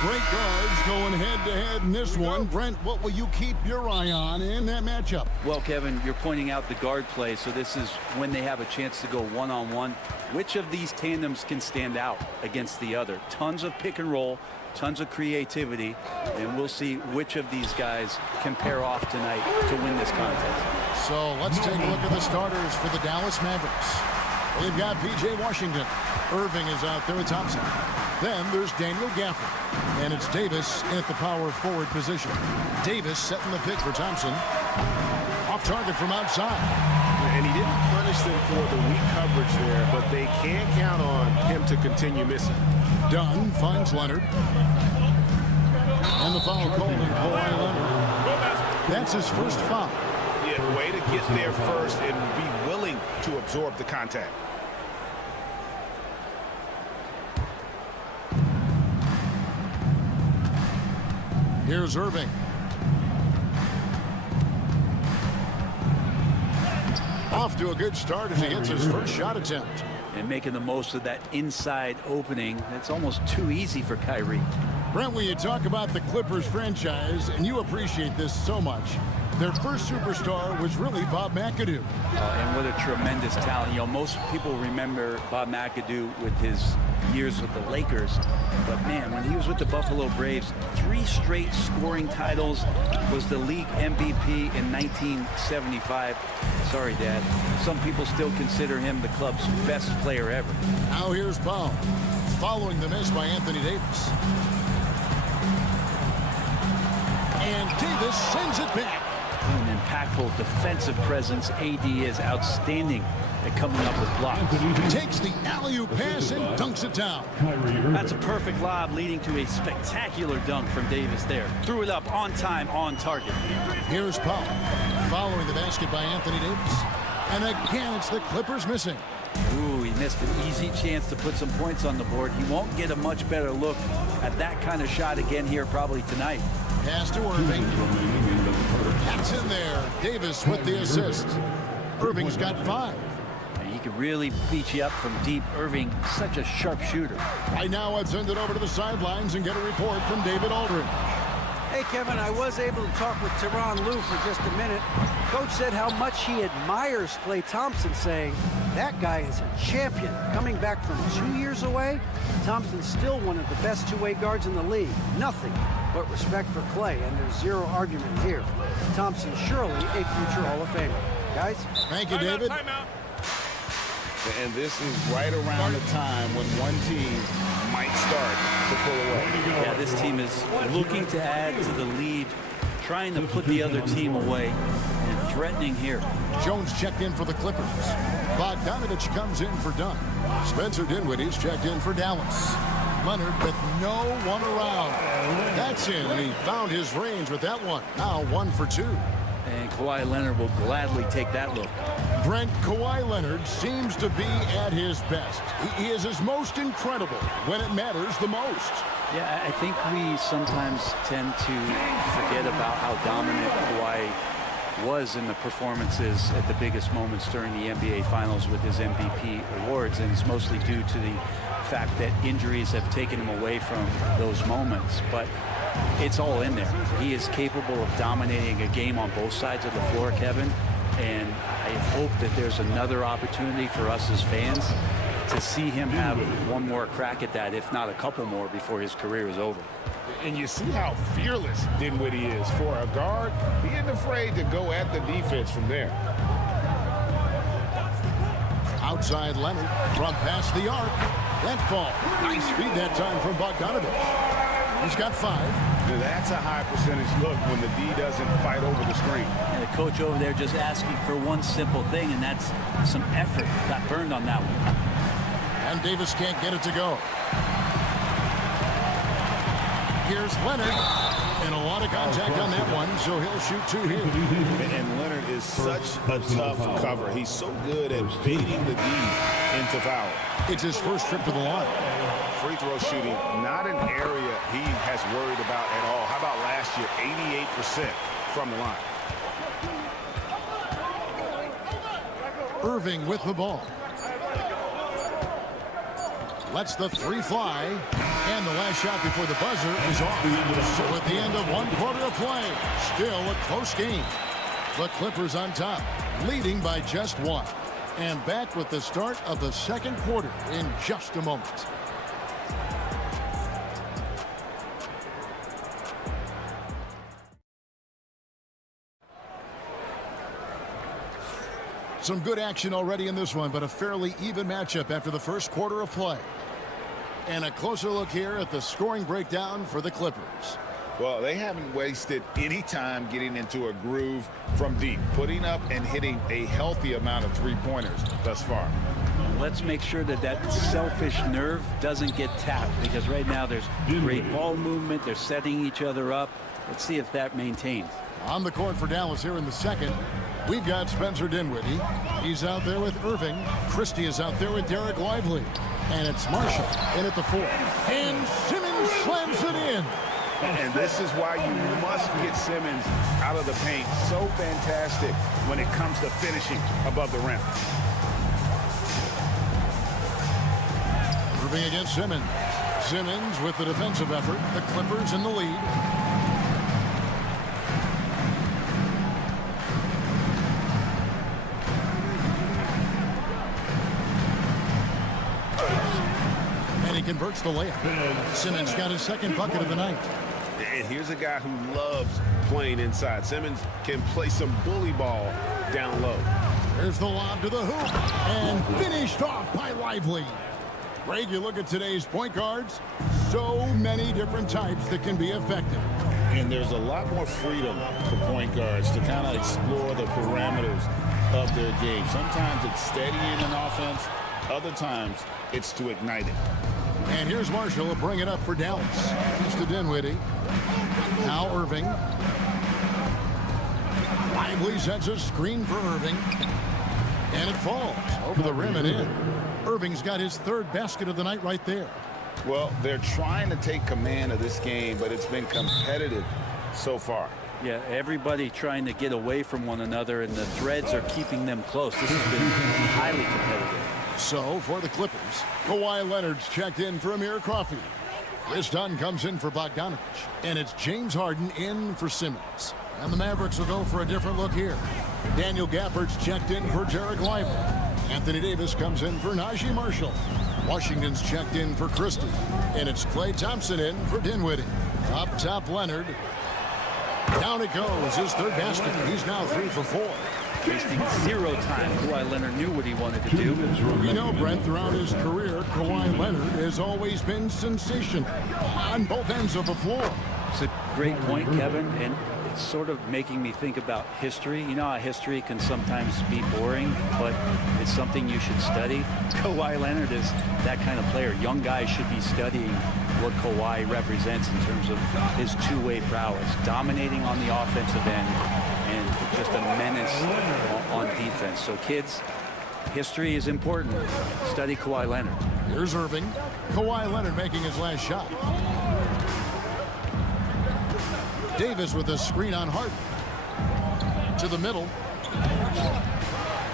Great guards going head-to-head in this one. Brent, what will you keep your eye on in that matchup? Well, Kevin, you're pointing out the guard play, so this is when they have a chance to go one-on-one. Which of these tandems can stand out against the other? Tons of pick and roll, tons of creativity, and we'll see which of these guys can pair off tonight to win this contest. So let's take a look at the starters for the Dallas Mavericks. They've got P.J. Washington. Irving is out there with Thompson. Then there's Daniel Gafford, and it's Davis at the power forward position. Davis setting the pick for Thompson. Off target from outside. And he didn't punish them for the weak coverage there, but they can't count on him to continue missing. Dunn finds Leonard. And the foul called on Kawhi Leonard. That's his first foul. Yeah, way to get there first and be willing to absorb the contact. Here's Irving. Off to a good start as he hits his first shot attempt. And making the most of that inside opening. That's almost too easy for Kyrie. Brent, when you talk about the Clippers franchise, and you appreciate this so much, their first superstar was really Bob McAdoo. And what a tremendous talent. You know, most people remember Bob McAdoo with his years with the Lakers. But, man, when he was with the Buffalo Braves, 3 straight scoring titles, was the league MVP in 1975. Sorry, Dad. Some people still consider him the club's best player ever. Now here's Powell, following the miss by Anthony Davis. And Davis sends it back. An impactful defensive presence. AD is outstanding at coming up with blocks. Takes the alley-oop pass and dunks it down. That's a perfect lob leading to a spectacular dunk from Davis there. Threw it up on time, on target. Here's Powell, following the basket by Anthony Davis. And again, it's the Clippers missing. Ooh, he missed an easy chance to put some points on the board. He won't get a much better look at that kind of shot again here probably tonight. Pass to Irving. That's in there. Davis with the assist. Irving's got 5. And he could really beat you up from deep. Irving, such a sharp shooter. Right now, let's send it over to the sidelines and get a report from David Aldridge. Hey, Kevin, I was able to talk with Tyronn Lue for just a minute. Coach said how much he admires Klay Thompson, saying, that guy is a champion. Coming back from 2 years away, Thompson's still one of the best two-way guards in the league. Nothing but respect for Klay, and there's zero argument here. Thompson surely a future Hall of Famer. Guys? Thank you, David. Timeout. And this is right around the time when one team might start to pull away. Yeah, this team is looking to add to the lead, trying to put the other team away, and threatening here. Jones checked in for the Clippers. Bogdanovich comes in for Dunn. Spencer Dinwiddie's checked in for Dallas. Leonard with no one around. That's in, and he found his range with that one. Now 1 for 2. And Kawhi Leonard will gladly take that look. Brent, Kawhi Leonard seems to be at his best. He is his most incredible when it matters the most. Yeah, I think we sometimes tend to forget about how dominant Kawhi was in the performances at the biggest moments during the NBA Finals with his MVP awards, and it's mostly due to the fact that injuries have taken him away from those moments. But it's all in there. He is capable of dominating a game on both sides of the floor, Kevin, and I hope that there's another opportunity for us as fans to see him have one more crack at that, if not a couple more, before his career is over. And you see how fearless Dinwiddie is. For a guard, he isn't afraid to go at the defense from there. Outside Leonard from past the arc. That ball. Nice feed that time from Bogdanovich. He's got 5. Now that's a high percentage look when the D doesn't fight over the screen. And the coach over there just asking for one simple thing, and that's some effort. Got burned on that one. And Davis can't get it to go. Here's Leonard. And a lot of contact on that one, so he'll shoot 2 here. And Leonard is such a tough cover. He's so good at baiting the D into foul. It's his first trip to the line. Free throw shooting, not an area he has worried about at all. How about last year, 88% from the line. Irving with the ball. Lets the 3 fly. And the last shot before the buzzer is off. So at the end of 1 quarter of play, still a close game. The Clippers on top, leading by just 1. And back with the start of the second quarter in just a moment. Some good action already in this one, but a fairly even matchup after the first quarter of play. And a closer look here at the scoring breakdown for the Clippers. Well, they haven't wasted any time getting into a groove from deep, putting up and hitting a healthy amount of 3-pointers thus far. Let's make sure that that selfish nerve doesn't get tapped, because right now there's great ball movement. They're setting each other up. Let's see if that maintains. On the court for Dallas here in the second, we've got Spencer Dinwiddie. He's out there with Irving. Christie is out there with Derek Lively. And it's Marshall in at the 4. And Simmons slams it in. And this is why you must get Simmons out of the paint. So fantastic when it comes to finishing above the rim. Irving against Simmons. Simmons with the defensive effort. The Clippers in the lead. And he converts the layup. Simmons got his second bucket of the night. And here's a guy who loves playing inside. Simmons can play some bully ball down low. There's the lob to the hoop. And finished off by Lively. Greg, you look at today's point guards. So many different types that can be effective. And there's a lot more freedom for point guards to kind of explore the parameters of their game. Sometimes it's steadying an offense. Other times it's to ignite it. And here's Marshall to bring it up for Dallas. It's to Dinwiddie. Now Irving. Lively sets a screen for Irving. And it falls over the rim and in. Irving's got his 3rd basket of the night right there. Well, they're trying to take command of this game, but it's been competitive so far. Yeah, everybody trying to get away from one another, and the threads are keeping them close. This has been highly competitive. So, for the Clippers, Kawhi Leonard's checked in for Amir Coffey. Chris Dunn comes in for Bogdanovich. And it's James Harden in for Simmons. And the Mavericks will go for a different look here. Daniel Gafford's checked in for Derek Lively. Anthony Davis comes in for Najee Marshall. Washington's checked in for Christie. And it's Klay Thompson in for Dinwiddie. Up top, Leonard. Down it goes, his 3rd basket. He's now 3 for 4. Wasting 0 time. Kawhi Leonard knew what he wanted to do. We know, Brent, throughout his career, Kawhi Leonard has always been sensational on both ends of the floor. It's a great point, Kevin, and it's sort of making me think about history. You know how history can sometimes be boring, but it's something you should study. Kawhi Leonard is that kind of player. Young guys should be studying what Kawhi represents in terms of his 2-way prowess, dominating on the offensive end, and just a menace on defense. So kids, history is important. Study Kawhi Leonard. Here's Irving. Kawhi Leonard making his last shot. Davis with a screen on Harden. To the middle.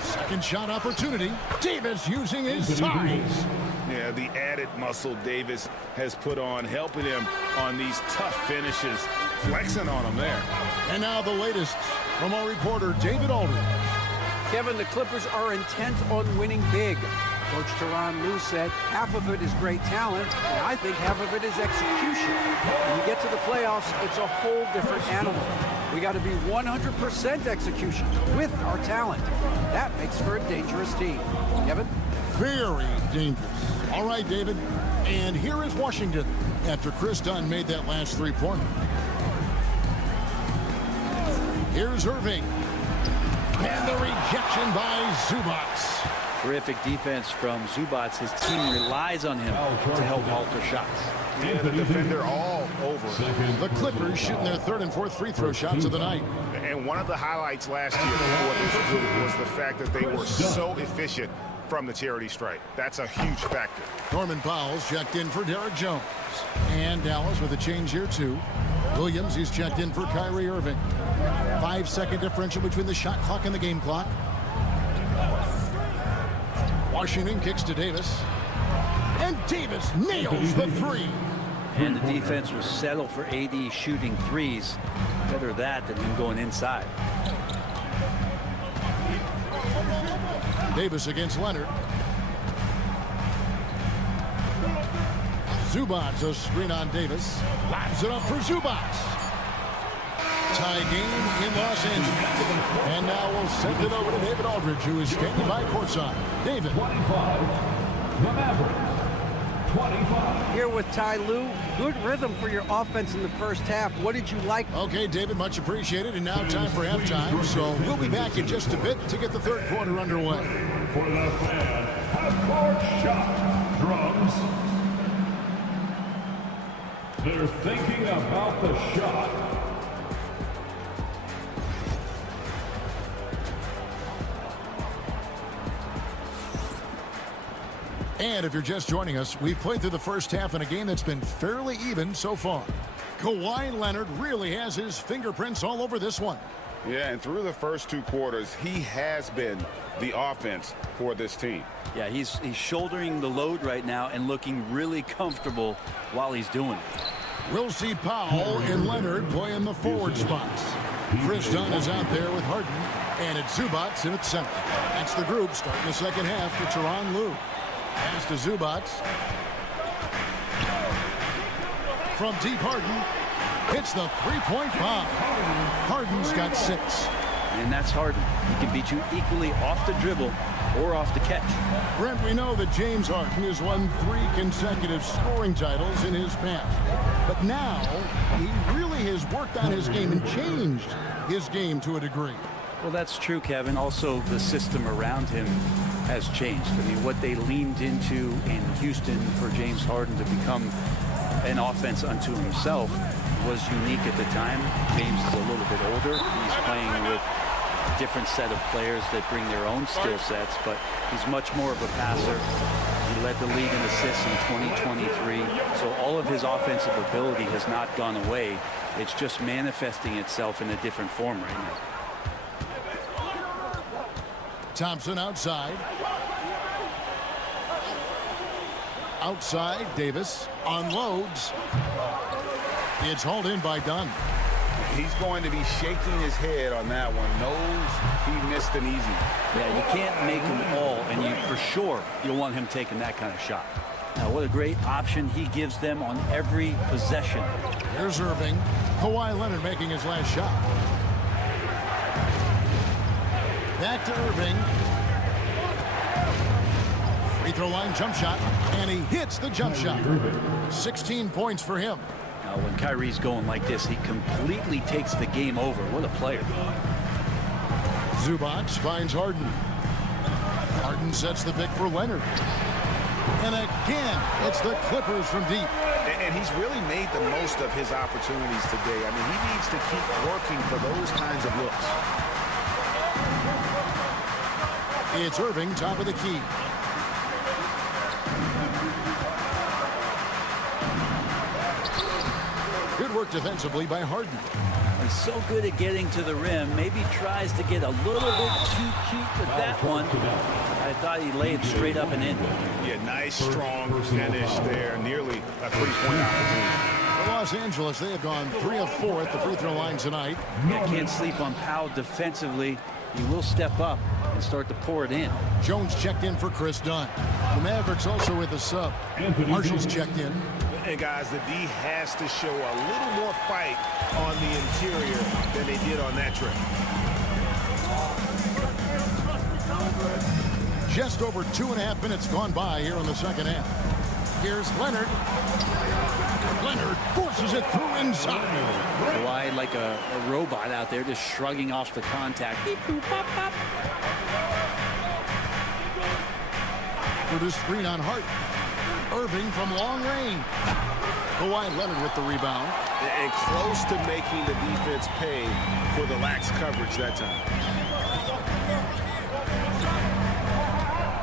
Second shot opportunity. Davis using his size. Yeah, the added muscle Davis has put on, helping him on these tough finishes, flexing on him there. And now the latest from our reporter, David Aldridge. Kevin, the Clippers are intent on winning big. Coach Tyronn Lue said half of it is great talent, and I think half of it is execution. When you get to the playoffs, it's a whole different animal. We got to be 100% execution with our talent. That makes for a dangerous team. Kevin? Very dangerous. All right, David. And here is Washington after Chris Dunn made that last 3-pointer. Here's Irving. And the rejection by Zubac. Terrific defense from Zubac. His team relies on him to help alter shots. Yeah, the defender all over. The Clippers shooting their third and fourth free throw shots of the night. And one of the highlights last year for this group was the fact that they were so efficient from the charity stripe. That's a huge factor. Norman Powell's checked in for Derek Jones. And Dallas with a change here too. Williams, he's checked in for Kyrie Irving. 5-second differential between the shot clock and the game clock. Washington kicks to Davis. And Davis nails the three. And the defense will settle for AD shooting threes. Better that than him going inside. Davis against Leonard. Zubac, a screen on Davis. Lobs it up for Zubac. Tie game in Los Angeles. And now we'll send it over to David Aldridge, who is standing by courtside. David. 25, the Mavericks. 25. Here with Ty Lue. Good rhythm for your offense in the first half. What did you like? Okay, David, much appreciated. And now time for halftime. So we'll be back in just a bit to get the third quarter underway. For the fan, half-court shot. Drums. They're thinking about the shot. And if you're just joining us, we've played through the first half in a game that's been fairly even so far. Kawhi Leonard really has his fingerprints all over this one. Yeah, and through the first two quarters, he has been the offense for this team. Yeah, he's shouldering the load right now and looking really comfortable while he's doing it. We'll see Powell and Leonard playing the forward spots. Chris Dunn is out there with Harden, and it's Zubac in at center. That's the group starting the second half for Tyronn Lue. Pass to Zubac. From deep, Harden hits the three-point bomb. Harden's got 6. And that's Harden. He can beat you equally off the dribble or off the catch. Brent, we know that James Harden has won 3 consecutive scoring titles in his past. But now, he really has worked on his game and changed his game to a degree. Well, that's true, Kevin. Also, the system around him has changed. I mean, what they leaned into in Houston for James Harden to become an offense unto himself was unique at the time. James is a little bit older. He's playing with a different set of players that bring their own skill sets, but he's much more of a passer. He led the league in assists in 2023, so all of his offensive ability has not gone away. It's just manifesting itself in a different form right now. Thompson outside. Outside, Davis unloads. It's hauled in by Dunn. He's going to be shaking his head on that one. Knows he missed an easy. Yeah, you can't make him all, and you for sure you'll want him taking that kind of shot. Now, what a great option he gives them on every possession. Here's Irving. Kawhi Leonard making his last shot. Back to Irving. Free throw line jump shot, and he hits the jump shot. 16 points for him. Now, when Kyrie's going like this, he completely takes the game over. What a player. Zubac finds Harden. Harden sets the pick for Leonard. And again, it's the Clippers from deep. And he's really made the most of his opportunities today. I mean, he needs to keep working for those kinds of looks. It's Irving, top of the key. Good work defensively by Harden. He's so good at getting to the rim. Maybe tries to get a little bit too cute with that one. I thought he laid straight up and in. Yeah, nice, strong finish there. Nearly a three-point opportunity. For Los Angeles, they have gone 3 of 4 at the free throw line tonight. Yeah, can't sleep on Powell defensively. He will step up and start to pour it in. Jones checked in for Chris Dunn. The Mavericks also with a sub. Marshall's checked in. And guys, the D has to show a little more fight on the interior than they did on that trip. Just over 2.5 minutes gone by here in the second half. Here's Leonard. Leonard forces it through inside. Kawhi like a robot out there just shrugging off the contact. Beep, boop, pop, pop. for the screen on Hart. Irving from long range. Kawhi Leonard with the rebound. And close to making the defense pay for the lax coverage that time.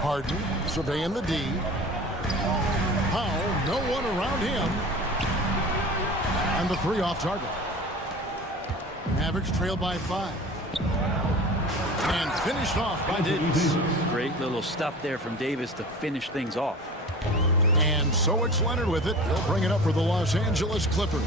Harden surveying the D. Powell, no one around him. And the 3 off target. Mavericks trail by 5. And finished off by Davis. Great little stuff there from Davis to finish things off. And so it's Leonard with it. He'll bring it up for the Los Angeles Clippers.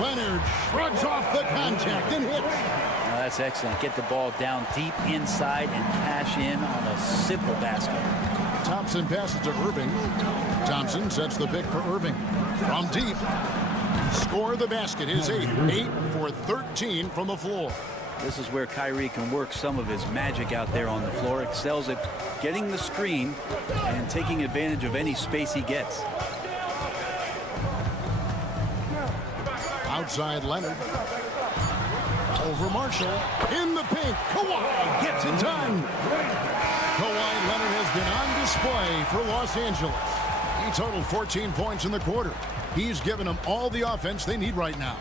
Leonard shrugs off the contact and hits. Now that's excellent. Get the ball down deep inside and cash in on a simple basket. Thompson passes to Irving. Thompson sets the pick for Irving. From deep. Score the basket. His 8th. 8 for 13 from the floor. This is where Kyrie can work some of his magic out there on the floor. Excels at getting the screen and taking advantage of any space he gets. Outside Leonard. Over Marshall. In the paint. Kawhi gets it done. Kawhi Leonard has been on display for Los Angeles. He totaled 14 points in the quarter. He's given them all the offense they need right now.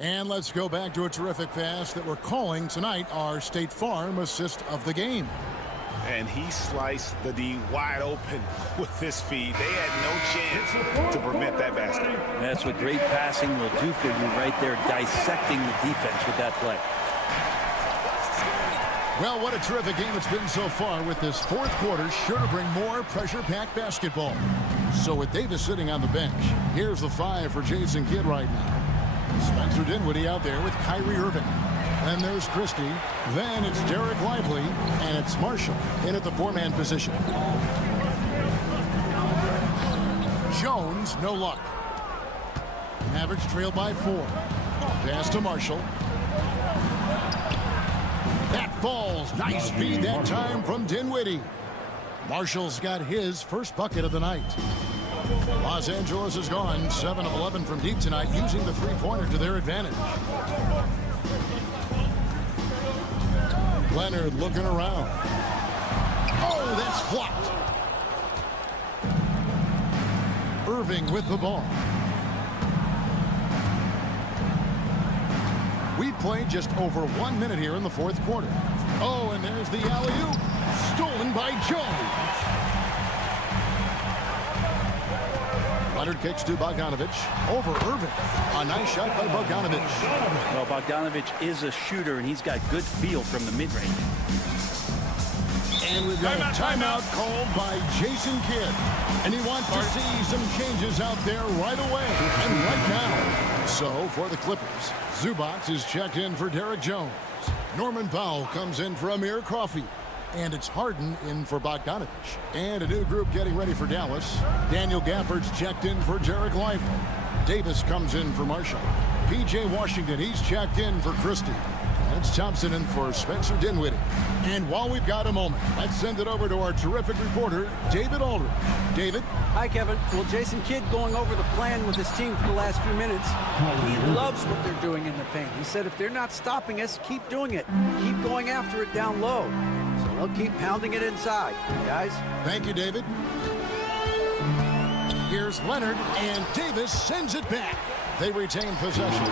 And let's go back to a terrific pass that we're calling tonight our State Farm assist of the game. And he sliced the D wide open with his feed. They had no chance to prevent that basket. That's what great passing will do for you right there, dissecting the defense with that play. Well, what a terrific game it's been so far, with this 4th quarter sure to bring more pressure-packed basketball. So with Davis sitting on the bench, here's the 5 for Jason Kidd right now. Spencer Dinwiddie out there with Kyrie Irving. Then there's Christie. Then it's Derek Lively. And it's Marshall in at the 4-man position. Jones, no luck. Mavericks trail by 4. Pass to Marshall. That falls. Nice feed that time from Dinwiddie. Marshall's got his first bucket of the night. Los Angeles has gone 7 of 11 from deep tonight, using the 3-pointer to their advantage. Leonard looking around. Oh, that's blocked. Irving with the ball. We've played just over 1 minute here in the 4th quarter. Oh, and there's the alley-oop. Stolen by Jones. Leonard kicks to Bogdanovich. Over Irving. A nice shot by Bogdanovich. Well, Bogdanovich is a shooter, and he's got good feel from the mid-range. And we've got a timeout called by Jason Kidd. And he wants to see some changes out there right away and right now. So, for the Clippers, Zubac is checked in for Derek Jones. Norman Powell comes in for Amir Coffey. And it's Harden in for Bogdanovich. And a new group getting ready for Dallas. Daniel Gafford's checked in for Derek Lively. Davis comes in for Marshall. P.J. Washington, he's checked in for Christie. And it's Thompson in for Spencer Dinwiddie. And while we've got a moment, let's send it over to our terrific reporter, David Aldridge. David? Hi, Kevin. Well, Jason Kidd going over the plan with his team for the last few minutes. He loves what they're doing in the paint. He said if they're not stopping us, keep doing it. Keep going after it down low. So they'll keep pounding it inside, guys. Thank you, David. Here's Leonard, and Davis sends it back. They retain possession.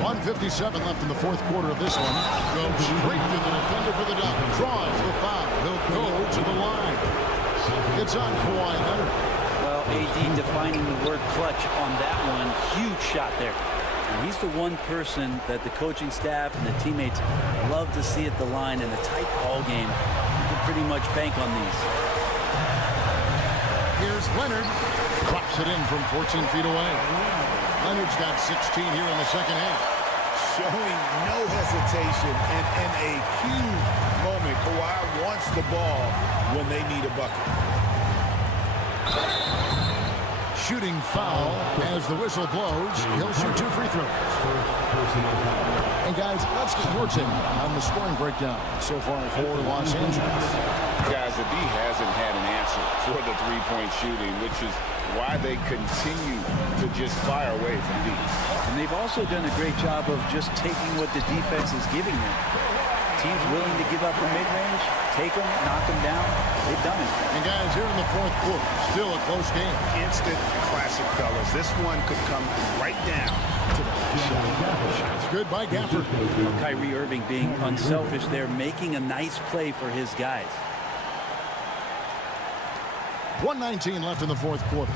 1:57 left in the 4th quarter of this one. Goes straight to the defender for the dunk. Draws the foul. He'll go to the line. It's on Kawhi Leonard. Well, AD defining the word clutch on that one. Huge shot there. And he's the one person that the coaching staff and the teammates love to see at the line in a tight ball game. You can pretty much bank on these. Here's Leonard. Drops it in from 14 feet away. Leonard's got 16 here in the second half. Showing no hesitation, and in a huge moment, Kawhi wants the ball when they need a bucket. Shooting foul as the whistle blows. He'll shoot 2 free throws. And guys, let's get your take on the scoring breakdown so far for Los Angeles. Guys, the D hasn't had an answer for the three-point shooting, which is why they continue to just fire away from deep. And they've also done a great job of just taking what the defense is giving them. Teams willing to give up a mid-range, take them, knock them down. They've done it. And guys, here in the fourth quarter, still a close game. Instant classic, fellas. This one could come right down to the shot. It's good by Gafford. Kyrie Irving being unselfish there, making a nice play for his guys. 1:19 left in the fourth quarter.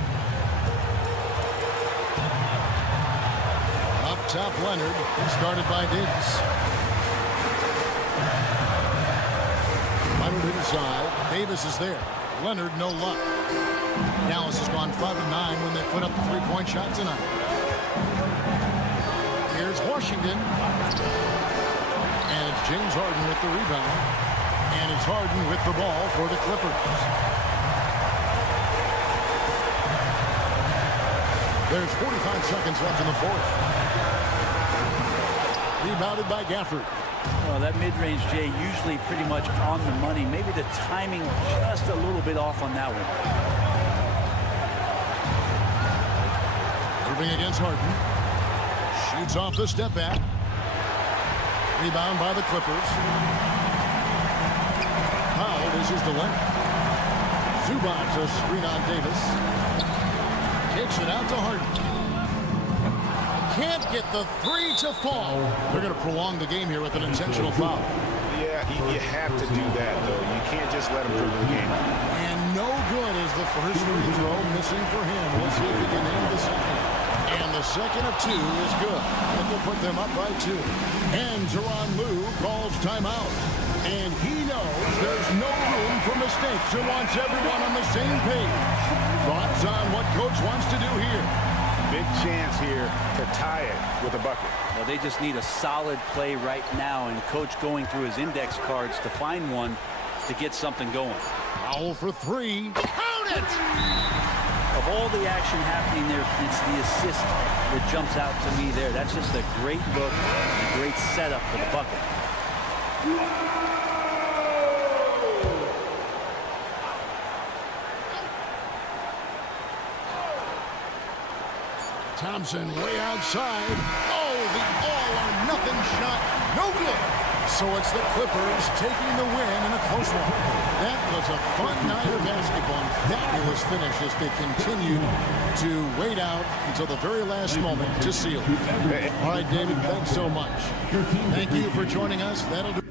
Up top, Leonard, started by Davis. Leonard inside. Davis is there. Leonard, no luck. Dallas has gone 5 of 9 when they put up the three-point shot tonight. Here's Washington. And it's James Harden with the rebound. And it's Harden with the ball for the Clippers. There's 45 seconds left in the fourth. Rebounded by Gafford. Well, that mid-range, Jay, usually pretty much on the money. Maybe the timing just a little bit off on that one. Irving against Harden. Shoots off the step back. Rebound by the Clippers. Powell, this is the length. Zubac, a screen on Davis. Kicks it out to Harden. Can't get the three to fall. They're going to prolong the game here with an intentional foul. Yeah, you have to do that, though. You can't just let him dribble the game. And no good is the first free throw missing for him. We'll see if he can nail the second. And the second of two is good. And will put them up by 2. And Tyronn Lue calls timeout. And he knows there's no room for mistakes and wants everyone on the same page. Thoughts on what coach wants to do here? Big chance here to tie it with a bucket. Well, they just need a solid play right now, and coach going through his index cards to find one to get something going. Foul for 3. Count it! Of all the action happening there, it's the assist that jumps out to me there. That's just a great look, a great setup for the bucket. Thompson way outside. Oh, the all-or-nothing shot. No good. So it's the Clippers taking the win in a close one. That was a fun night of basketball. Fabulous finish as they continued to wait out until the very last moment to seal it. All right, David, thanks so much. Thank you for joining us. That'll do.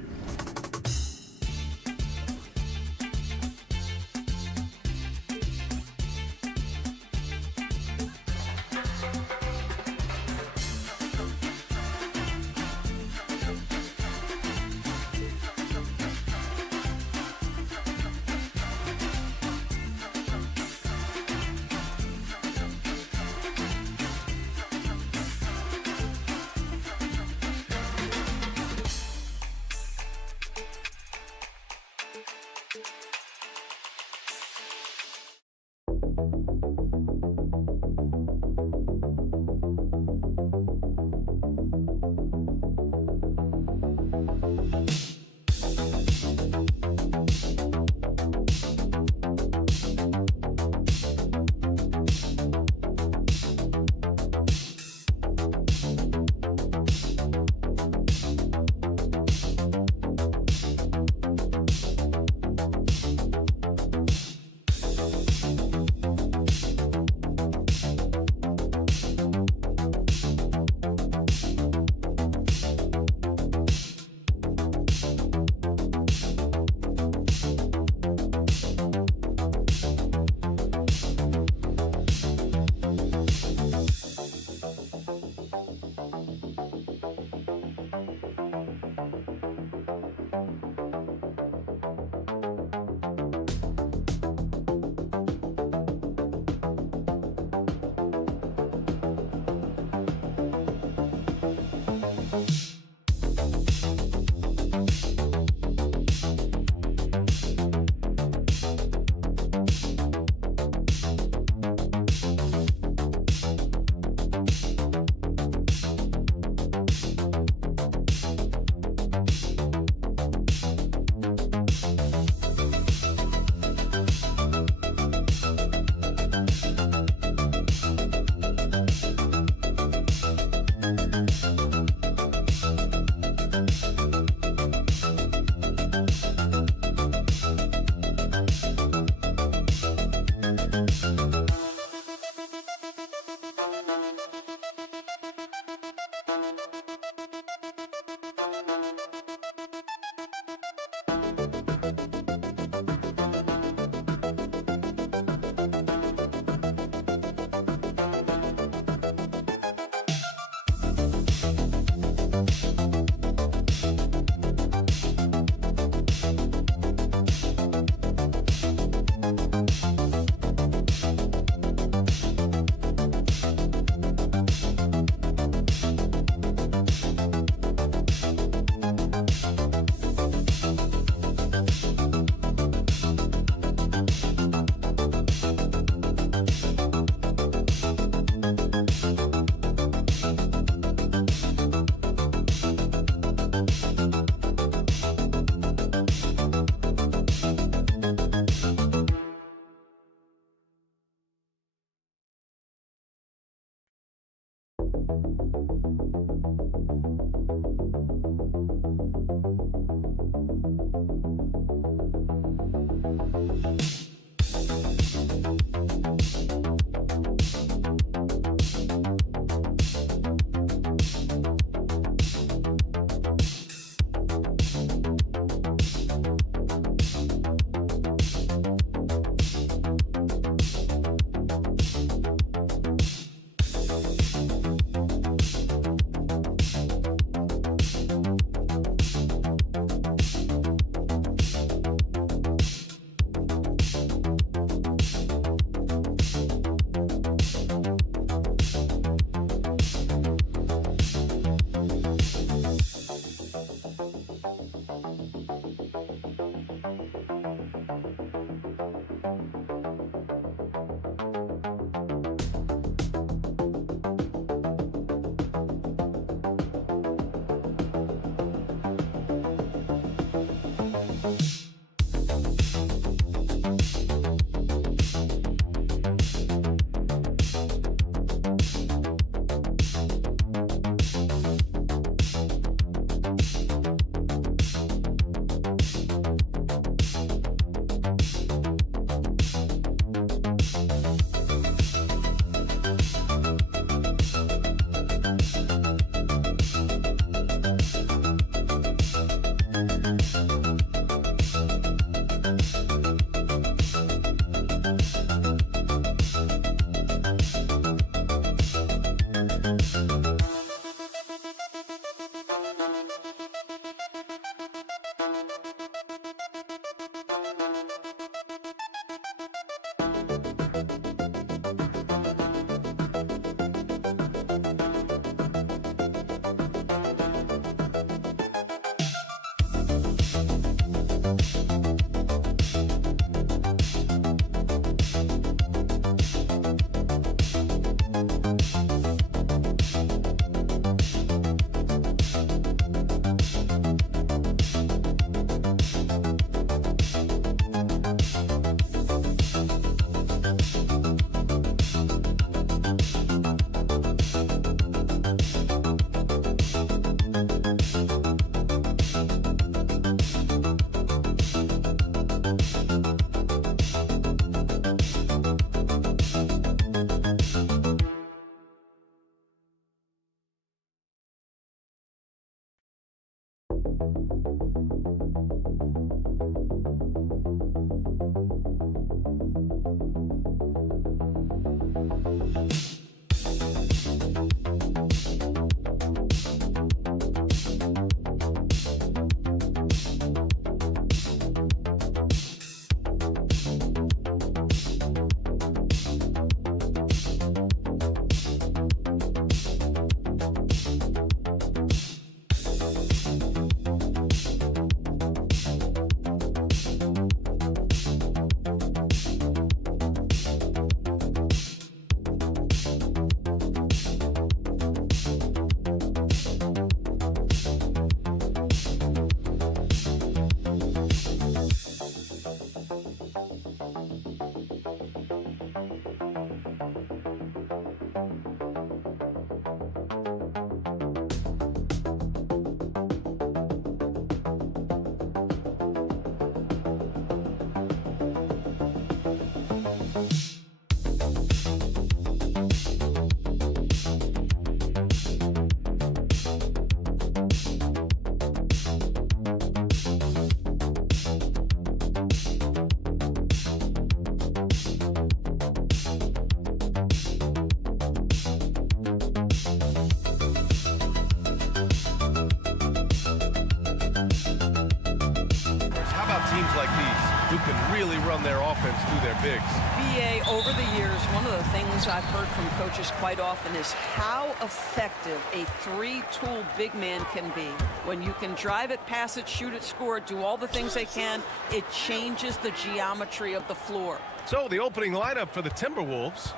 really run their offense through their bigs. BA, over the years, one of the things I've heard from coaches quite often is how effective a three-tool big man can be. When you can drive it, pass it, shoot it, score it, do all the things they can, it changes the geometry of the floor. So the opening lineup for the Timberwolves.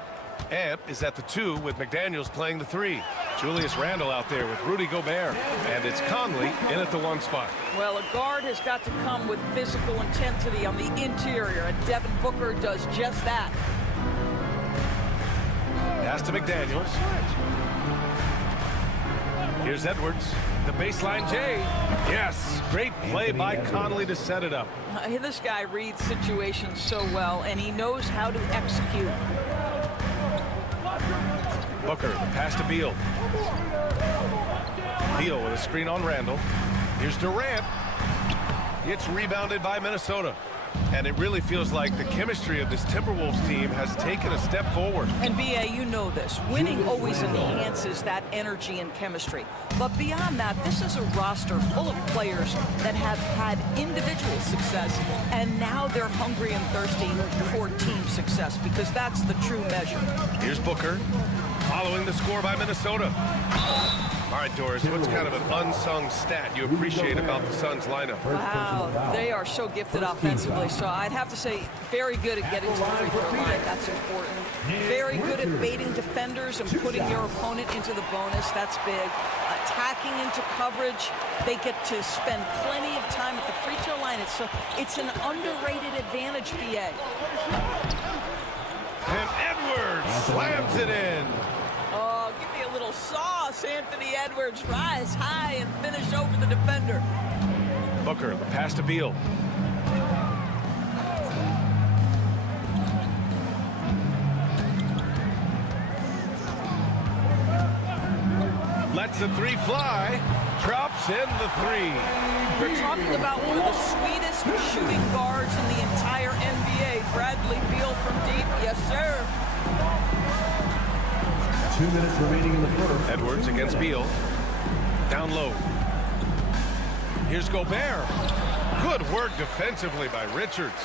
Amp is at the 2 with McDaniels playing the 3. Julius Randle out there with Rudy Gobert. And it's Conley in at the 1 spot. Well, a guard has got to come with physical intensity on the interior, and Devin Booker does just that. Pass to McDaniels. Here's Edwards. The baseline J. Yes, great play by Conley to set it up. This guy reads situations so well, and he knows how to execute. Booker, the pass to Beal. Beal with a screen on Randle. Here's Durant. It's rebounded by Minnesota. And it really feels like the chemistry of this Timberwolves team has taken a step forward. And BA, you know this. Winning always enhances that energy and chemistry. But beyond that, this is a roster full of players that have had individual success, and now they're hungry and thirsty for team success, because that's the true measure. Here's Booker, following the score by Minnesota. All right, Doris, what's kind of an unsung stat you appreciate about the Suns lineup? Wow, they are so gifted offensively. So I'd have to say very good at getting to the free throw line. That's important. Very good at baiting defenders and putting your opponent into the bonus. That's big. Attacking into coverage. They get to spend plenty of time at the free throw line. It's an underrated advantage, BA. And Edwards slams it in. Oh, give me a little sauce, Anthony Edwards. Rise high and finish over the defender. Booker, the pass to Beal. Lets the 3 fly. Drops in the 3. We're talking about one of the sweetest shooting guards in the entire NBA. Bradley Beal from deep. Yes, sir. 2 minutes remaining in the first. Edwards against Beal. Down low. Here's Gobert. Good work defensively by Richards.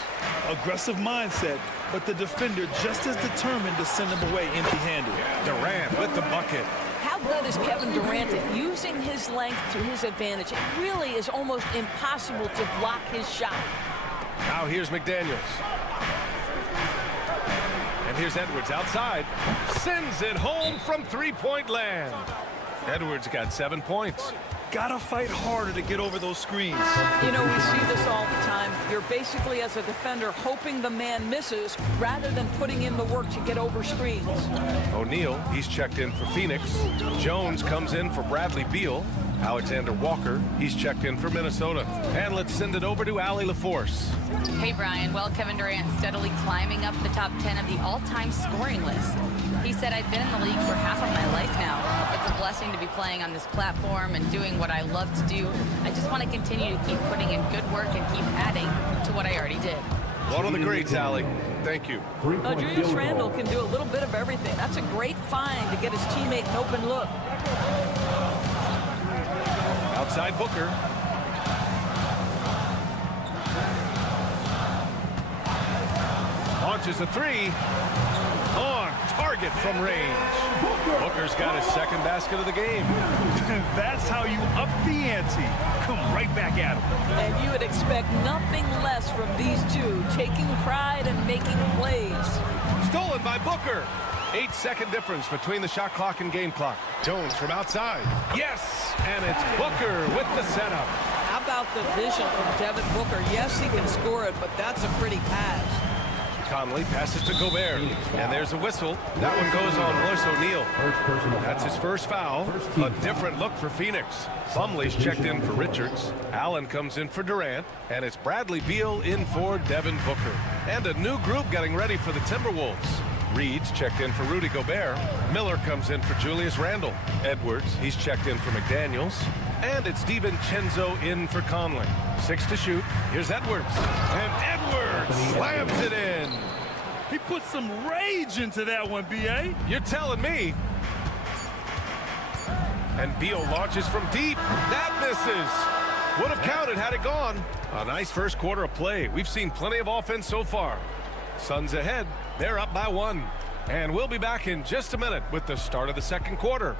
Aggressive mindset, but the defender just as determined to send him away empty-handed. Durant with the bucket. How good is Kevin Durant at using his length to his advantage? It really is almost impossible to block his shot. Now here's McDaniels. And here's Edwards outside. Sends it home from three-point land. Edwards got 7 points. Gotta fight harder to get over those screens. You know, we see this all the time. You're basically, as a defender, hoping the man misses rather than putting in the work to get over screens. O'Neal, he's checked in for Phoenix. Jones comes in for Bradley Beal. Alexander Walker, he's checked in for Minnesota. And let's send it over to Allie LaForce. Hey, Brian. Well, Kevin Durant steadily climbing up the top 10 of the all-time scoring list. He said, I've been in the league for half of my life now. It's a blessing to be playing on this platform and doing what I love to do. I just want to continue to keep putting in good work and keep adding to what I already did. One of the greats, Allie. Thank you. Julius Randle can do a little bit of everything. That's a great find to get his teammate an open look. Outside Booker. Launches a 3. On target from range. Booker's got his second basket of the game. That's how you up the ante. Come right back at him. And you would expect nothing less from these two, taking pride and making plays. Stolen by Booker. 8-second difference between the shot clock and game clock. Jones from outside. Yes, and it's Booker with the setup. How about the vision from Devin Booker? Yes, he can score it, but that's a pretty pass. Conley passes to Gobert, and there's a whistle. That one goes on Royce O'Neal. That's his first foul. A different look for Phoenix. Plumlee's checked in for Richards. Allen comes in for Durant, and it's Bradley Beal in for Devin Booker. And a new group getting ready for the Timberwolves. Reed's checked in for Rudy Gobert. Miller comes in for Julius Randle. Edwards, he's checked in for McDaniels. And it's DiVincenzo in for Conley. 6 to shoot. Here's Edwards. And Edwards slams it in. He put some rage into that one, B.A. You're telling me. And Beal launches from deep. That misses. Would have counted had it gone. A nice first quarter of play. We've seen plenty of offense so far. Suns ahead. They're up by 1. And we'll be back in just a minute with the start of the second quarter.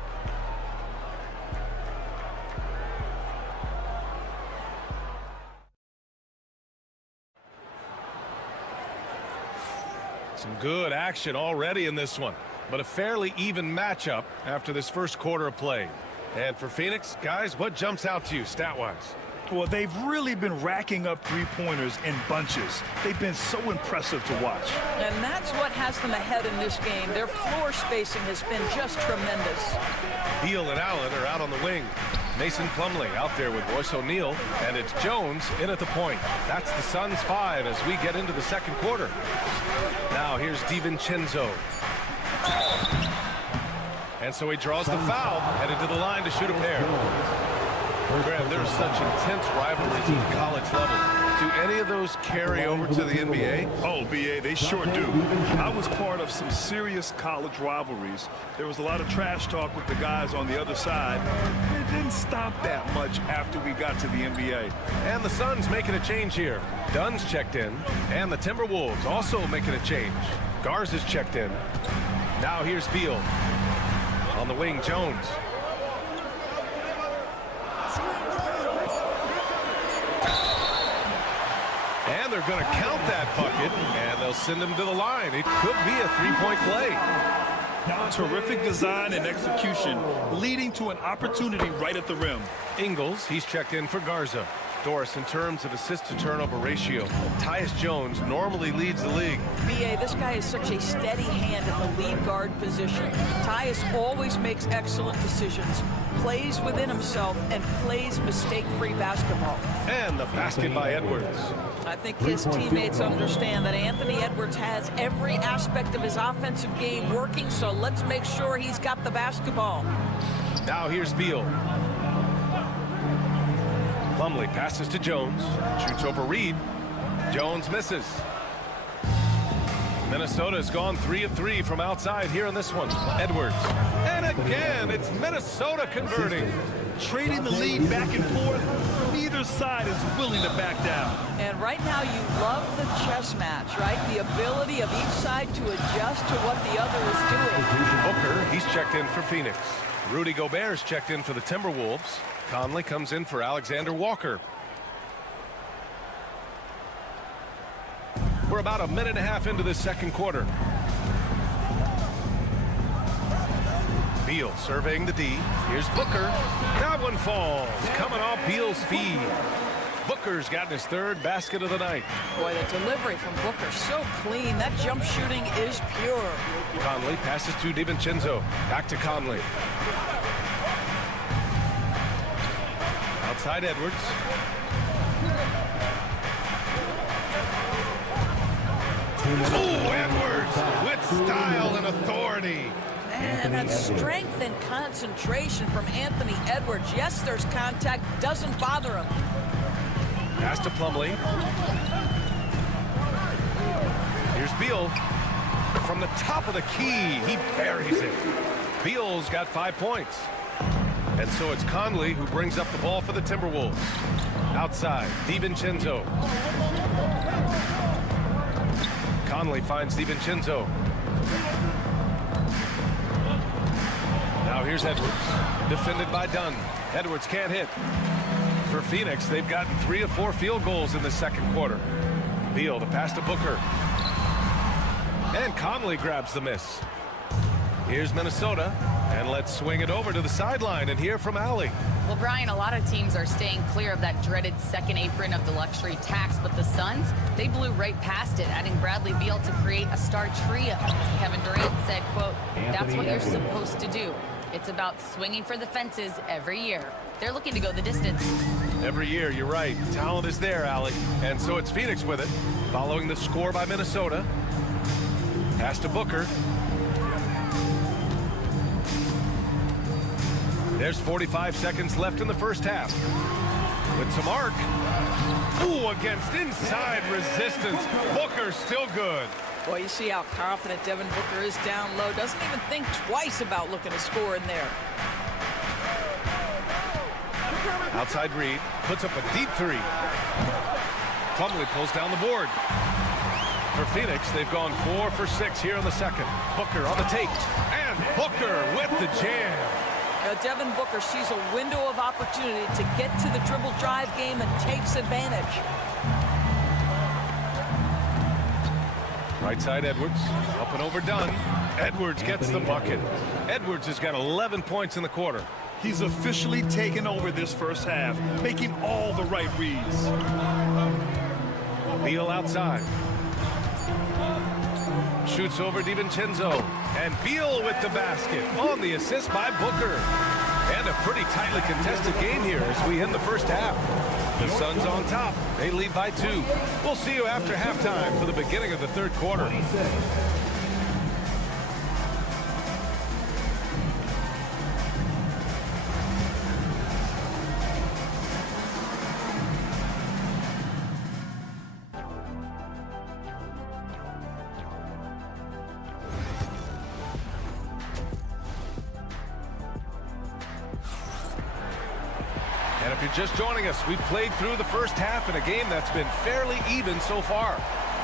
Some good action already in this one, but a fairly even matchup after this first quarter of play. And for Phoenix, guys, what jumps out to you stat-wise? Well, they've really been racking up three-pointers in bunches. They've been so impressive to watch. And that's what has them ahead in this game. Their floor spacing has been just tremendous. Beal and Allen are out on the wing. Mason Plumlee out there with Royce O'Neal, and it's Jones in at the point. That's the Suns 5 as we get into the second quarter. Now here's DiVincenzo. And so he draws the foul, headed to the line to shoot a pair. Graham, there's such intense rivalries at the college level. Do any of those carry over to the NBA? Oh, BA, they sure do. I was part of some serious college rivalries. There was a lot of trash talk with the guys on the other side. It didn't stop that much after we got to the NBA. And the Suns making a change here. Dunn's checked in, and the Timberwolves also making a change. Garza's checked in. Now here's Beal. On the wing, Jones. And they're going to count that bucket, and they'll send him to the line. It could be a three-point play. Terrific design and execution, leading to an opportunity right at the rim. Ingles, he's checked in for Garza. Doris, in terms of assist-to-turnover ratio, Tyus Jones normally leads the league. B.A., this guy is such a steady hand at the lead guard position. Tyus always makes excellent decisions, plays within himself, and plays mistake-free basketball. And the basket by Edwards. I think his teammates understand that Anthony Edwards has every aspect of his offensive game working, so let's make sure he's got the basketball. Now here's Beal. Plumlee passes to Jones, shoots over Reed. Jones misses. Minnesota's gone 3 of 3 from outside here in this one. Edwards. And again, it's Minnesota converting. Trading the lead back and forth, neither side is willing to back down. And right now you love the chess match, right? The ability of each side to adjust to what the other is doing. Booker, he's checked in for Phoenix. Rudy Gobert's checked in for the Timberwolves. Conley comes in for Alexander Walker. We're about a minute and a half into this second quarter. Beal surveying the D. Here's Booker. That one falls. Coming off Beal's feed. Booker's gotten his third basket of the night. Boy, the delivery from Booker, so clean. That jump shooting is pure. Conley passes to DiVincenzo. Back to Conley. Outside Edwards. Oh, Edwards with style and authority. And that strength and concentration from Anthony Edwards. Yes, there's contact. Doesn't bother him. Pass to Plumlee. Here's Beal. From the top of the key, he buries it. Beal's got 5 points. And so it's Conley who brings up the ball for the Timberwolves. Outside, DiVincenzo. Conley finds DiVincenzo. Now here's Edwards. Defended by Dunn. Edwards can't hit. For Phoenix, they've gotten 3 of 4 field goals in the second quarter. Beal, the pass to Booker. And Conley grabs the miss. Here's Minnesota. And let's swing it over to the sideline and hear from Allie. Well, Brian, a lot of teams are staying clear of that dreaded second apron of the luxury tax, but the Suns, they blew right past it, adding Bradley Beal to create a star trio. Kevin Durant said, quote, "That's what you're supposed to do. It's about swinging for the fences every year." They're looking to go the distance. Every year, you're right. Talent is there, Allie. And so it's Phoenix with it, following the score by Minnesota. Pass to Booker. There's 45 seconds left in the first half. With some arc. Ooh, against inside resistance. Booker still good. Boy, you see how confident Devin Booker is down low. Doesn't even think twice about looking to score in there. Outside Reed. Puts up a deep three. Plumlee pulls down the board. For Phoenix, they've gone 4 for 6 here in the second. Booker on the take. And Booker with the jam. Devin Booker sees a window of opportunity to get to the dribble drive game and takes advantage. Right side Edwards, up and over Dunn. Edwards gets the bucket. Edwards has got 11 points in the quarter. He's officially taken over this first half, making all the right reads. Beal outside. Shoots over DiVincenzo. And Beal with the basket on the assist by Booker. And a pretty tightly contested game here as we end the first half. The Suns on top. They lead by 2. We'll see you after halftime for the beginning of the third quarter. And if you're just joining us, we've played through the first half in a game that's been fairly even so far.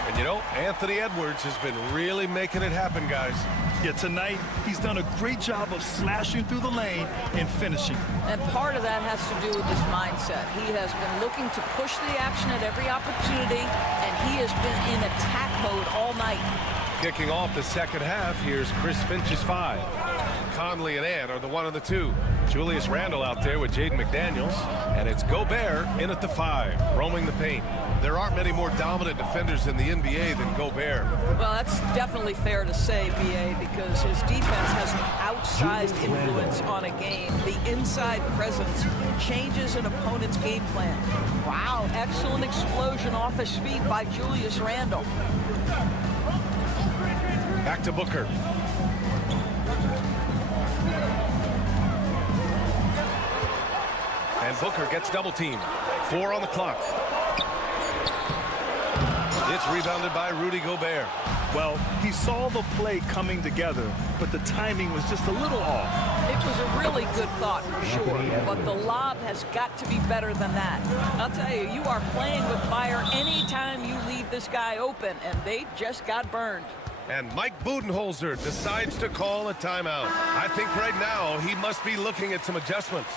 And you know, Anthony Edwards has been really making it happen, guys. Yeah, tonight, he's done a great job of slashing through the lane and finishing. And part of that has to do with his mindset. He has been looking to push the action at every opportunity, and he has been in attack mode all night. Kicking off the second half, here's Chris Finch's 5. Conley and Ant are the 1 and the 2. Julius Randle out there with Jaden McDaniels. And it's Gobert in at the 5, roaming the paint. There aren't many more dominant defenders in the NBA than Gobert. Well, that's definitely fair to say, B.A., because his defense has an outsized influence on a game. The inside presence changes an opponent's game plan. Wow, excellent explosion off his feet by Julius Randle. Back to Booker. And Booker gets double teamed. 4 on the clock. It's rebounded by Rudy Gobert. Well, he saw the play coming together, but the timing was just a little off. It was a really good thought for sure, but the lob has got to be better than that. I'll tell you, you are playing with fire anytime you leave this guy open, and they just got burned. And Mike Budenholzer decides to call a timeout. I think right now he must be looking at some adjustments.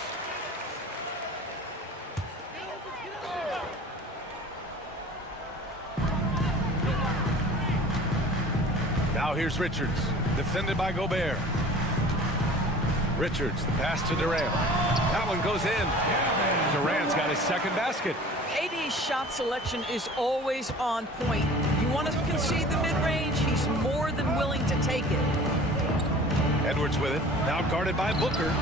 Now here's Richards, defended by Gobert. Richards, the pass to Durant. That one goes in. Durant's got his second basket. KD's shot selection is always on point. You want to concede the mid-range, he's more than willing to take it. Edwards with it, now guarded by Booker.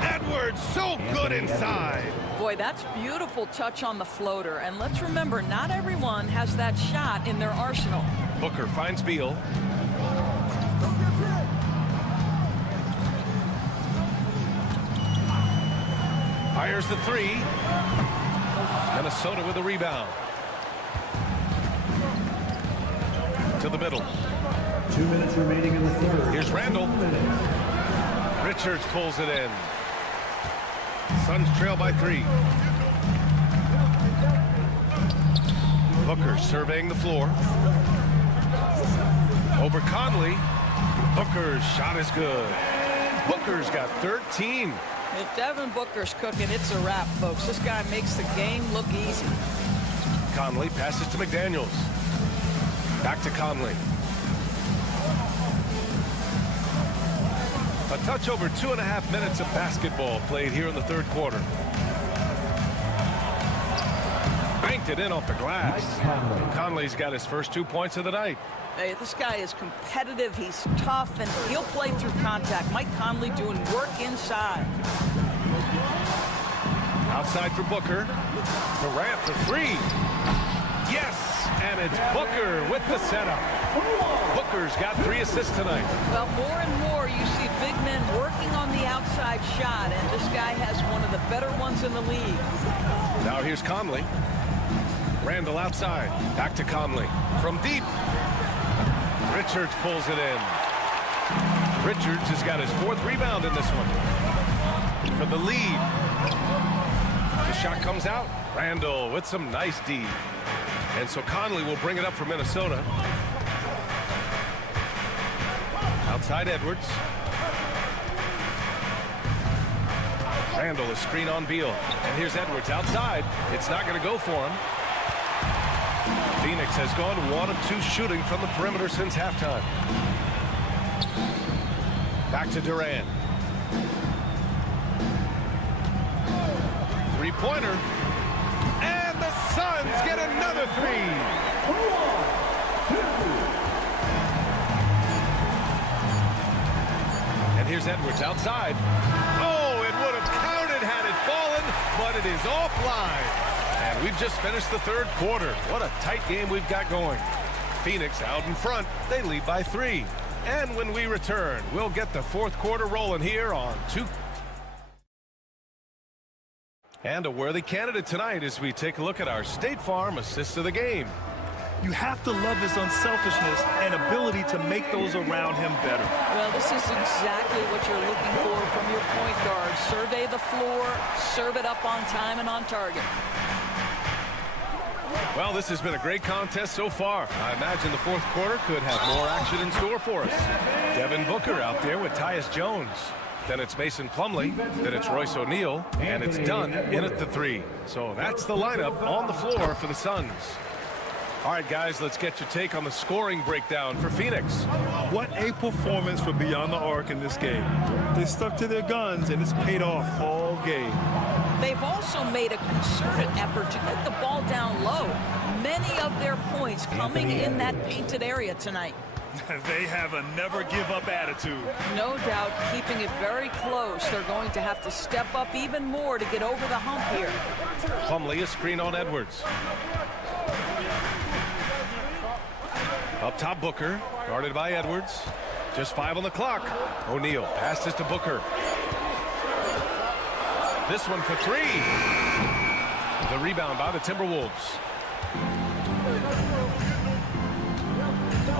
Edwards, so good inside. Boy, that's beautiful touch on the floater. And let's remember, not everyone has that shot in their arsenal. Booker finds Beal. Fires the 3. Minnesota with a rebound. To the middle. 2 minutes remaining in the third. Here's Randle. Richards pulls it in. Suns trail by 3. Booker surveying the floor. Over Conley. Booker's shot is good. Booker's got 13. If Devin Booker's cooking, it's a wrap, folks. This guy makes the game look easy. Conley passes to McDaniels. Back to Conley. A touch over 2.5 minutes of basketball played here in the third quarter. Banked it in off the glass. Conley's got his first 2 points of the night. Hey, this guy is competitive, he's tough, and he'll play through contact. Mike Conley doing work inside. Outside for Booker. Durant for 3. Yes, and it's Booker with the setup. Booker's got 3 assists tonight. Well, more and more you see big men working on the outside shot, and this guy has one of the better ones in the league. Now here's Conley. Randle outside. Back to Conley. From deep. Richards pulls it in. Richards has got his 4th rebound in this one. For the lead. The shot comes out. Randle with some nice D. And so Conley will bring it up for Minnesota. Outside Edwards. Randall is screen on Beal. And here's Edwards outside. It's not going to go for him. Phoenix has gone 1 of 2 shooting from the perimeter since halftime. Back to Durant. Three-pointer. And the Suns get another 3. And here's Edwards outside. Oh, it would have counted had it fallen, but it is offline. And we've just finished the third quarter. What a tight game we've got going. Phoenix out in front. They lead by 3. And when we return, we'll get the fourth quarter rolling here on 2. And a worthy candidate tonight as we take a look at our State Farm assists of the game. You have to love his unselfishness and ability to make those around him better. Well, this is exactly what you're looking for from your point guard. Survey the floor, serve it up on time and on target. Well, this has been a great contest so far. I imagine the fourth quarter could have more action in store for us. Devin Booker out there with Tyus Jones. Then it's Mason Plumlee. Then it's Royce O'Neal. And it's Dunn in at the 3. So that's the lineup on the floor for the Suns. All right, guys, let's get your take on the scoring breakdown for Phoenix. What a performance for Beyond the Arc in this game. They stuck to their guns, and it's paid off all game. They've also made a concerted effort to get the ball down low. Many of their points coming in that painted area tonight. They have a never-give-up attitude. No doubt, keeping it very close. They're going to have to step up even more to get over the hump here. Plumlee, a screen on Edwards. Up top, Booker, guarded by Edwards. Just 5 on the clock. O'Neal passes to Booker. This one for 3. The rebound by the Timberwolves.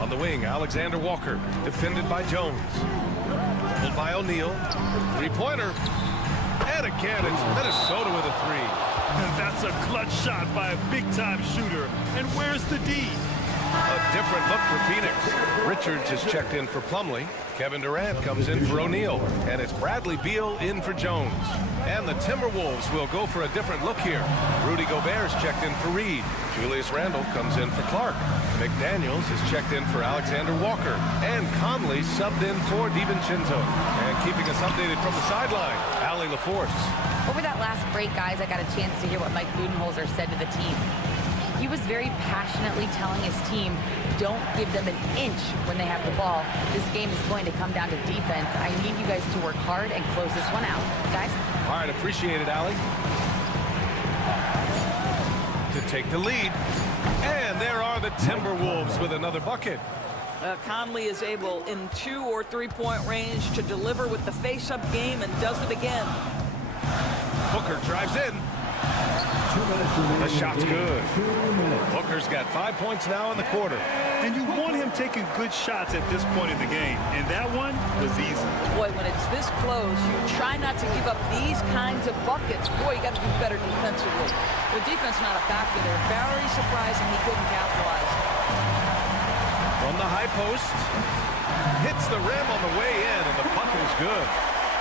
On the wing, Alexander Walker, defended by Jones. Pulled by O'Neal. Three-pointer. And again, it's Minnesota with a 3. And that's a clutch shot by a big-time shooter. And where's the D? A different look for Phoenix. Richards is checked in for Plumlee. Kevin Durant comes in for O'Neal. And it's Bradley Beal in for Jones. And the Timberwolves will go for a different look here. Rudy Gobert is checked in for Reed. Julius Randle comes in for Clark. McDaniels is checked in for Alexander Walker. And Conley subbed in for DiVincenzo. And keeping us updated from the sideline, Allie LaForce. Over that last break, guys, I got a chance to hear what Mike Budenholzer said to the team. He was very passionately telling his team, don't give them an inch when they have the ball. This game is going to come down to defense. I need you guys to work hard and close this one out. Guys? All right, appreciate it, Allie. To take the lead. And there are the Timberwolves with another bucket. Conley is able in 2 or 3-point range to deliver with the face-up game and does it again. Booker drives in. The shot's good. Booker's got 5 points now in the quarter. And you want him taking good shots at this point in the game. And that one was easy. Boy, when it's this close, you try not to give up these kinds of buckets. Boy, you got to do better defensively. The defense not a factor there. Very surprising he couldn't capitalize. From the high post. Hits the rim on the way in, and the bucket is good.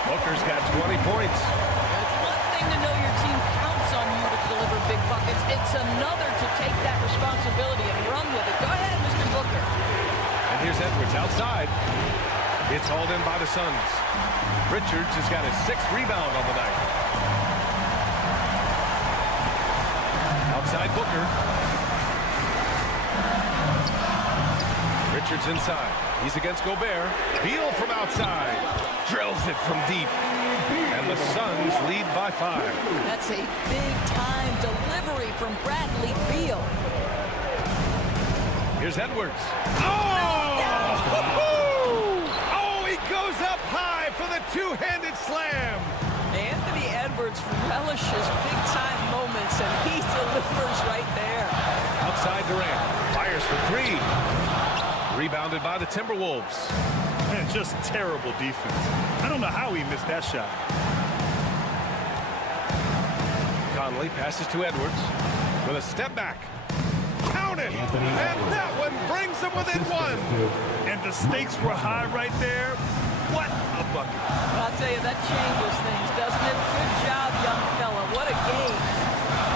Booker's got 20 points. It's one thing to know your team counts on you to deliver big buckets. It's another to take that responsibility and run with it. Go ahead, Mr. Booker. And here's Edwards outside. It's hauled in by the Suns. Richards has got his 6th rebound on the night. Outside Booker. Richards inside. He's against Gobert. Beal from outside. Drills it from deep. And the Suns lead by 5. That's a big-time delivery from Bradley Beal. Here's Edwards. Oh, he goes up high for the two-handed slam. Anthony Edwards relishes big-time moments, and he delivers right there. Outside Durant. Fires for 3. Rebounded by the Timberwolves. Man, just terrible defense. I don't know how he missed that shot. Conley passes to Edwards with a step back. opponent. And that one brings them within one. And the stakes were high right there. What a bucket. I'll tell you, that changes things, doesn't it? Good job, young fella. What a game.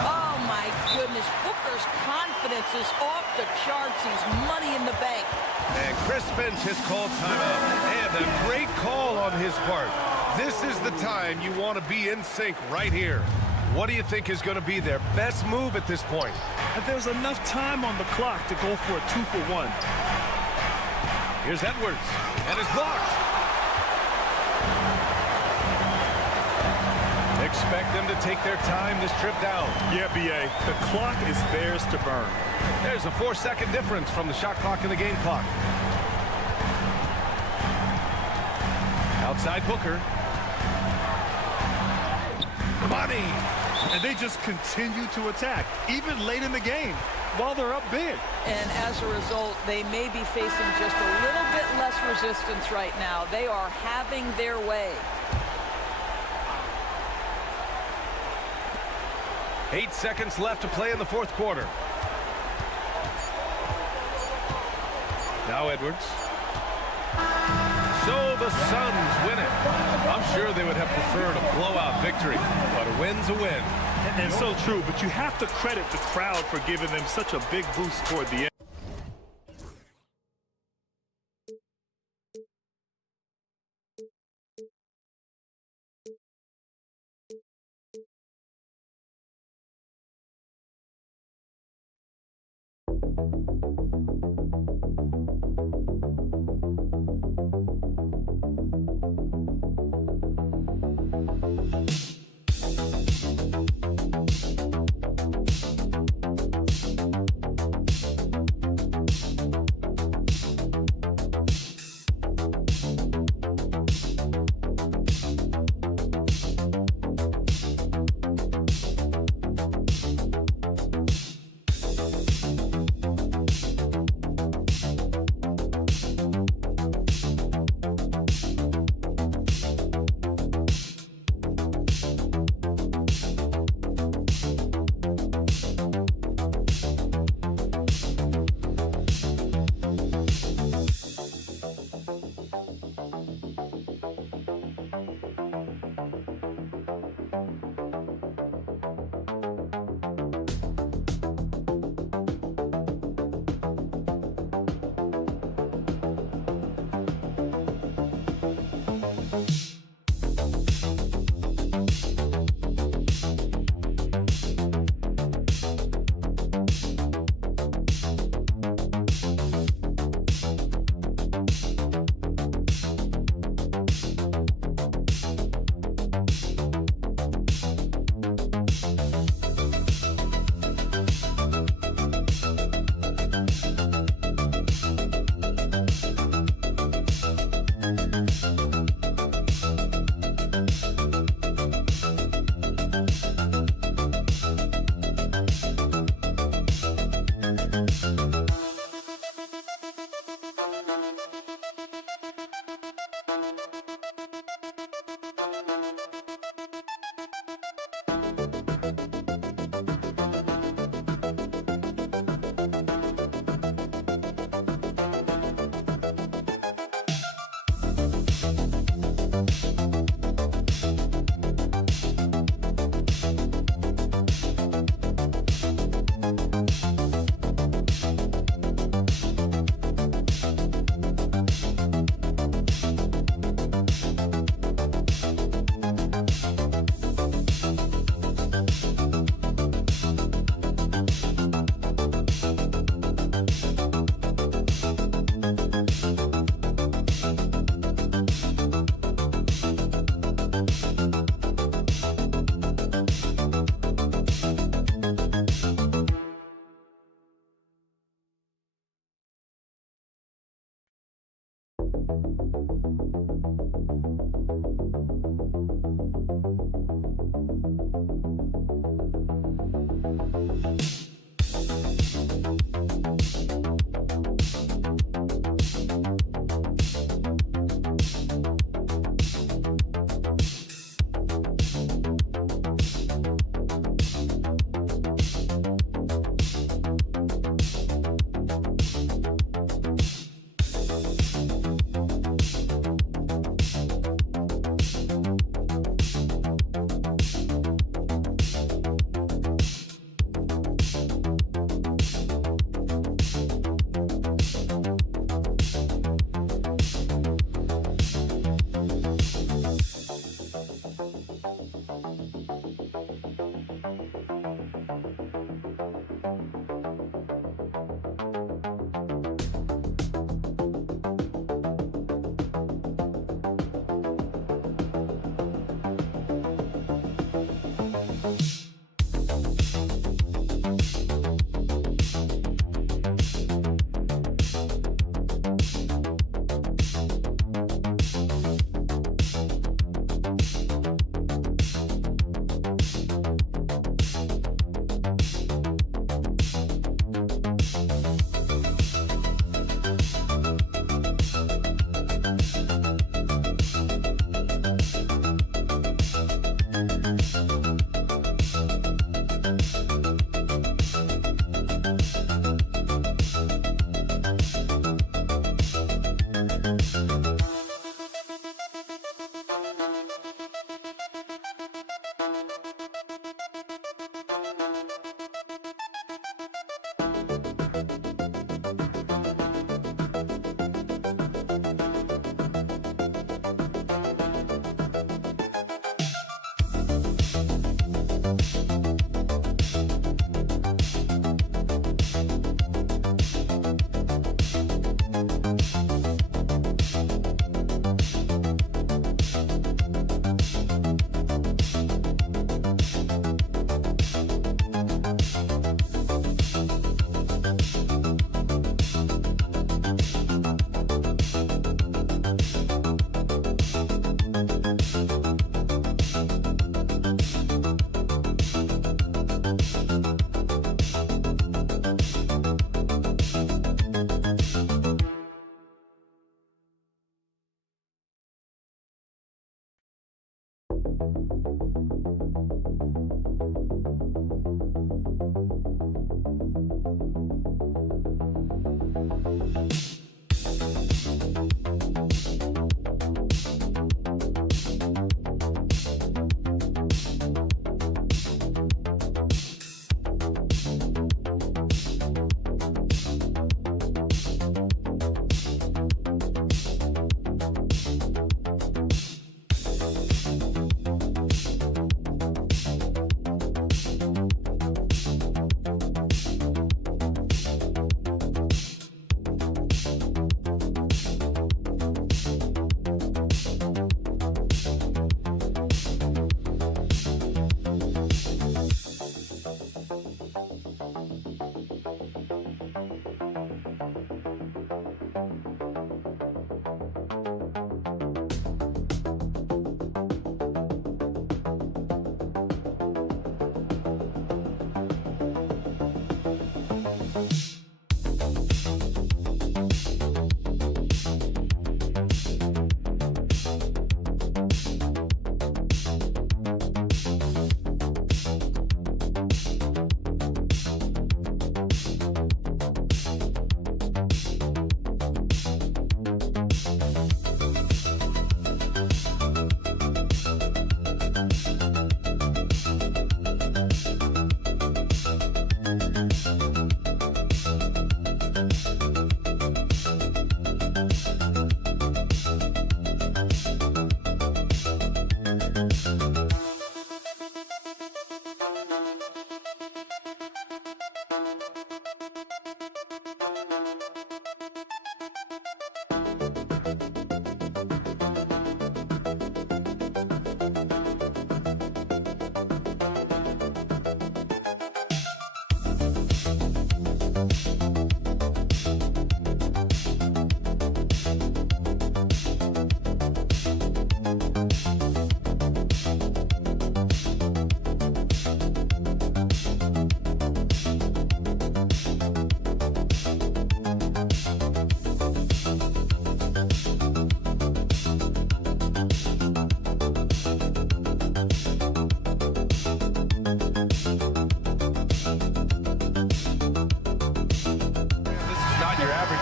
Oh, my goodness. Booker's confidence is off the charts. He's money in the bank. And Chris Finch has called timeout. And a great call on his part. This is the time you want to be in sync right here. What do you think is going to be their best move at this point? And there's enough time on the clock to go for a 2-for-1. Here's Edwards. And it's blocked. Expect them to take their time this trip down. Yeah, B.A., the clock is theirs to burn. There's a 4-second difference from the shot clock and the game clock. Outside Booker. Money. And they just continue to attack, even late in the game, while they're up big. And as a result, they may be facing just a little bit less resistance right now. They are having their way. 8 seconds left to play in the fourth quarter. Now Edwards. So the Suns win it. I'm sure they would have preferred a blowout victory, but a win's a win. And so true, but you have to credit the crowd for giving them such a big boost toward the end.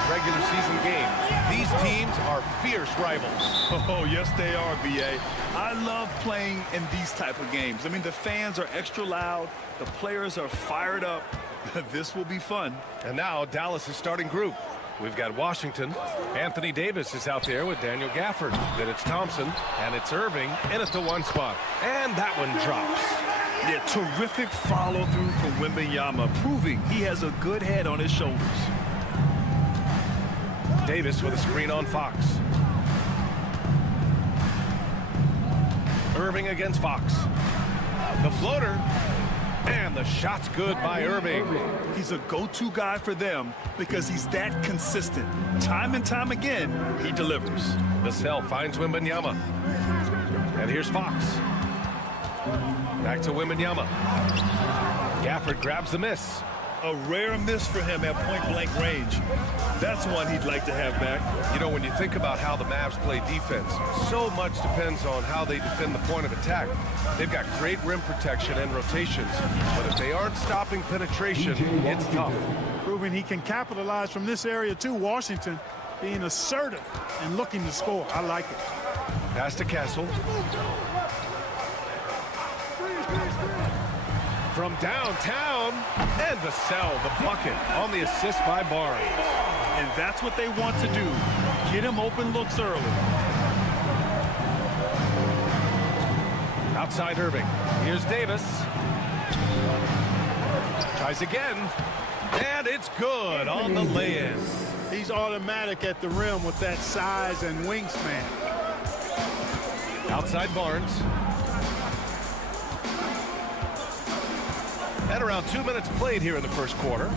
regular season game. These teams are fierce rivals. Oh, yes, they are, B.A. I love playing in these type of games. I mean, the fans are extra loud. The players are fired up. This will be fun. And now Dallas' starting group. We've got Washington. Anthony Davis is out there with Daniel Gafford. Then it's Thompson, and it's Irving in at the 1 spot. And that one drops. Yeah, terrific follow-through from Wembanyama, proving he has a good head on his shoulders. Davis with a screen on Fox. Irving against Fox. The floater. And the shot's good by Irving. He's a go-to guy for them because he's that consistent. Time and time again, he delivers. Vassell finds Wembanyama. And here's Fox. Back to Wembanyama. Gafford grabs the miss. A rare miss for him at point-blank range. That's one he'd like to have back. You know, when you think about how the Mavs play defense, so much depends on how they defend the point of attack. They've got great rim protection and rotations, but if they aren't stopping penetration, it's tough. Proving he can capitalize from this area too. Washington being assertive and looking to score. I like it. Pass to Castle. From downtown, and Vassell, the bucket on the assist by Barnes. And that's what they want to do. Get him open looks early. Outside Irving. Here's Davis. Tries again. And it's good on the lay-in. He's automatic at the rim with that size and wingspan. Outside Barnes. At around 2 minutes played here in the first quarter.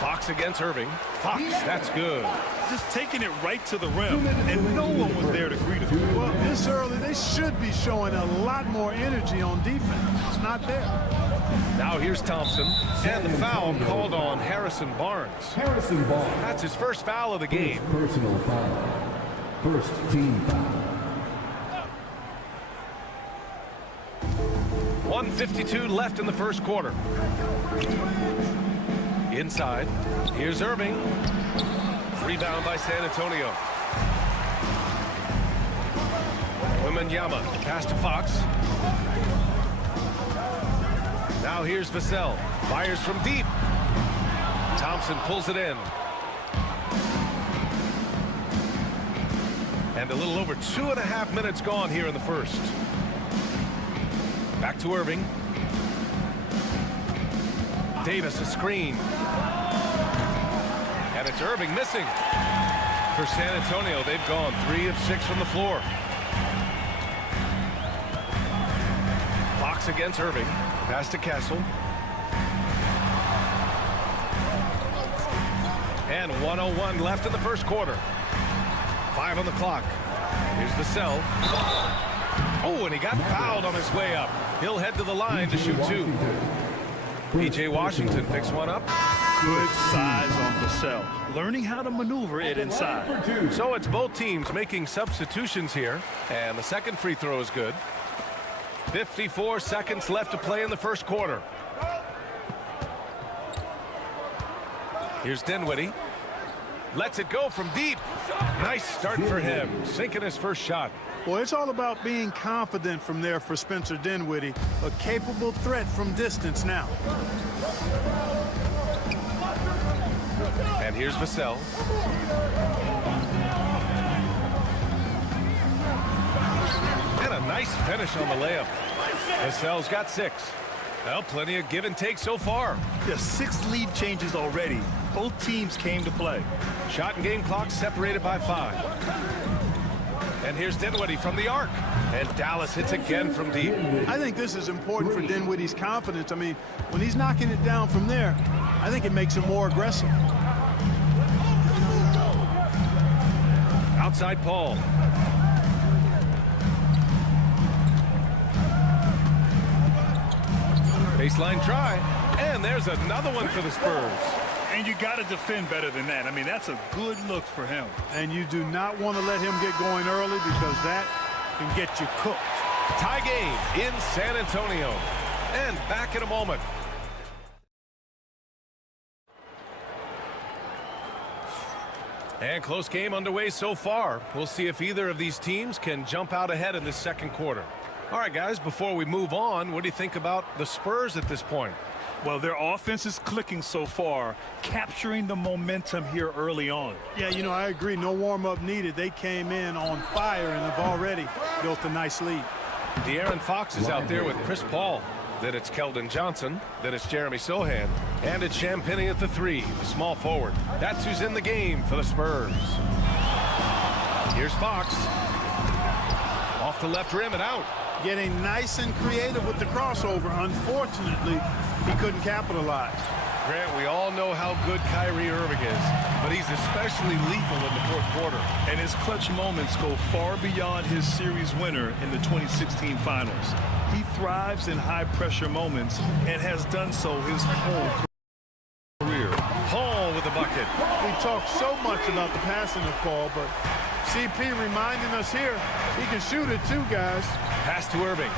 Fox against Irving. Fox, that's good. Just taking it right to the rim, and no one was there to greet him. Well, this early, they should be showing a lot more energy on defense. It's not there. Now here's Thompson, and the foul called on Harrison Barnes. Harrison Barnes. That's his first foul of the game. Personal foul. First team foul. 1:52 left in the first quarter. Inside, here's Irving. Rebound by San Antonio. Wembanyama, pass to Fox. Now here's Vassell. Fires from deep. Thompson pulls it in. And a little over 2.5 minutes gone here in the first. Back to Irving. Davis a screen. And it's Irving missing. For San Antonio, they've gone 3 of 6 from the floor. Fox against Irving. Pass to Castle. And 1:01 left in the first quarter. 5 on the clock. Here's Vassell. Oh, and he got fouled on his way up. He'll head to the line to shoot 2. P.J. Washington picks one up. Good size on Vassell. Learning how to maneuver it inside. So it's both teams making substitutions here. And the second free throw is good. 54 seconds left to play in the first quarter. Here's Dinwiddie. Lets it go from deep. Nice start for him. Sinking his first shot. Well, it's all about being confident from there for Spencer Dinwiddie. A capable threat from distance now. And here's Vassell. And a nice finish on the layup. Vassell's got 6. Well, plenty of give and take so far. There's 6 lead changes already. Both teams came to play. Shot and game clock separated by 5. And here's Dinwiddie from the arc. And Dallas hits again from deep. I think this is important for Dinwiddie's confidence. I mean, when he's knocking it down from there, I think it makes him more aggressive. Outside Paul. Baseline try. And there's another one for the Spurs. And you got to defend better than that. I mean, that's a good look for him. And you do not want to let him get going early because that can get you cooked. Tie game in San Antonio. And back in a moment. And close game underway so far. We'll see if either of these teams can jump out ahead in this second quarter. All right, guys, before we move on, what do you think about the Spurs at this point? Well, their offense is clicking so far, capturing the momentum here early on. Yeah, you know, I agree. No warm-up needed. They came in on fire and have already built a nice lead. De'Aaron Fox is out there with Chris Paul. Then it's Keldon Johnson. Then it's Jeremy Sohan. And it's Champagnie at the 3, the small forward. That's who's in the game for the Spurs. Here's Fox. Off the left rim and out. Getting nice and creative with the crossover. Unfortunately, he couldn't capitalize. Grant, we all know how good Kyrie Irving is, but he's especially lethal in the fourth quarter. And his clutch moments go far beyond his series winner in the 2016 finals. He thrives in high-pressure moments and has done so his whole career. Paul with the bucket. We talk so much about the passing of Paul, but CP reminding us here, he can shoot it too, guys. Pass to Irving.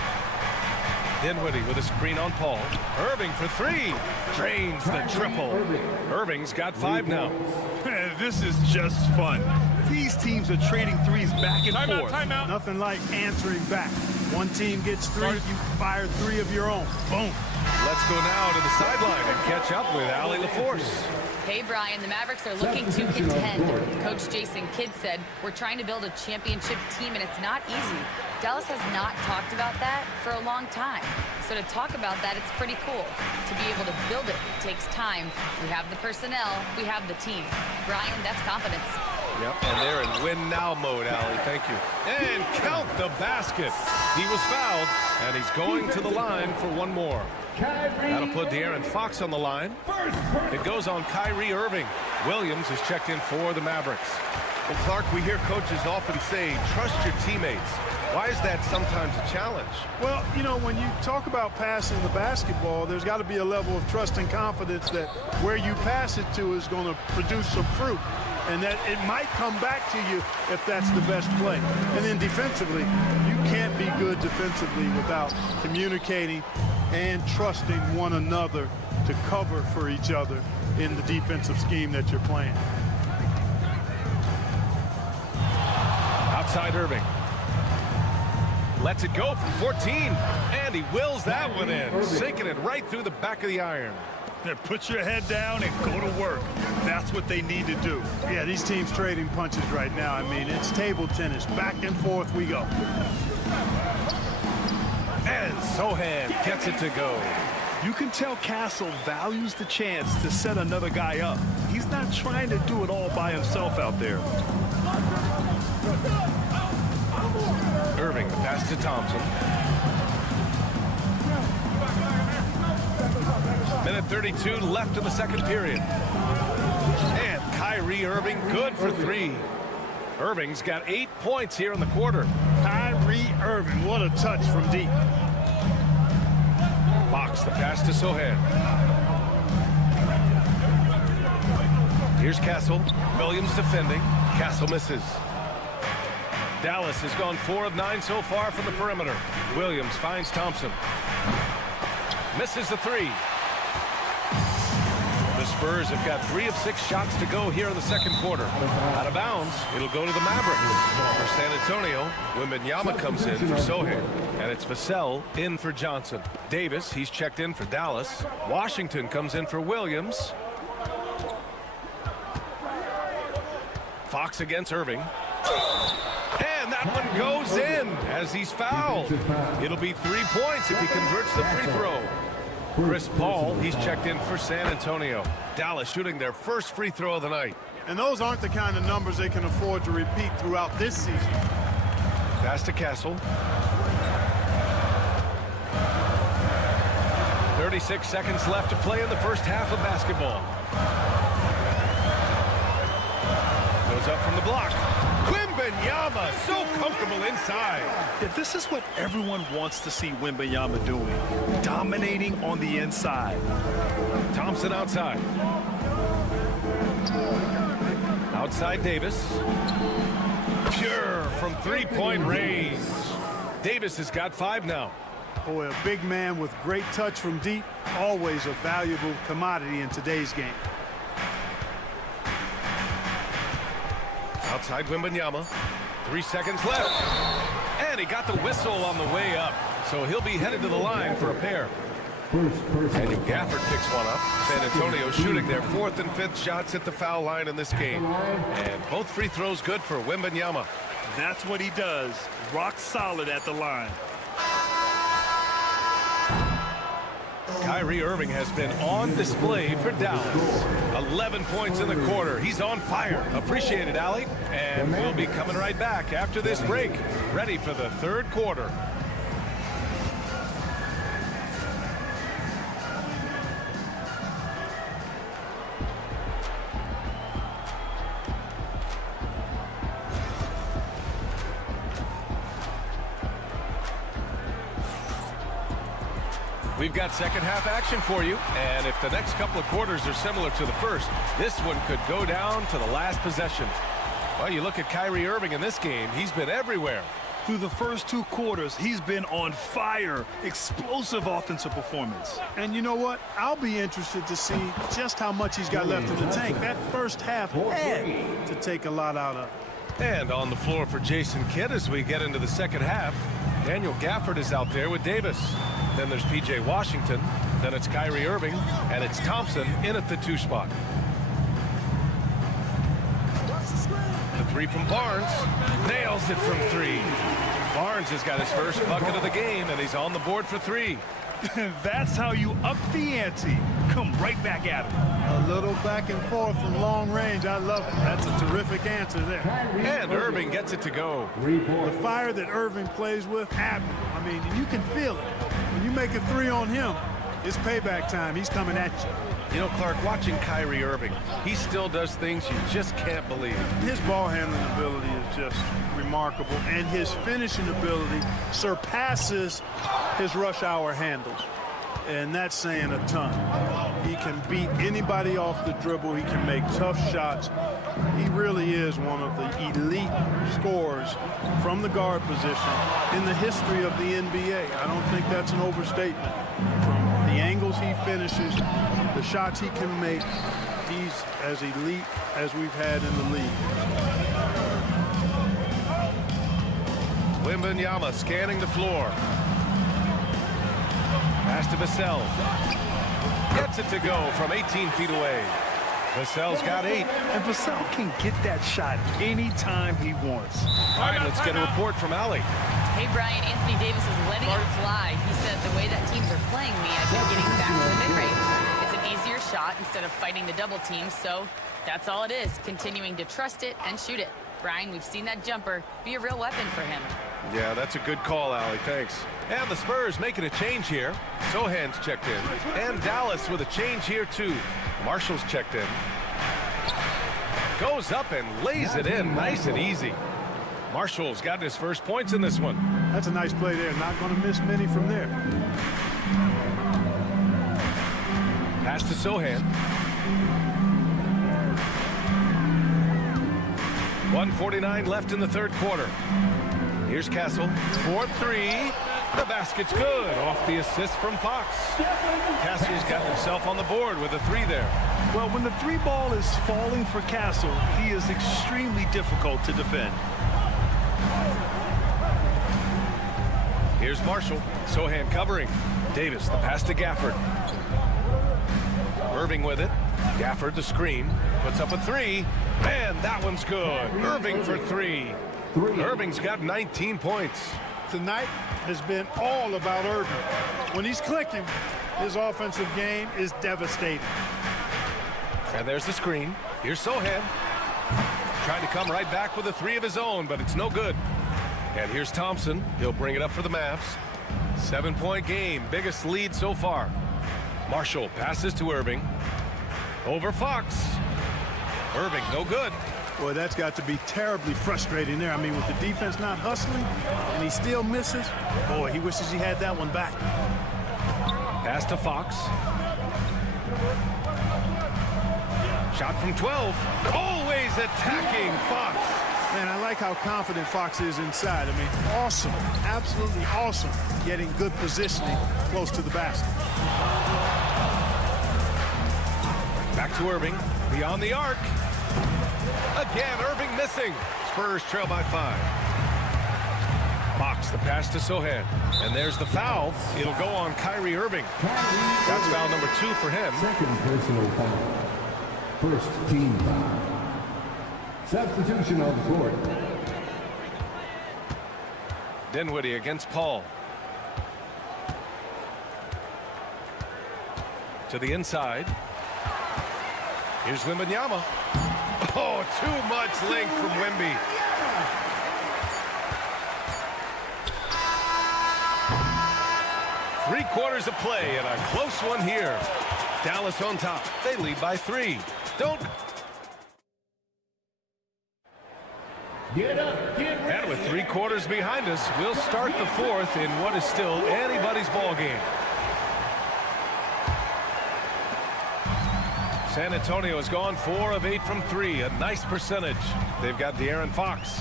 Dinwiddie with a screen on Paul. Irving for 3. Drains the triple. Irving's got 5 now. This is just fun. These teams are trading threes back and forth. Timeout. Nothing like answering back. One team gets 3, you fire 3 of your own. Boom. Let's go now to the sideline and catch up with Allie LaForce. Hey, Brian, the Mavericks are looking to contend. Coach Jason Kidd said, we're trying to build a championship team, and it's not easy. Dallas has not talked about that for a long time. So to talk about that, it's pretty cool. To be able to build it takes time. We have the personnel. We have the team. Brian, that's confidence. Yep, and they're in win-now mode, Allie. Thank you. And count the basket. He was fouled, and he's going to the line for one more. That'll put De'Aaron Fox on the line. It goes on Kyrie Irving. Williams is checked in for the Mavericks. Well, Clark, we hear coaches often say, trust your teammates. Why is that sometimes a challenge? Well, you know, when you talk about passing the basketball, there's got to be a level of trust and confidence that where you pass it to is going to produce some fruit, and that it might come back to you if that's the best play. And then defensively, you can't be good defensively without communicating and trusting one another to cover for each other in the defensive scheme that you're playing. Outside Irving. Lets it go from 14, and he wills that one in, sinking it right through the back of the iron. Put your head down and go to work. That's what they need to do. Yeah, these teams trading punches right now. I mean, it's table tennis. Back and forth we go. And Sohan gets it to go. You can tell Castle values the chance to set another guy up. He's not trying to do it all by himself out there. Irving, the pass to Thompson. Minute 32 left in the second period. And Kyrie Irving good for 3. Irving's got 8 points here in the quarter. Kyrie Irving, what a touch from deep. Fox, the pass to Sohan. Here's Castle. Williams defending. Castle misses. Dallas has gone 4 of 9 so far from the perimeter. Williams finds Thompson. Misses the 3. The Spurs have got 3 of 6 shots to go here in the second quarter. Out of bounds, it'll go to the Mavericks. For San Antonio, Wembanyama comes in for Sohan. And it's Vassell in for Johnson. Davis, he's checked in for Dallas. Washington comes in for Williams. Fox against Irving. And that one goes in as he's fouled. It'll be 3 points if he converts the free throw. Chris Paul, he's checked in for San Antonio. Dallas shooting their first free throw of the night. And those aren't the kind of numbers they can afford to repeat throughout this season. Pass to Castle. 36 seconds left to play in the first half of basketball. Goes up from the block. Wembanyama, so comfortable inside. Yeah, this is what everyone wants to see Wembanyama doing. Dominating on the inside. Thompson outside. Outside Davis. Pure from three-point range. Davis has got 5 now. Boy, a big man with great touch from deep, always a valuable commodity in today's game. Outside Wembanyama. 3 seconds left. And he got the whistle on the way up. So he'll be headed to the line for a pair. Daniel Gafford picks one up. San Antonio shooting their 4th and 5th shots at the foul line in this game. And both free throws good for Wembanyama. That's what he does. Rock solid at the line. Kyrie Irving has been on display for Dallas. 11 points in the quarter. He's on fire. Appreciate it, Allie. And we'll be coming right back after this break. Ready for the 3rd quarter. We've got second half action for you, and if the next couple of quarters are similar to the first, this one could go down to the last possession. Well, you look at Kyrie Irving in this game, he's been everywhere. Through the first 2 quarters, he's been on fire. Explosive offensive performance. And you know what? I'll be interested to see just how much he's got left in the tank. That first half had to take a lot out of. And on the floor for Jason Kidd as we get into the second half, Daniel Gafford is out there with Davis. Then there's P.J. Washington. Then it's Kyrie Irving. And it's Thompson in at the 2 spot. The 3 from Barnes. Nails it from 3. Barnes has got his first bucket of the game, and he's on the board for 3. That's how you up the ante. Come right back at him. A little back and forth from long range. I love it. That's a terrific answer there. And Irving gets it to go. The fire that Irving plays with, I mean, you can feel it. When you make a 3 on him, it's payback time. He's coming at you. You know, Clark, watching Kyrie Irving, he still does things you just can't believe. His ball handling ability is just remarkable, and his finishing ability surpasses his rush hour handles. And that's saying a ton. He can beat anybody off the dribble. He can make tough shots. He really is one of the elite scorers from the guard position in the history of the NBA. I don't think that's an overstatement. From the angles he finishes, the shots he can make, he's as elite as we've had in the league. Wembanyama scanning the floor. Pass to Vassell. Gets it to go from 18 feet away. Vassell's got 8. And Vassell can get that shot anytime he wants. All right, let's get a report from Allie. Hey, Brian, Anthony Davis is letting it fly. He said, the way that teams are playing me, I've been getting back to the mid-range. It's an easier shot instead of fighting the double team, so that's all it is, continuing to trust it and shoot it. Brian, we've seen that jumper be a real weapon for him. Yeah, that's a good call, Allie. Thanks. And the Spurs making a change here. Sohan's checked in. And Dallas with a change here, too. Marshall's checked in. Goes up and lays it in nice and easy. Marshall's got his first points in this one. That's a nice play there. Not going to miss many from there. Pass to Sohan. 1:49 left in the 3rd quarter. Here's Castle for 3. The basket's good off the assist from Fox. Castle's got himself on the board with a 3 there. Well, when the 3 ball is falling for Castle, he is extremely difficult to defend. Here's Marshall. Sohan covering. Davis, the pass to Gafford. Irving with it. Gafford the screen. Puts up a 3. And that one's good. Irving for 3. Irving's got 19 points. Tonight has been all about Irving. When he's clicking, his offensive game is devastating. And there's the screen. Here's Sohan. Trying to come right back with a 3 of his own, but it's no good. And here's Thompson. He'll bring it up for the Mavs. 7-point game. Biggest lead so far. Marshall passes to Irving. Over Fox. Irving, no good. Boy, that's got to be terribly frustrating there. I mean, with the defense not hustling, and he still misses. Boy, he wishes he had that one back. Pass to Fox. Shot from 12. Always attacking Fox. Man, I like how confident Fox is inside. I mean, awesome. Absolutely awesome. Getting good positioning close to the basket. Back to Irving. Beyond the arc. Again, Irving missing. Spurs trail by 5. Fox Fox, the pass to Sohan. And there's the foul. It'll go on Kyrie Irving. That's foul number 2 for him. Second personal foul. First team foul. Substitution on the court. Dinwiddie against Paul. To the inside. Here's Wembanyama. Oh, too much length from Wemby. Three-quarters of play and a close one here. Dallas on top. They lead by 3. Don't. Get up, get ready. And with 3 quarters behind us, we'll start the 4th in what is still anybody's ball game. San Antonio has gone 4 of 8 from 3, a nice percentage. They've got De'Aaron Fox,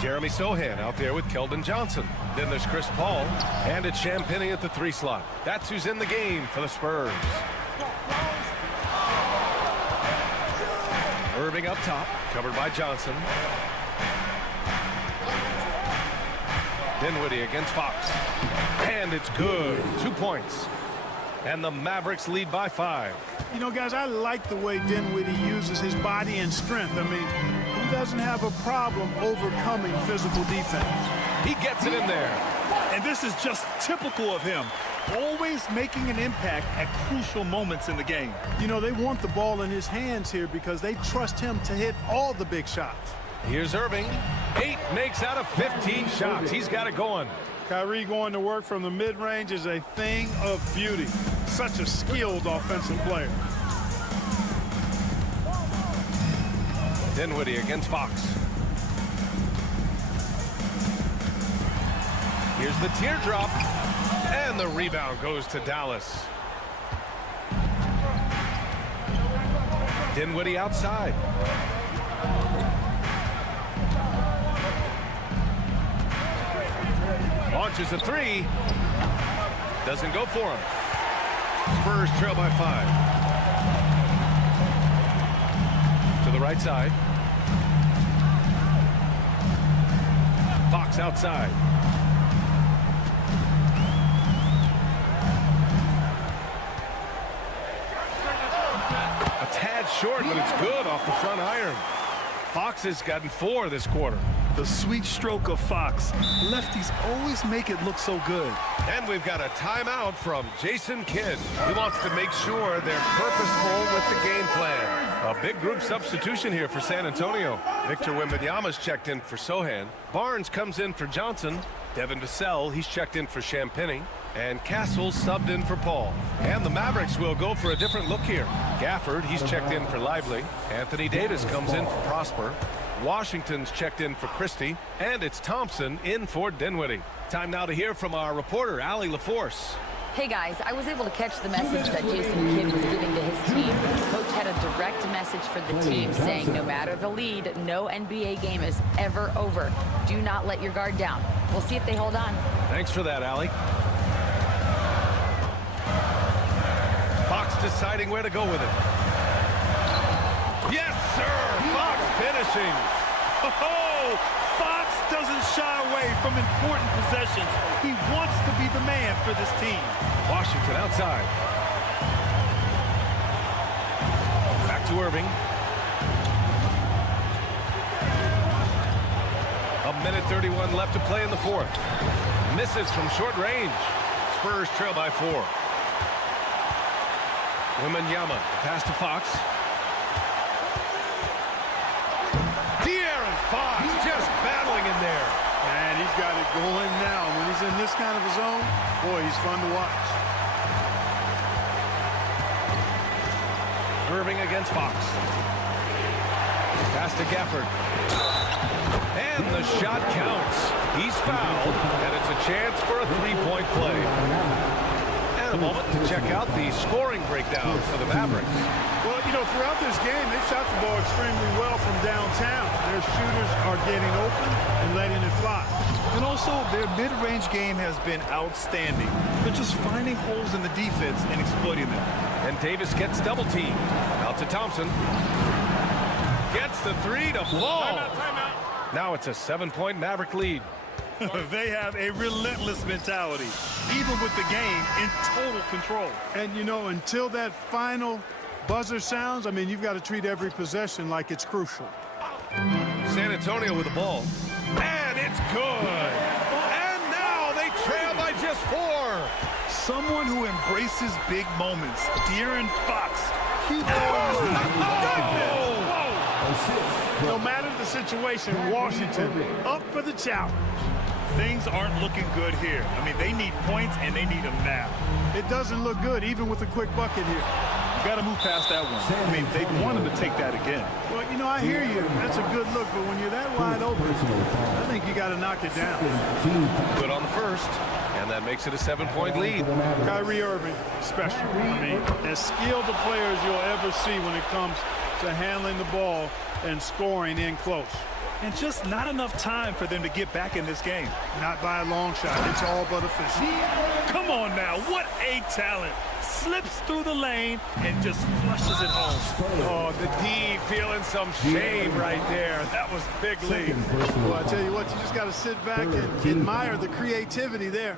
Jeremy Sohan out there with Keldon Johnson. Then there's Chris Paul, and it's Champagnie at the 3 slot. That's who's in the game for the Spurs. Irving up top, covered by Johnson. Dinwiddie against Fox, and it's good. 2 points. And the Mavericks lead by 5. You know, guys, I like the way Dinwiddie uses his body and strength. I mean, he doesn't have a problem overcoming physical defense. He gets it in there. And this is just typical of him. Always making an impact at crucial moments in the game. You know, they want the ball in his hands here because they trust him to hit all the big shots. Here's Irving. 8 makes out of 15 shots. He's got it going. Kyrie going to work from the mid-range is a thing of beauty. Such a skilled offensive player. Dinwiddie against Fox. Here's the teardrop. And the rebound goes to Dallas. Dinwiddie outside. Launches a 3. Doesn't go for him. Spurs trail by 5. To the right side. Fox outside. A tad short, but it's good off the front iron. Fox has gotten 4 this quarter. The sweet stroke of Fox. Lefties always make it look so good. And we've got a timeout from Jason Kidd. He wants to make sure they're purposeful with the game plan. A big group substitution here for San Antonio. Victor Wembanyama's checked in for Sohan. Barnes comes in for Johnson. Devin Vassell, he's checked in for Champagnie. And Castle subbed in for Paul. And the Mavericks will go for a different look here. Gafford, he's checked in for Lively. Anthony Davis comes in for Prosper. Washington's checked in for Christie. And it's Thompson in for Dinwiddie. Time now to hear from our reporter, Allie LaForce. Hey guys, I was able to catch the message that Jason Kidd was giving to his team. The coach had a direct message for the team saying no matter the lead, no NBA game is ever over. Do not let your guard down. We'll see if they hold on. Thanks for that, Allie. Fox deciding where to go with it. Yes, sir! Fox finishing. Oh, Fox doesn't shy away from important possessions. He wants to be the man for this team. Washington outside. Back to Irving. A minute 31 left to play in the 4th. Misses from short range. Spurs trail by 4. Wembanyama, pass to Fox. De'Aaron Fox just battling in there. And he's got it going now. When he's in this kind of a zone, boy, he's fun to watch. Irving against Fox. Pass to Gafford. And the shot counts. He's fouled, and it's a chance for a 3-point play. And a moment to check out the scoring breakdown for the Mavericks. Well, you know, throughout this game, they've shot the ball extremely well from downtown. Their shooters are getting open and letting it fly. And also, their mid-range game has been outstanding. They're just finding holes in the defense and exploiting them. And Davis gets double-teamed. Out to Thompson. Gets the 3 to fall. Timeout. Now it's a 7-point Maverick lead. They have a relentless mentality, even with the game in total control. And, you know, until that final buzzer sounds, I mean, you've got to treat every possession like it's crucial. San Antonio with the ball. And it's good. And now they trail by just 4. Someone who embraces big moments. De'Aaron Fox. No matter the situation, Washington up for the challenge. Things aren't looking good here. I mean, they need points, and they need them now. It doesn't look good, even with a quick bucket here. You got to move past that one. I mean, they want him to take that again. Well, you know, I hear you. That's a good look, but when you're that wide open, I think you got to knock it down. Good on the first, and that makes it a 7-point lead. Kyrie Irving, special. I mean, as skilled the players you'll ever see when it comes to handling the ball and scoring in close. And just not enough time for them to get back in this game. Not by a long shot. It's all but official. Come on now. What a talent. Slips through the lane and just flushes it home. Oh, the D feeling some shame right there. That was big lead. Well, I tell you what, you just got to sit back and admire the creativity there.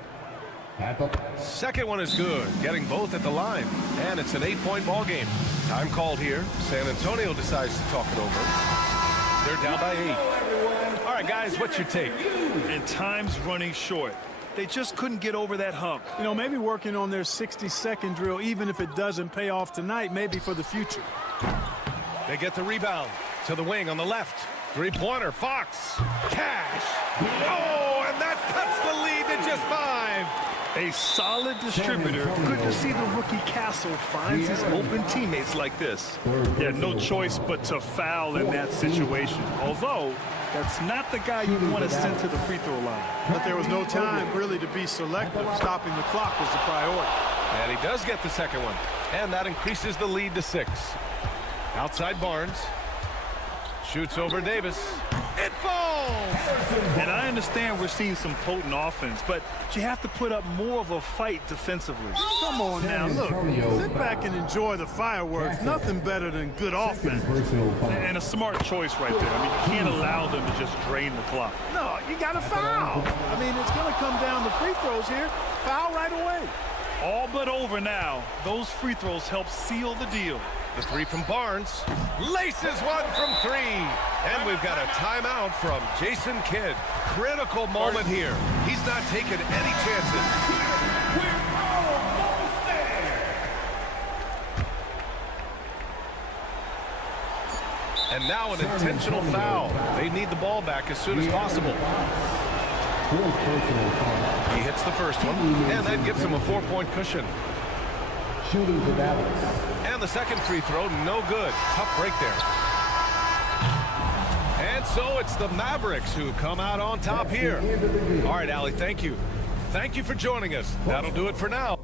Second one is good, getting both at the line. And it's an 8-point ball game. Time called here. San Antonio decides to talk it over. They're down by 8. All right, guys, what's your take? And time's running short. They just couldn't get over that hump. You know, maybe working on their 60-second drill, even if it doesn't pay off tonight, maybe for the future. They get the rebound to the wing on the left. 3-pointer, Fox. Cash. Oh, and that cuts the lead to just 5. A solid distributor. Good to see the rookie Castle finds his open teammates like this. He had no choice but to foul in that situation. Although, that's not the guy you want to send to the free throw line. But there was no time really to be selective. Stopping the clock was the priority. And he does get the second one. And that increases the lead to 6. Outside Barnes. Shoots over Davis. It falls! And I understand we're seeing some potent offense, but you have to put up more of a fight defensively. Come on now, look. Sit back and enjoy the fireworks. Nothing better than good offense. And a smart choice right there. I mean, you can't allow them to just drain the clock. No, you got to foul. I mean, it's going to come down to free throws here. Foul right away. All but over now. Those free throws help seal the deal. The 3 from Barnes. Laces one from 3. And we've got a timeout from Jason Kidd. Critical moment here. He's not taking any chances. We're almost there. And now an intentional foul. They need the ball back as soon as possible. He hits the first one, and that gives him a 4-point cushion. Shooting for Dallas. And the second free throw, no good. Tough break there. And so it's the Mavericks who come out on top here. All right, Allie, thank you. Thank you for joining us. That'll do it for now.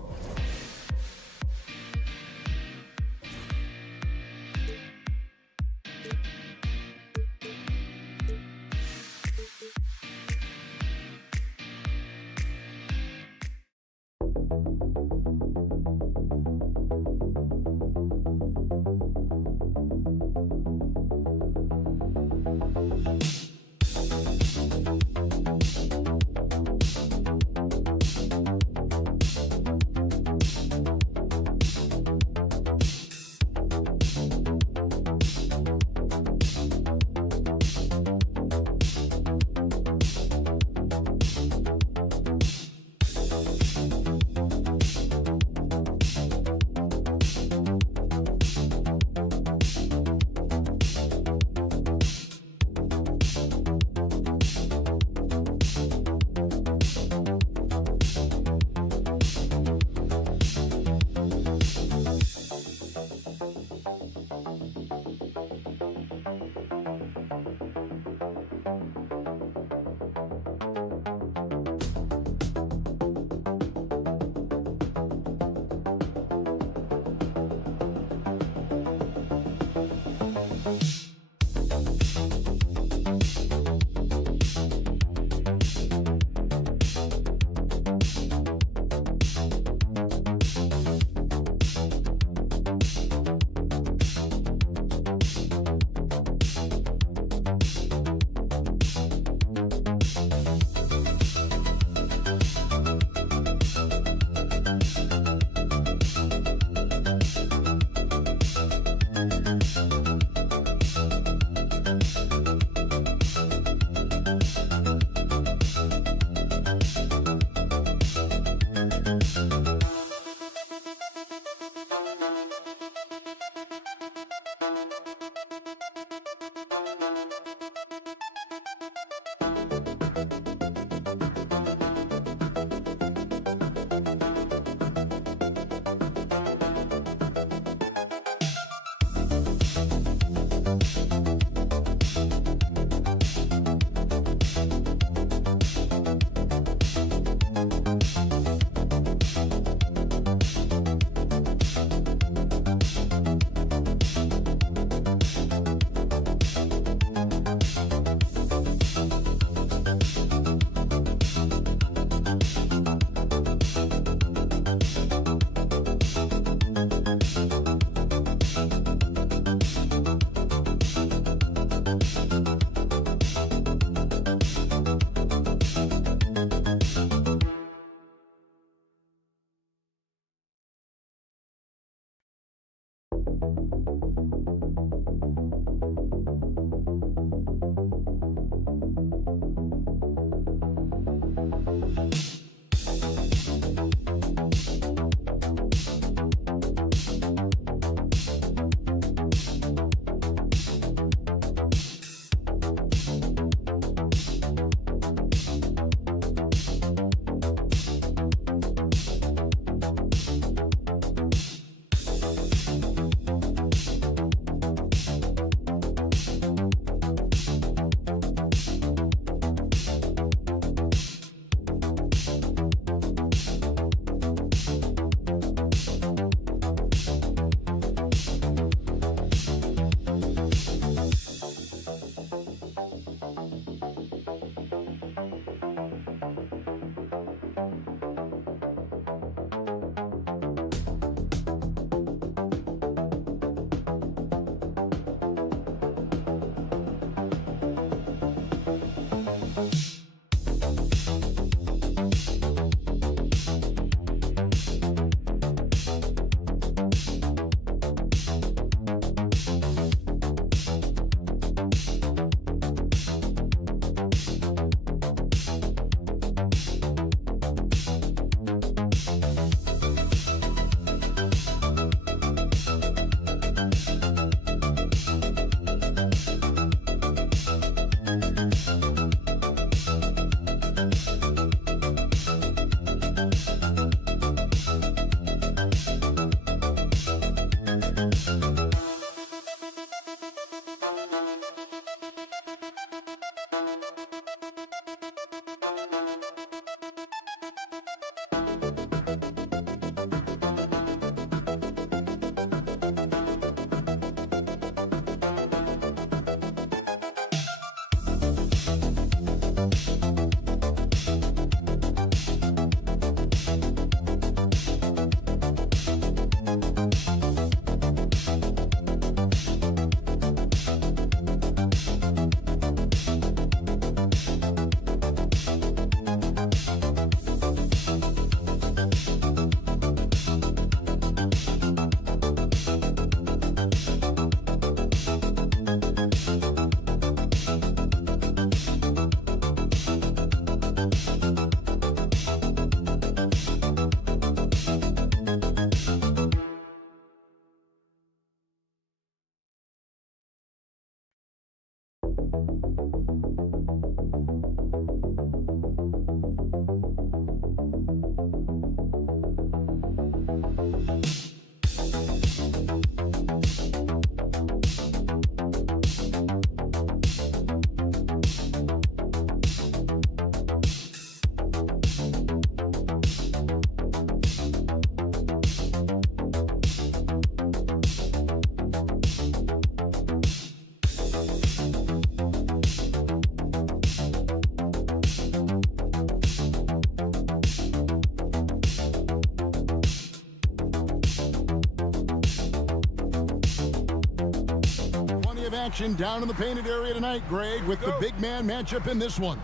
Action down in the painted area tonight, Greg, with the big man matchup in this one.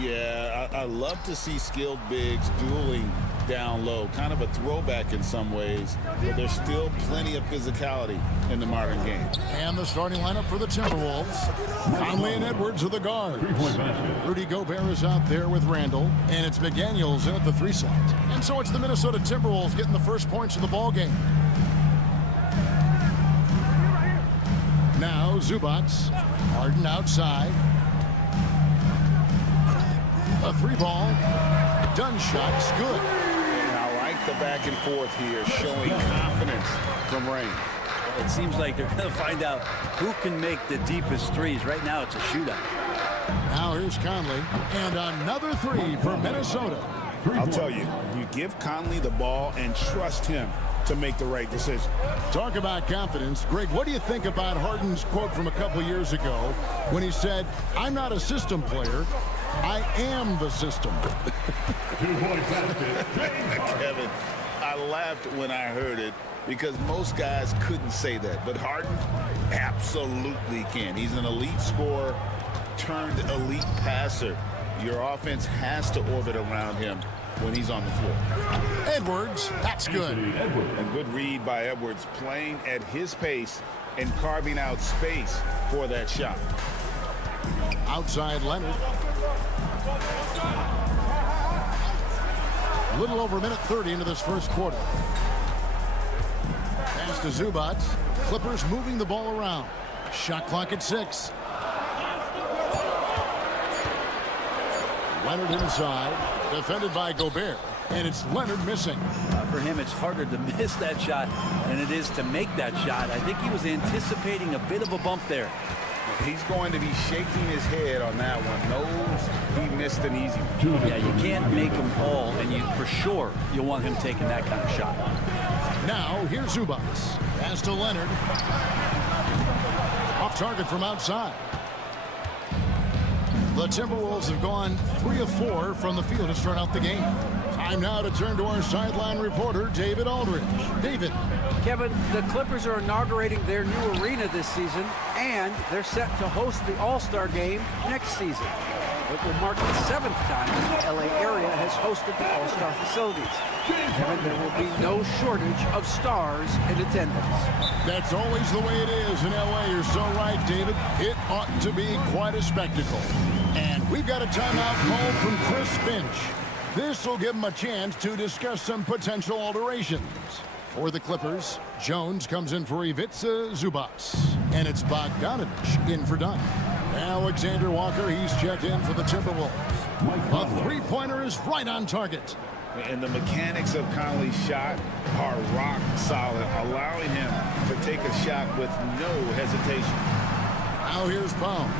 Yeah, I love to see skilled bigs dueling down low. Kind of a throwback in some ways, but there's still plenty of physicality in the modern game. And the starting lineup for the Timberwolves. Conley and Edwards are the guards. Rudy Gobert is out there with Randall, and it's McDaniels in at the 3 slot. And so it's the Minnesota Timberwolves getting the first points of the ball game. Now Zubac, Harden outside. A 3-ball, done shot's good. And I like the back and forth here, showing confidence from Rain. It seems like they're going to find out who can make the deepest threes. Right now it's a shootout. Now here's Conley, and another 3 for Minnesota. I'll tell you, you give Conley the ball and trust him to make the right decision. Talk about confidence. Greg, what do you think about Harden's quote from a couple years ago when he said, "I'm not a system player, I am the system"? Kevin, I laughed when I heard it because most guys couldn't say that, but Harden absolutely can. He's an elite scorer turned elite passer. Your offense has to orbit around him when he's on the floor. Edwards, that's good. And good read by Edwards, playing at his pace and carving out space for that shot. Outside Leonard. A little over a minute 30 into this first quarter. Pass to Zubac. Clippers moving the ball around. Shot clock at 6. Leonard inside, defended by Gobert, and it's Leonard missing. For him, it's harder to miss that shot than it is to make that shot. I think he was anticipating a bit of a bump there. He's going to be shaking his head on that one. Knows he missed an easy one. Yeah, you can't make him fall, and you for sure you'll want him taking that kind of shot. Now, here's Zubac. Pass to Leonard. Off target from outside. The Timberwolves have gone 3 of 4 from the field to start out the game. Time now to turn to our sideline reporter, David Aldridge. David. Kevin, the Clippers are inaugurating their new arena this season, and they're set to host the All-Star Game next season. It will mark the 7th time the LA area has hosted the All-Star facilities. Kevin, there will be no shortage of stars in attendance. That's always the way it is in LA. You're so right, David. It ought to be quite a spectacle. And we've got a timeout called from Chris Finch. This will give him a chance to discuss some potential alterations. For the Clippers, Jones comes in for Ivica Zubac. And it's Bogdanovich in for Dunn. Alexander Walker, he's checked in for the Timberwolves. A 3-pointer is right on target. And the mechanics of Conley's shot are rock solid, allowing him to take a shot with no hesitation. Now here's Pound.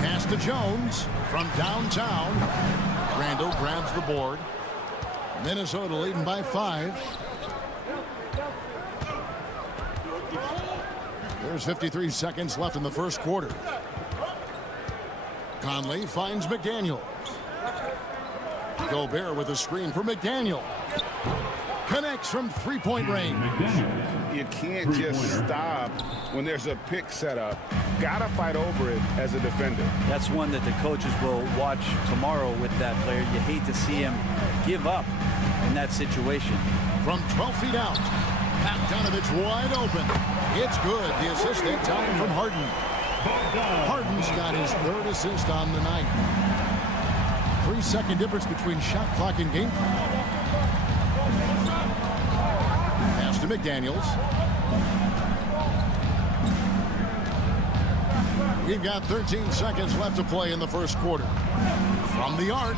Pass to Jones from downtown. Randall grabs the board. Minnesota leading by 5. There's 53 seconds left in the first quarter. Conley finds McDaniel. Gobert with a screen for McDaniel. Connects from 3-point range. You can't just stop when there's a pick set up. Gotta fight over it as a defender. That's one that the coaches will watch tomorrow with that player. You hate to see him give up in that situation. From 12 feet out, Bogdanovich wide open. It's good. The assist that time from Harden. Harden's got his 3rd assist on the night. 3-second difference between shot clock and game clock. Pass to McDaniels. We've got 13 seconds left to play in the first quarter. From the arc.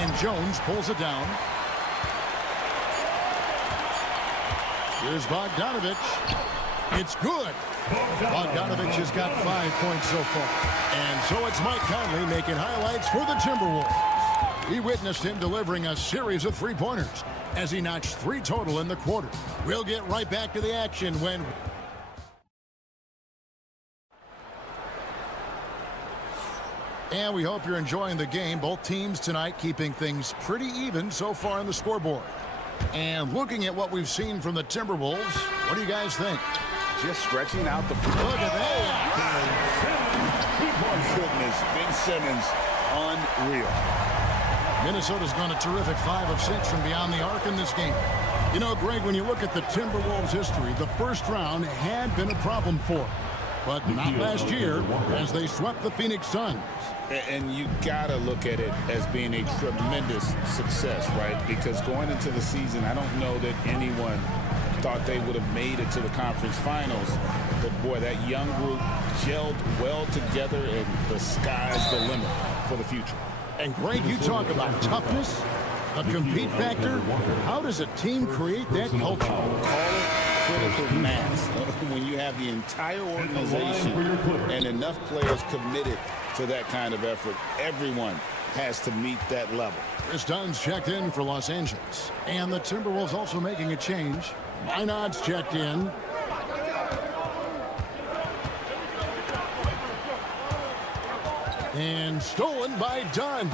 And Jones pulls it down. Here's Bogdanovich. It's good. Bogdanovich has got 5 points so far. And so it's Mike Conley making highlights for the Timberwolves. We witnessed him delivering a series of three-pointers as he notched 3 total in the quarter. We'll get right back to the action when... And we hope you're enjoying the game. Both teams tonight keeping things pretty even so far on the scoreboard. And looking at what we've seen from the Timberwolves, what do you guys think? Just stretching out the... Look at that. Goodness, Ben Simmons, unreal. Minnesota's gone a terrific 5 of 6 from beyond the arc in this game. You know, Greg, when you look at the Timberwolves' history, the first round had been a problem for them. But not last year as they swept the Phoenix Suns. And you got to look at it as being a tremendous success, right? Because going into the season, I don't know that anyone thought they would have made it to the conference finals. But, boy, that young group gelled well together, and the sky's the limit for the future. And, Greg, you talk about toughness, a compete factor. How does a team create that culture? Call it critical mass. When you have the entire organization and enough players committed to that kind of effort, everyone has to meet that level. Chris Dunn's checked in for Los Angeles. And the Timberwolves also making a change. Minod's checked in. And stolen by Dunn.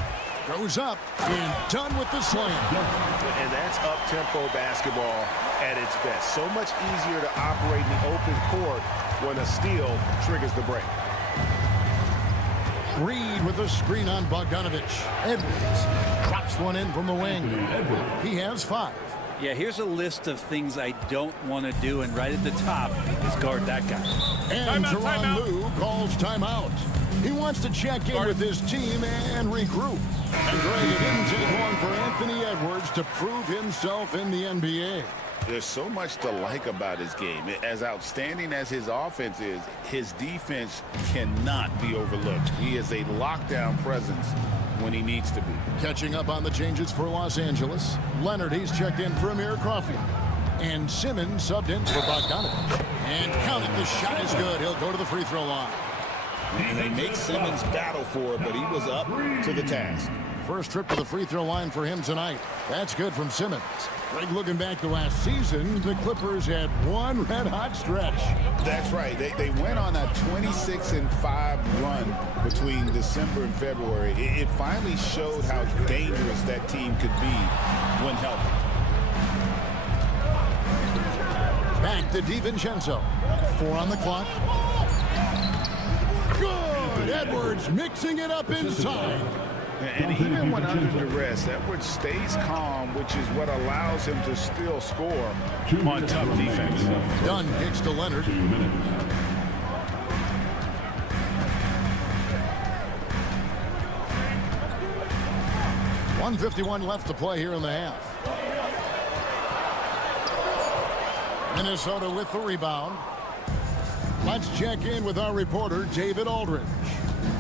Goes up, and Dunn with the slam. And that's up-tempo basketball at its best. So much easier to operate in the open court when a steal triggers the break. Reed with a screen on Bogdanovich. Edwards drops one in from the wing. He has 5. Yeah, here's a list of things I don't want to do, and right at the top is guard that guy. And Tyronn Lue calls timeout. He wants to check in with his team and regroup. And Greg, it didn't take long for Anthony Edwards to prove himself in the NBA. There's so much to like about his game. As outstanding as his offense is, his defense cannot be overlooked. He is a lockdown presence when he needs to be. Catching up on the changes for Los Angeles. Leonard, he's checked in for Amir Coffey. And Simmons subbed in for Bogdanovich. And counted, the shot is good. He'll go to the free throw line. And they make Simmons battle for it, but he was up to the task. First trip to the free throw line for him tonight. That's good from Simmons. Greg, looking back to last season, the Clippers had one red-hot stretch. That's right. They went on a 26-5 run between December and February. It finally showed how dangerous that team could be when healthy. Back to DiVincenzo. 4 on the clock. Good! Edwards mixing it up inside. And even when under duress, Edwards stays calm, which is what allows him to still score on tough defense. Dunn kicks to Leonard. 2 minutes. 1:51 left to play here in the half. Minnesota with the rebound. Let's check in with our reporter, David Aldridge.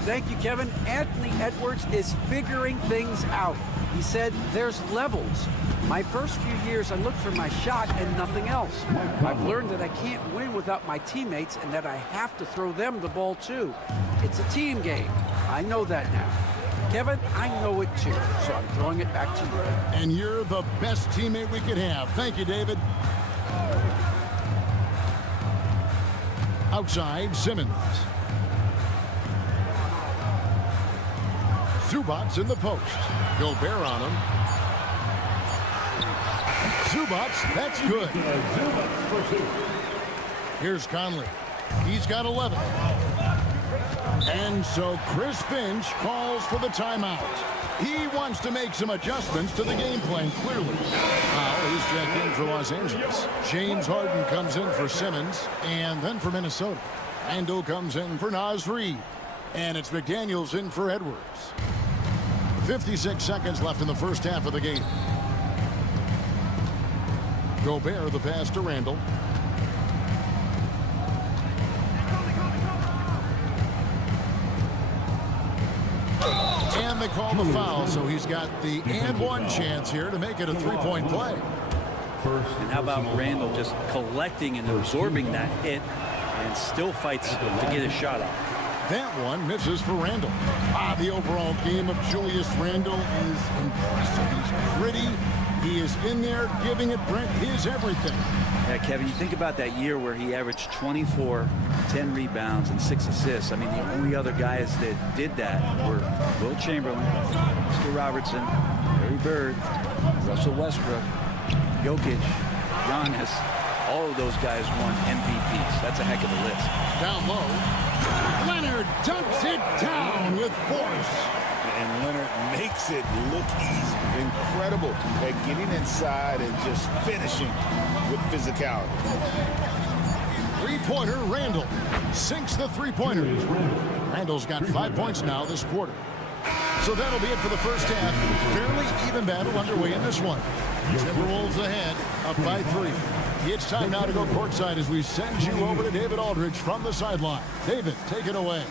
Thank you, Kevin. Anthony Edwards is figuring things out. He said there's levels. My first few years, I looked for my shot and nothing else. I've learned that I can't win without my teammates and that I have to throw them the ball too. It's a team game. I know that now. Kevin, I know it too, so I'm throwing it back to you. And you're the best teammate we could have. Thank you, David. Outside, Simmons. Zubac's in the post. Gobert on him. Zubac's, that's good. Here's Conley. He's got 11. And so Chris Finch calls for the timeout. He wants to make some adjustments to the game plan, clearly. Now he's checked in for Los Angeles. James Harden comes in for Simmons, and then for Minnesota. Randall comes in for Naz Reid. And it's McDaniels in for Edwards. 56 seconds left in the first half of the game. Gobert, the pass to Randall. And they call the foul, so he's got the and one chance here to make it a three-point play. And how about Randall just collecting and absorbing that hit and still fights to get a shot off. That one misses for Randall. The overall game of Julius Randall is impressive. He's gritty. He is in there giving it, Brent, his everything. Yeah, Kevin, you think about that year where he averaged 24, 10 rebounds, and 6 assists. I mean, the only other guys that did that were Will Chamberlain, Mr. Robertson, Larry Bird, Russell Westbrook, Jokic, Giannis. All of those guys won MVPs. That's a heck of a list. Down low. Leonard dumps it down with force. And Leonard makes it look easy. Incredible at getting inside and just finishing with physicality. Three-pointer, Randall sinks the three-pointer. Randall's got 5 points now this quarter. So that'll be it for the first half. Fairly even battle underway in this one. Timberwolves ahead, up by 3. It's time now to go courtside as we send you over to David Aldridge from the sideline. David, take it away.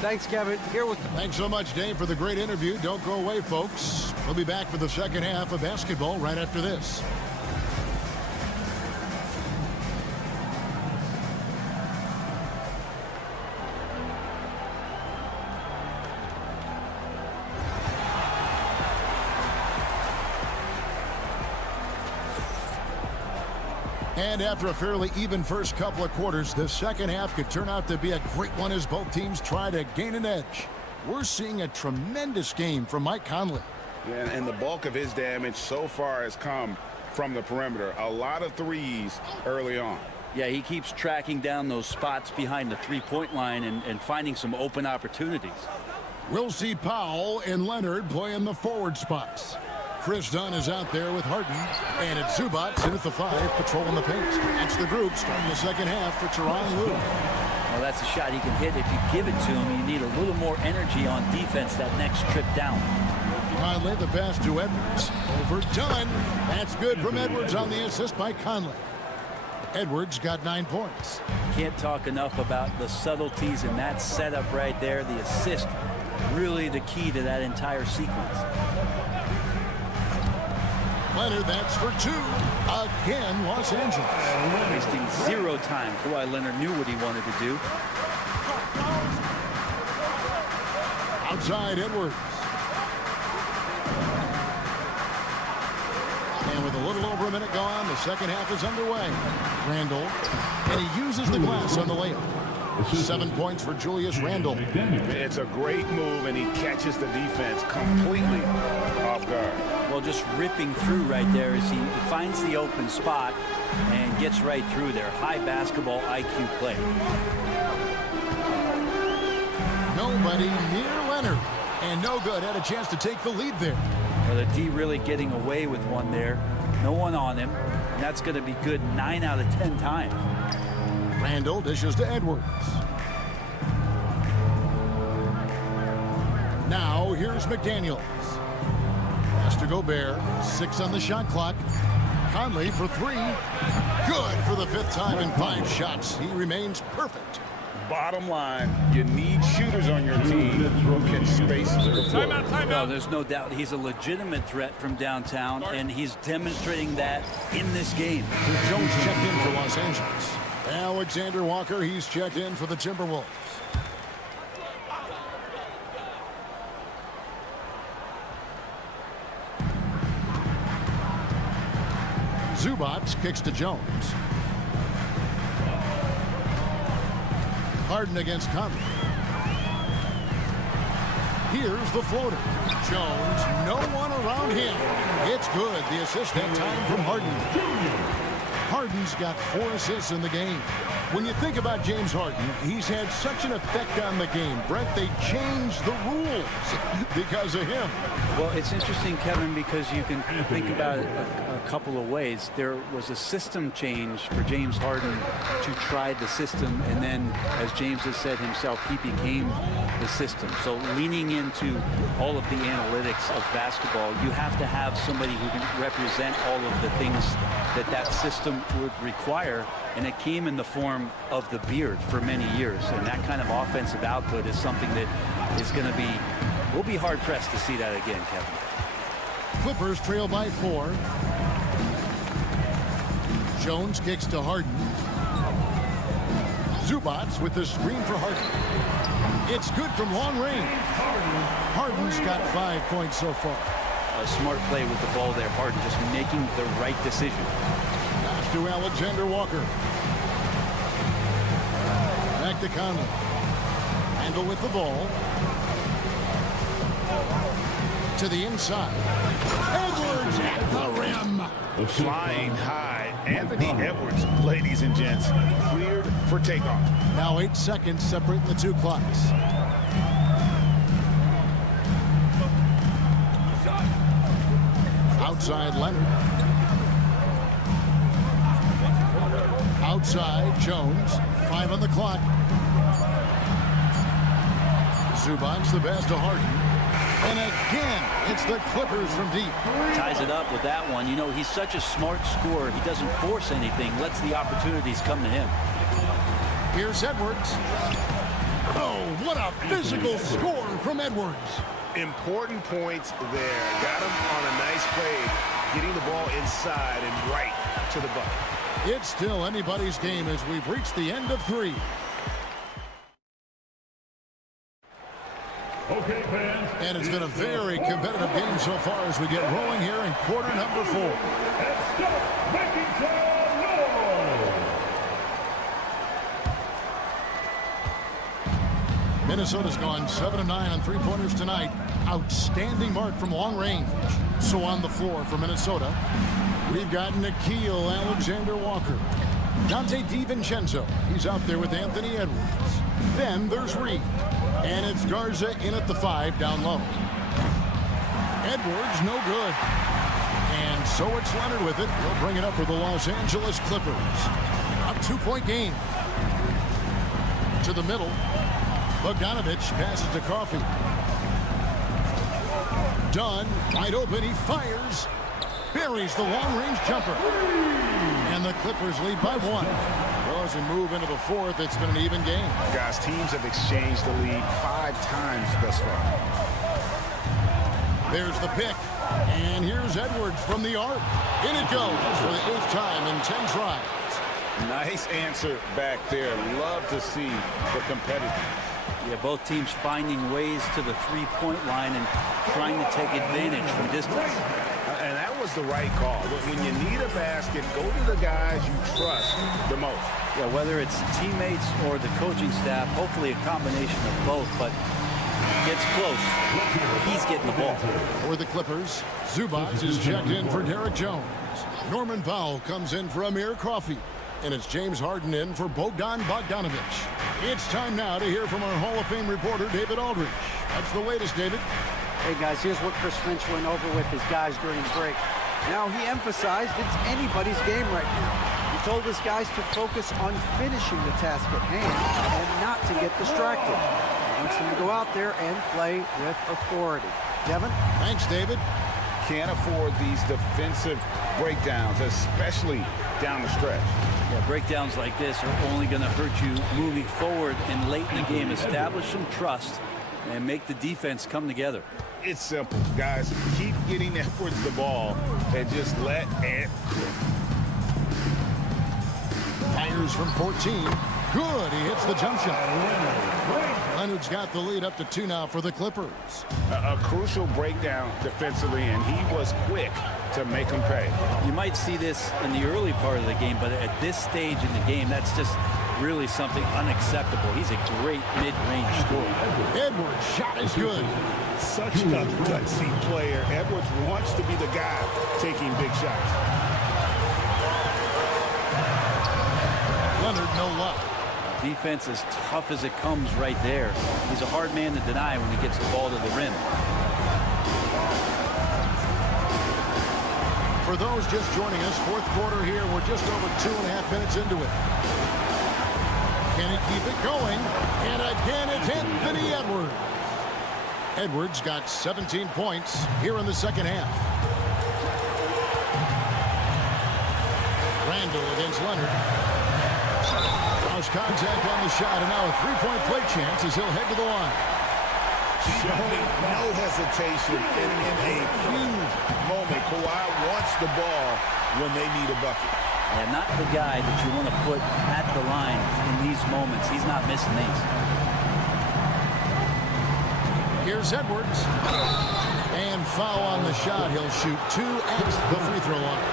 Thanks, Kevin. Thanks so much, Dave, for the great interview. Don't go away, folks. We'll be back for the second half of basketball right after this. And after a fairly even first couple of quarters, the second half could turn out to be a great one as both teams try to gain an edge. We're seeing a tremendous game from Mike Conley. Yeah, and the bulk of his damage so far has come from the perimeter. A lot of threes early on. Yeah, he keeps tracking down those spots behind the three-point line and finding some open opportunities. We'll see Powell and Leonard play in the forward spots. Chris Dunn is out there with Harden, and it's Zubac in at the 5, patrolling the paint. That's the group starting the second half for Tyronn Lue. Well, that's a shot he can hit. If you give it to him, you need a little more energy on defense that next trip down. Conley, the pass to Edwards. Over Dunn. That's good from Edwards on the assist by Conley. Edwards got 9 points. Can't talk enough about the subtleties in that setup right there. The assist, really the key to that entire sequence. Leonard, that's for 2. Again, Los Angeles. Wasting 0 time. Kawhi Leonard knew what he wanted to do. Outside Edwards. And with a little over a minute gone, the second half is underway. Randall, and he uses the glass on the layup. 7 points for Julius Randall. It's a great move, and he catches the defense completely off guard. Well, just ripping through right there as he finds the open spot and gets right through there. High basketball IQ play. Nobody near Leonard. And no good. Had a chance to take the lead there. Well, the D really getting away with one there. No one on him. And that's going to be good 9 out of 10 times. Randall dishes to Edwards. Now here's McDaniels. Pass to Gobert. 6 on the shot clock. Conley for 3. Good for the 5th time in 5 shots. He remains perfect. Bottom line, you need shooters on your team who can space the floor. Well, there's no doubt he's a legitimate threat from downtown, and he's demonstrating that in this game. Jones checked in for Los Angeles. Alexander Walker, he's checked in for the Timberwolves. Zubac kicks to Jones. Harden against Conley. Here's the floater. Jones, no one around him. It's good. The assist that time from Harden. Harden's got 4 assists in the game. When you think about James Harden, he's had such an effect on the game. Brent, they changed the rules because of him. Well, it's interesting, Kevin, because you can think about it a couple of ways. There was a system change for James Harden to try the system, and then, as James has said himself, he became the system. So leaning into all of the analytics of basketball, you have to have somebody who can represent all of the things that system would require, and it came in the form of the beard for many years. And that kind of offensive output is something that is going to be, we'll be hard-pressed to see that again, Kevin. Clippers trail by 4. Jones kicks to Harden. Zubac with the screen for Harden. It's good from long range. Harden's got 5 points so far. A smart play with the ball there. Harden just making the right decision. Pass to Alexander Walker. Back to Conley. Handle with the ball. To the inside. Edwards at the rim. Flying high. Anthony Edwards, ladies and gents, cleared for takeoff. Now 8 seconds separating the two clocks. Outside Leonard. Outside Jones. 5 on the clock. Zubac the pass to Harden. And again, it's the Clippers from deep. Ties it up with that one. You know, he's such a smart scorer. He doesn't force anything, lets the opportunities come to him. Here's Edwards. Oh, what a physical score from Edwards. Important points there. Got him on a nice play, getting the ball inside and right to the bucket. It's still anybody's game as we've reached the end of 3. Okay, fans. And it's been a very competitive game so far as we get rolling here in quarter number 4. And stop making some noise. Minnesota's gone 7 of 9 on 3-pointers tonight. Outstanding mark from long range. So on the floor for Minnesota, we've got Nickeil Alexander-Walker. Dante DiVincenzo. He's out there with Anthony Edwards. Then there's Reed. And it's Garza in at the 5 down low. Edwards no good. And so it's Leonard with it. He'll bring it up for the Los Angeles Clippers. A 2-point game. To the middle. Bogdanovich passes to Coffey. Dunn, wide open, he fires. Buries the long-range jumper. And the Clippers lead by 1. Well, as we move into the 4th, it's been an even game. Guys, teams have exchanged the lead 5 times thus far. There's the pick. And here's Edwards from the arc. In it goes for the 8th time in 10 tries. Nice answer back there. Love to see the competitiveness. Yeah, both teams finding ways to the 3-point line and trying to take advantage from distance. And that was the right call. When you need a basket, go to the guys you trust the most. Yeah, whether it's teammates or the coaching staff, hopefully a combination of both, but gets close. He's getting the ball. For the Clippers, Zubac is checked in for Derek Jones. Norman Powell comes in for Amir Coffey. And it's James Harden in for Bogdan Bogdanovich. It's time now to hear from our Hall of Fame reporter, David Aldridge. That's the latest, David. Hey, guys, here's what Chris Finch went over with his guys during the break. Now, he emphasized it's anybody's game right now. He told his guys to focus on finishing the task at hand and not to get distracted. He wants them to go out there and play with authority. Devin? Thanks, David. Can't afford these defensive breakdowns, especially down the stretch. Yeah, breakdowns like this are only going to hurt you moving forward and late in the game. Establish some trust and make the defense come together. It's simple, guys. Keep getting Edwards the ball and just let it click. Fires from 14. Good. He hits the jump shot. Leonard's got the lead up to 2 now for the Clippers. A crucial breakdown defensively, and he was quick to make them pay. You might see this in the early part of the game, but at this stage in the game, that's just really something unacceptable. He's a great mid-range scorer. Edwards' shot is good. Such a gutsy player. Edwards wants to be the guy taking big shots. Leonard, no luck. Defense as tough as it comes right there. He's a hard man to deny when he gets the ball to the rim. For those just joining us, 4th quarter here. We're just over 2.5 minutes into it. Can he keep it going? And again, it's Anthony Edwards. Edwards got 17 points here in the second half. Randall against Leonard. Cross contact on the shot, and now a 3-point play chance as he'll head to the line. Showing no hesitation, and in a huge moment, Kawhi wants the ball when they need a bucket. And not the guy that you want to put at the line in these moments. He's not missing these. Here's Edwards. And foul on the shot. He'll shoot 2 at the free throw line.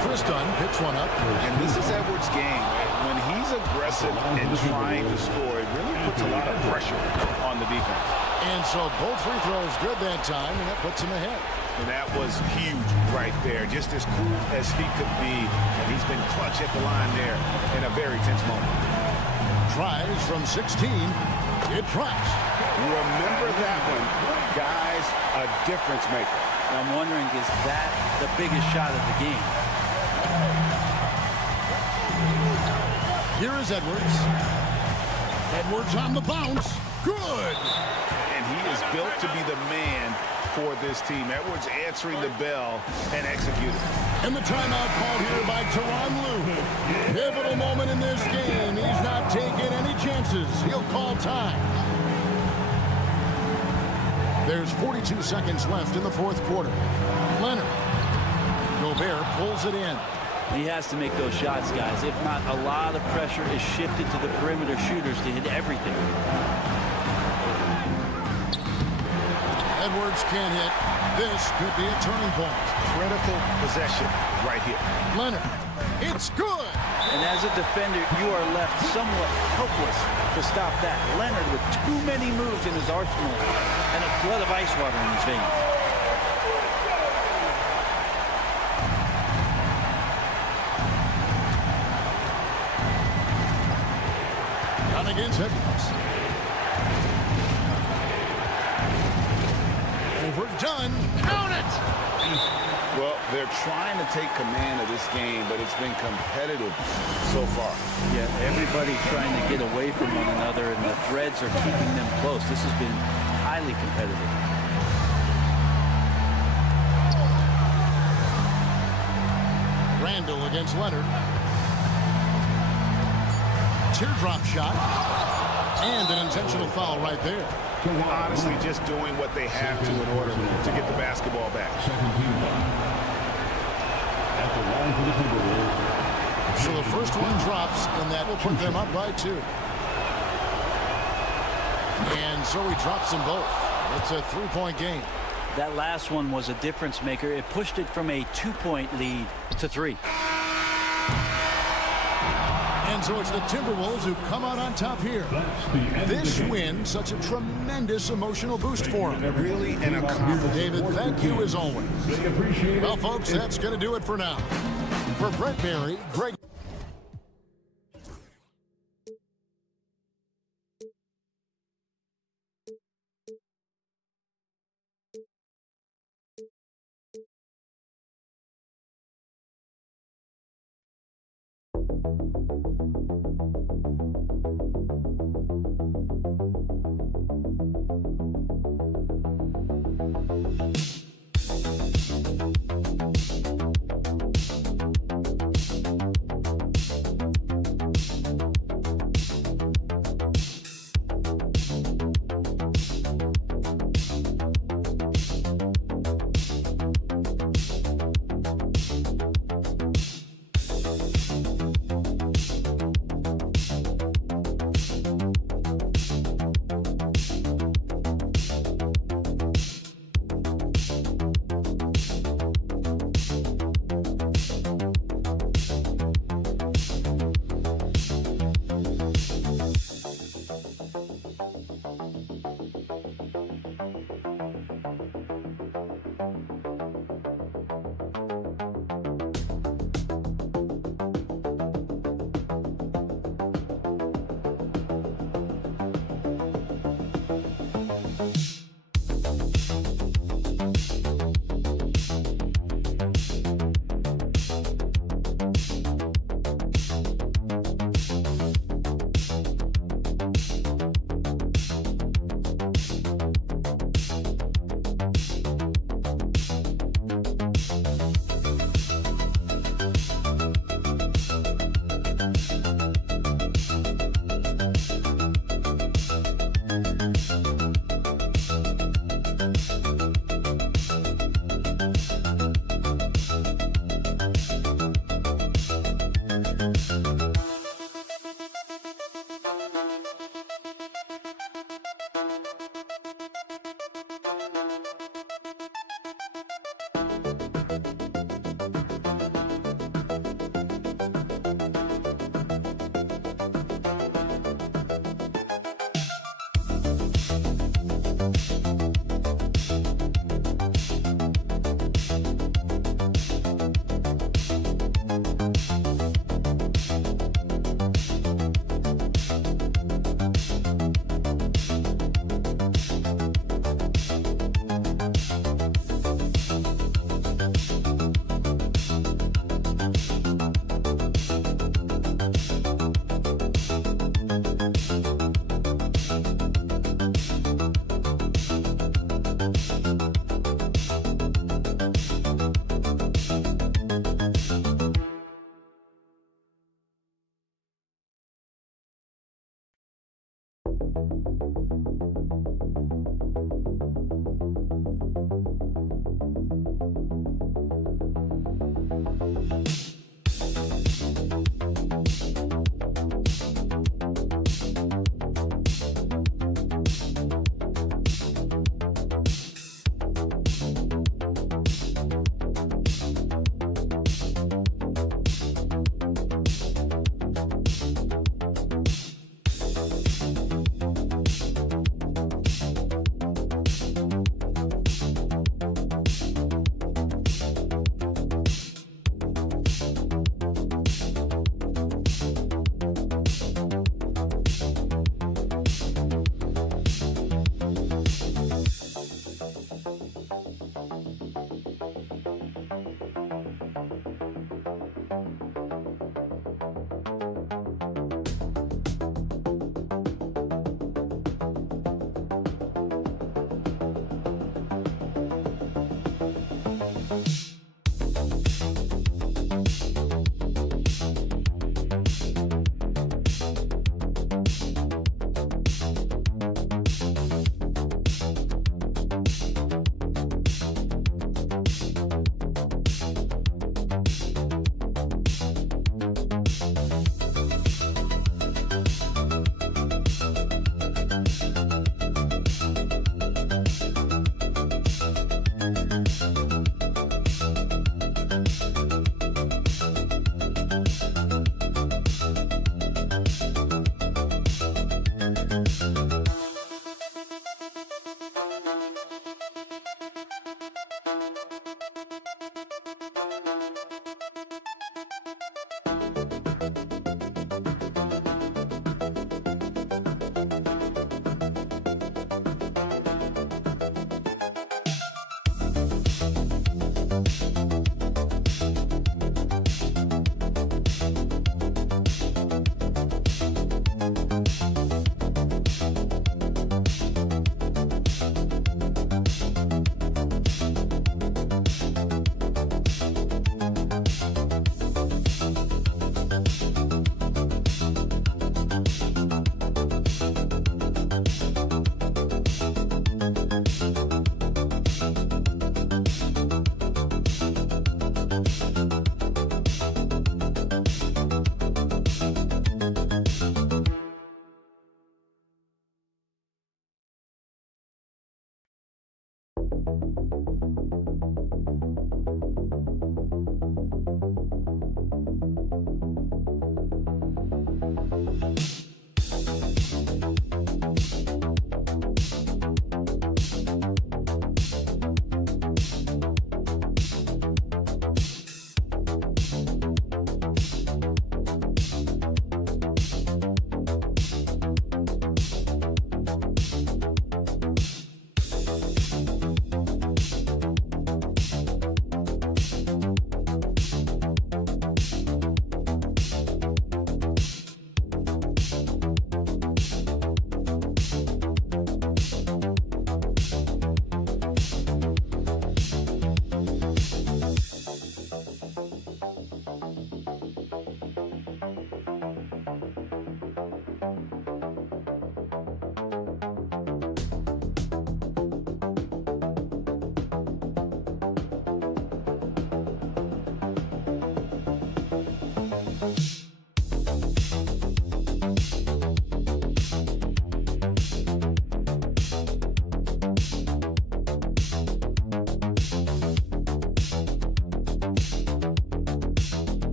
Chris Dunn picks one up. And this is Edwards' game. When he's aggressive and trying to score, it really puts a lot of pressure on the defense. And so both free throws good that time, and that puts him ahead. And that was huge right there. Just as cool as he could be. And he's been clutch at the line there in a very tense moment. Tries from 16. It drops. Remember that one. Guys, a difference maker. I'm wondering, is that the biggest shot of the game? Here is Edwards. Edwards on the bounce. Good. And he is built to be the man for this team. Edwards answering the bell and executing. And the timeout called here by Tyronn Lue. Pivotal moment in this game. He's not taking any chances. He'll call time. There's 42 seconds left in the fourth quarter. Leonard. Gobert pulls it in. He has to make those shots, guys. If not, a lot of pressure is shifted to the perimeter shooters to hit everything. Edwards can't hit. This could be a turning point. Critical possession right here. Leonard. It's good. And as a defender, you are left somewhat helpless to stop that. Leonard with too many moves in his arsenal and a flood of ice water in his veins. Down against Edwards. Overdone. Count it! Well, they're trying to take command of this game, but it's been competitive so far. Yeah, everybody's trying to get away from one another, and the threads are keeping them close. This has been highly competitive. Randall against Leonard. Teardrop shot. And an intentional foul right there. Honestly, just doing what they have to in order to get the basketball back. So the first one drops, and that will put them up by 2. And so he drops them both. It's a 3-point game. That last one was a difference maker. It pushed it from a 2-point lead to 3. And so it's the Timberwolves who come out on top here. This win, such a tremendous emotional boost for them. Really an accomplishment. David, thank you as always. Well, folks, that's going to do it for now. For Brett Barry, Greg.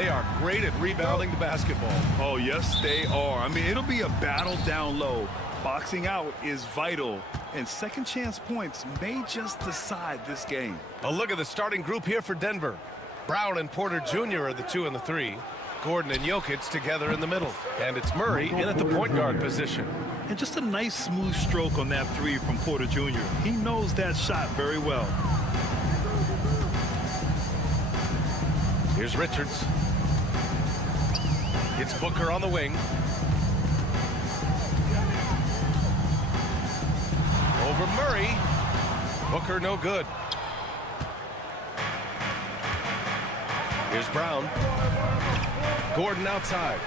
They are great at rebounding the basketball. Oh, yes, they are. I mean, it'll be a battle down low. Boxing out is vital, and second chance points may just decide this game. A look at the starting group here for Denver. Brown and Porter Jr. are the 2 and the 3. Gordon and Jokic together in the middle. And it's Murray in at the point guard position. And just a nice smooth stroke on that 3 from Porter Jr. He knows that shot very well. Here's Richards. It's Booker on the wing. Over Murray. Booker no good. Here's Brown. Gordon outside.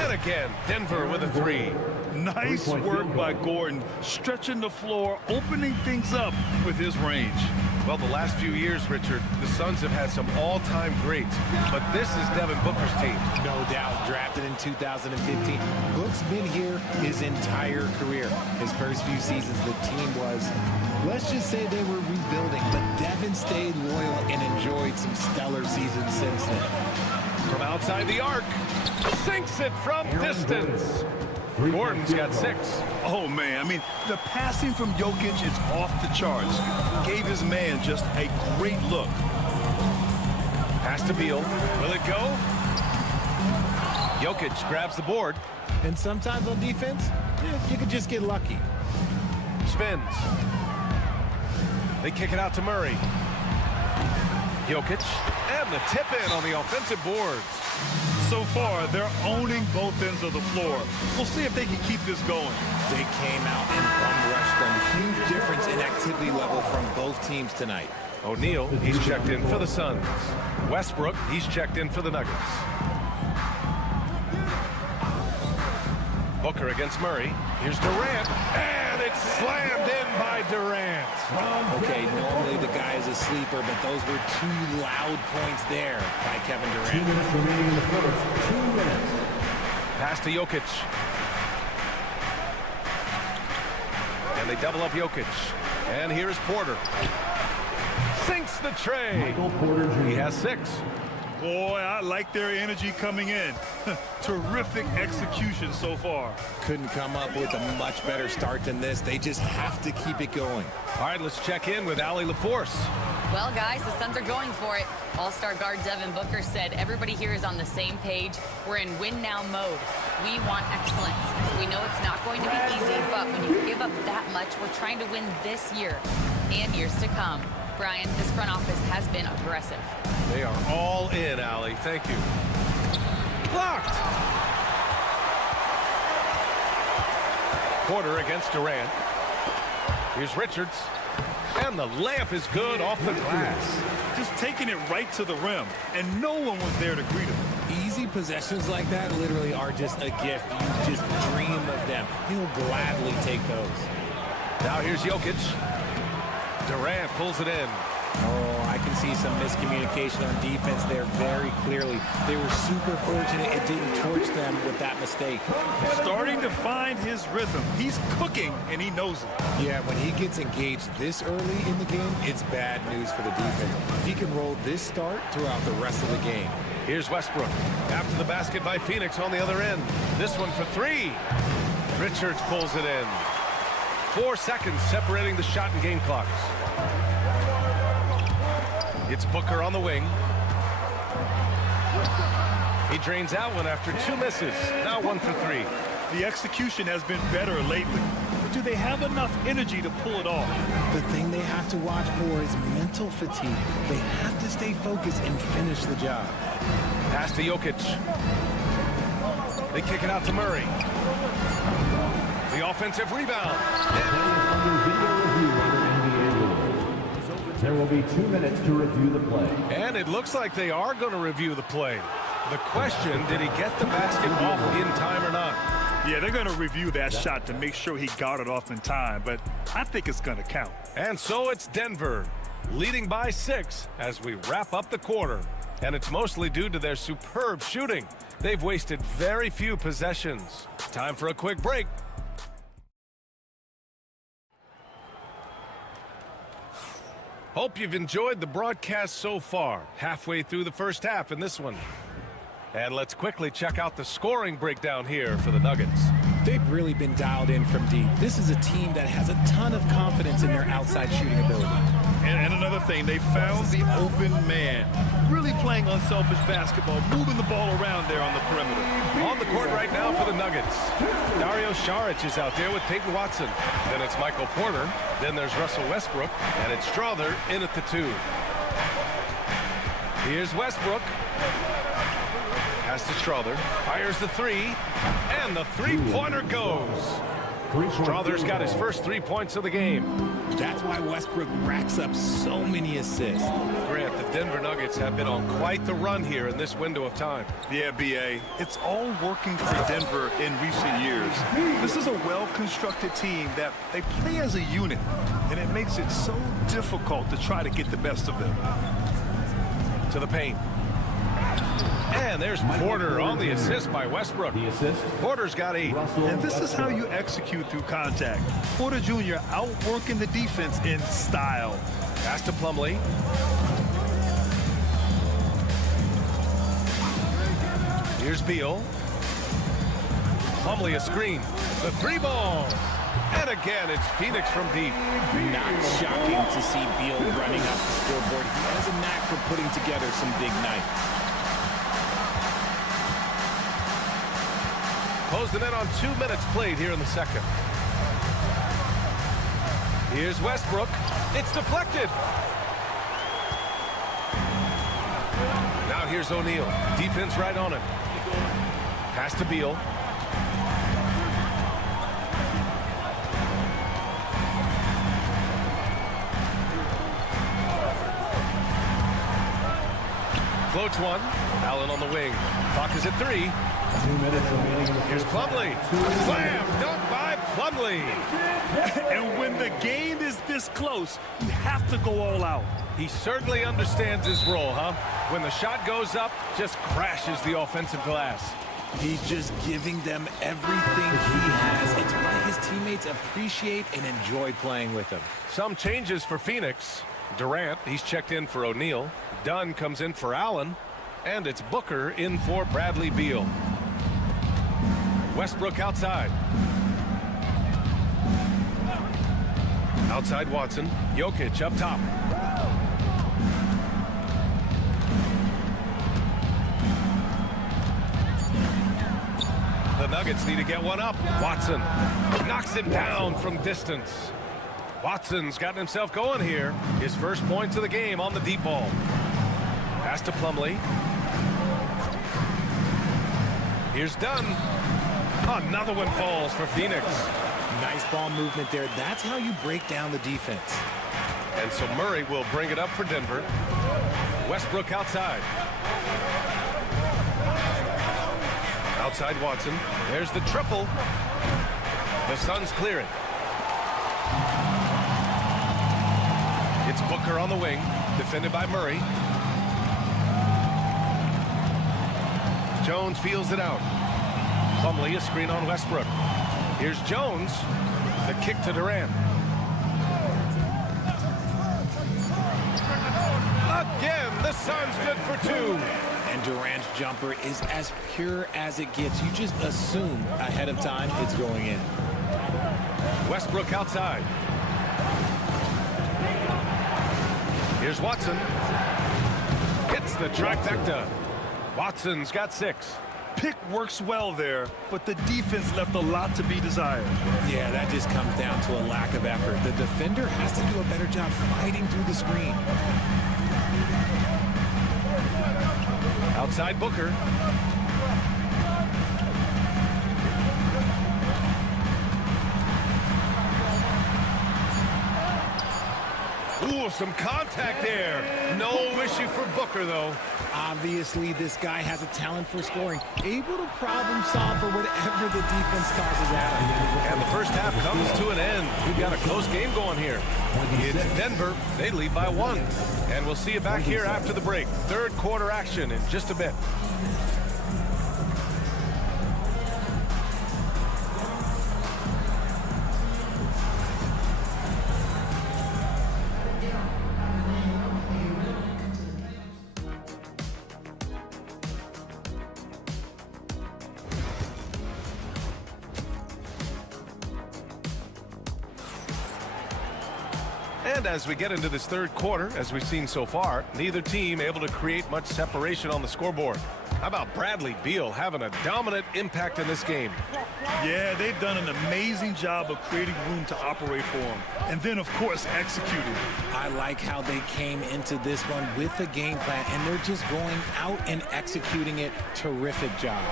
And again, Denver with a three. Nice work by Gordon, stretching the floor, opening things up with his range. Well, the last few years, Richard, the Suns have had some all-time greats, but this is Devin Booker's team. No doubt, drafted in 2015. Book's been here his entire career. His first few seasons, the team was, let's just say they were rebuilding, but Devin stayed loyal and enjoyed some stellar seasons since then. From outside the arc, sinks it from distance. Gordon's got 6. Oh, man, I mean, the passing from Jokic is off the charts. Gave his man just a great look. Pass to Beal. Will it go? Jokic grabs the board. And sometimes on defense, you could just get lucky. Spins. They kick it out to Murray. Jokic. And the tip in on the offensive boards. So far, they're owning both ends of the floor. We'll see if they can keep this going. They came out and bum-rushed them. Huge difference in activity level from both teams tonight. O'Neal, he's checked in for the Suns. Westbrook, he's checked in for the Nuggets. Booker against Murray. Here's Durant. And it's slammed in by Durant. Okay, normally the guy is a sleeper, but those were 2 loud points there by Kevin Durant. 2 minutes remaining in the first. 2 minutes. Pass to Jokic. And they double up Jokic. And here's Porter. Sinks the tray. He has 6. Boy, I like their energy coming in. Terrific execution so far. Couldn't come up with a much better start than this. They just have to keep it going. All right, let's check in with Allie LaForce. Well, guys, the Suns are going for it. All-star guard Devin Booker said everybody here is on the same page. We're in win-now mode. We want excellence. We know it's not going to be easy, but when you give up that much, we're trying to win this year and years to come. Brian, this front office has been aggressive. They are all in, Allie. Thank you. Blocked. Porter against Durant. Here's Richards. And the layup is good off the glass. Just taking it right to the rim, and no one was there to greet him. Easy possessions like that literally are just a gift. You just dream of them. He'll gladly take those. Now here's Jokic. Durant pulls it in. Oh, I can see some miscommunication on defense there very clearly. They were super fortunate it didn't torch them with that mistake. Starting to find his rhythm. He's cooking, and he knows it. Yeah, when he gets engaged this early in the game, it's bad news for the defense. He can roll this start throughout the rest of the game. Here's Westbrook. After the basket by Phoenix on the other end. This one for 3. Richards pulls it in. 4 seconds separating the shot and game clocks. It's Booker on the wing. He drains out one after 2 misses. Now 1 for 3. The execution has been better lately. But do they have enough energy to pull it off? The thing they have to watch for is mental fatigue. They have to stay focused and finish the job. Pass to Jokic. They kick it out to Murray. The offensive rebound. There will be 2 minutes to review the play. And it looks like they are going to review the play. The question, did he get the basket off in time or not? Yeah, they're going to review that shot to make sure he got it off in time, but I think it's going to count. And so it's Denver, leading by 6 as we wrap up the quarter. And it's mostly due to their superb shooting. They've wasted very few possessions. Time for a quick break. Hope you've enjoyed the broadcast so far. Halfway through the first half in this one. And let's quickly check out the scoring breakdown here for the Nuggets. They've really been dialed in from deep. This is a team that has a ton of confidence in their outside shooting ability. And another thing, they found the open man. Really playing unselfish basketball, moving the ball around there on the perimeter. On the court right now for the Nuggets. Dario Saric is out there with Peyton Watson. Then it's Michael Porter. Then there's Russell Westbrook. And it's Strother in at the 2. Here's Westbrook. Pass to Strother. Fires the three. And the three-pointer goes. Strother's got his first 3 points of the game. That's why Westbrook racks up so many assists. Grant, the Denver Nuggets have been on quite the run here in this window of time. Yeah, B.A. It's all working for Denver in recent years. This is a well-constructed team that they play as a unit, and it makes it so difficult to try to get the best of them. To the paint. And there's Porter on the assist by Westbrook. Porter's got 8. And this is how you execute through contact. Porter Jr. outworking the defense in style. Pass to Plumlee. Here's Beal. Plumlee a screen. The 3-ball. And again, it's Phoenix from deep. Not shocking to see Beal running up the scoreboard. He has a knack for putting together some big nights. Close the net on 2 minutes played here in the second. Here's Westbrook. It's deflected. Now here's O'Neal. Defense right on it. Pass to Beal. Floats one. Allen on the wing. Clock is at 3. 2 minutes remaining. Here's Plumlee. Slam dunk by Plumlee. And when the game is this close, you have to go all out. He certainly understands his role, huh? When the shot goes up, just crashes the offensive glass. He's just giving them everything he has. It's why his teammates appreciate and enjoy playing with him. Some changes for Phoenix. Durant, he's checked in for O'Neal. Dunn comes in for Allen. And it's Booker in for Bradley Beal. Westbrook outside. Outside Watson. Jokic up top. The Nuggets need to get one up. Watson knocks it down from distance. Watson's gotten himself going here. His first points of the game on the deep ball. Pass to Plumlee. Here's Dunn. Another one falls for Phoenix. Nice ball movement there. That's how you break down the defense. And so Murray will bring it up for Denver. Westbrook outside. Outside Watson. There's the triple. The Suns clear it. It's Booker on the wing, defended by Murray. Jones feels it out. Plumlee a screen on Westbrook. Here's Jones. The kick to Durant. Again, the Suns good for 2. And Durant's jumper is as pure as it gets. You just assume ahead of time it's going in. Westbrook outside. Here's Watson. Hits the trifecta. Watson's got 6. Pick works well there, but the defense left a lot to be desired. Yeah, that just comes down to a lack of effort. The defender has to do a better job fighting through the screen. Outside Booker. Ooh, some contact there. No issue for Booker, though. Obviously, this guy has a talent for scoring, able to problem solve for whatever the defense tosses at him. And the first half comes to an end. We've got a close game going here. It's Denver. They lead by 1. And we'll see you back here after the break. Third quarter action in just a bit. And as we get into this third quarter, as we've seen so far, neither team able to create much separation on the scoreboard. How about Bradley Beal having a dominant impact in this game? Yeah, they've done an amazing job of creating room to operate for him. And then, of course, executing. I like how they came into this one with a game plan, and they're just going out and executing it. Terrific job.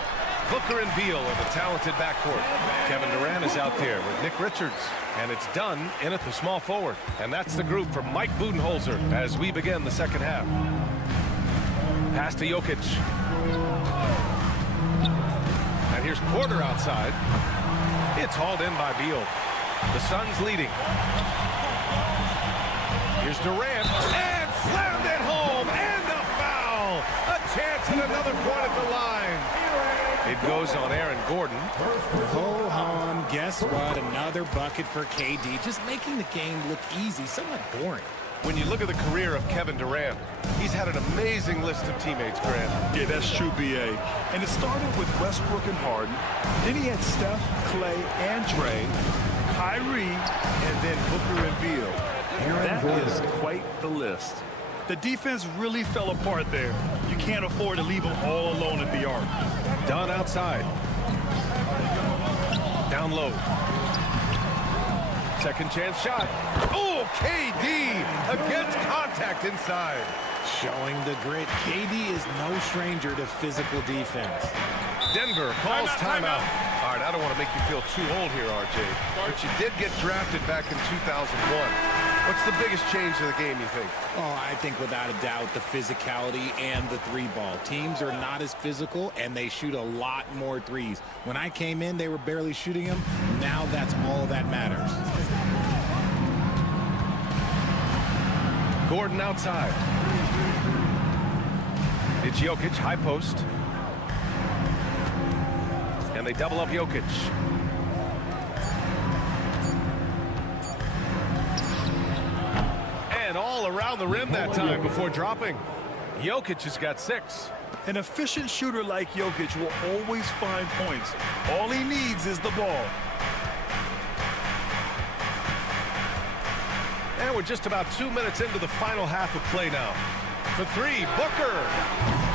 Booker and Beal are the talented backcourt. Kevin Durant is out there with Nick Richards. And it's done in at the small forward. And that's the group from Mike Budenholzer as we begin the second half. Pass to Jokic. And here's Porter outside. It's hauled in by Beal. The Suns leading. Here's Durant. And slammed it home. And a foul. A chance at another point at the line. It goes on Aaron Gordon. Go home. Guess what? Another bucket for KD. Just making the game look easy, somewhat boring. When you look at the career of Kevin Durant, he's had an amazing list of teammates, Grant. Yeah, that's true, B.A. And it started with Westbrook and Harden. Then he had Steph, Clay, and Dre, Kyrie, and then Booker and Beal. That is quite the list. The defense really fell apart there. You can't afford to leave them all alone at the arc. Dunn outside. Down low. Second chance shot. Oh, KD against contact inside. Showing the grit. KD is no stranger to physical defense. Denver calls timeout. All right, I don't want to make you feel too old here, RJ, but you did get drafted back in 2001. What's the biggest change in the game, you think? Oh, I think without a doubt the physicality and the three ball. Teams are not as physical, and they shoot a lot more threes. When I came in, they were barely shooting them. Now that's all that matters. Gordon outside. It's Jokic, high post. And they double up Jokic. And all around the rim that time before dropping. Jokic has got 6. An efficient shooter like Jokic will always find points. All he needs is the ball. And we're just about 2 minutes into the final half of play now. For 3, Booker.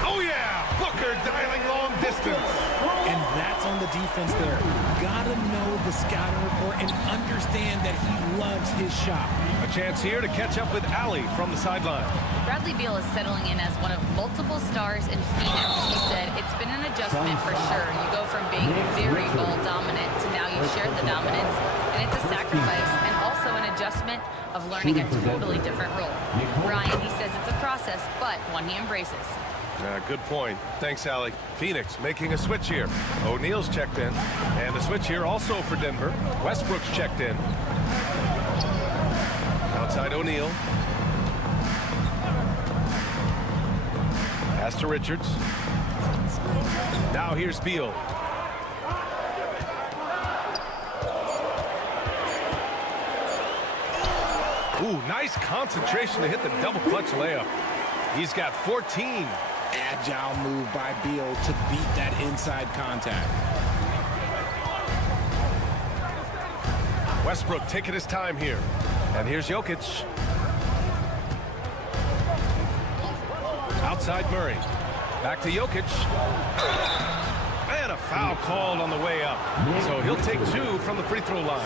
Oh, yeah, Booker dialing long distance. And that's on the defense there. Gotta know the scouting report and understand that he loves his shot. A chance here to catch up with Allie from the sideline. Bradley Beal is settling in as one of multiple stars in Phoenix. He said it's been an adjustment for sure. You go from being very ball dominant to now you share the dominance, and it's a sacrifice and also an adjustment of learning a totally different role. Ryan, he says it's a process, but one he embraces. Good point. Thanks, Allie. Phoenix making a switch here. O'Neal's checked in. And the switch here also for Denver. Westbrook's checked in. Outside O'Neal. Pass to Richards. Now here's Beal. Ooh, nice concentration to hit the double clutch layup. He's got 14. Agile move by Beal to beat that inside contact. Westbrook taking his time here. And here's Jokic. Outside Murray. Back to Jokic. And a foul called on the way up. So he'll take 2 from the free throw line.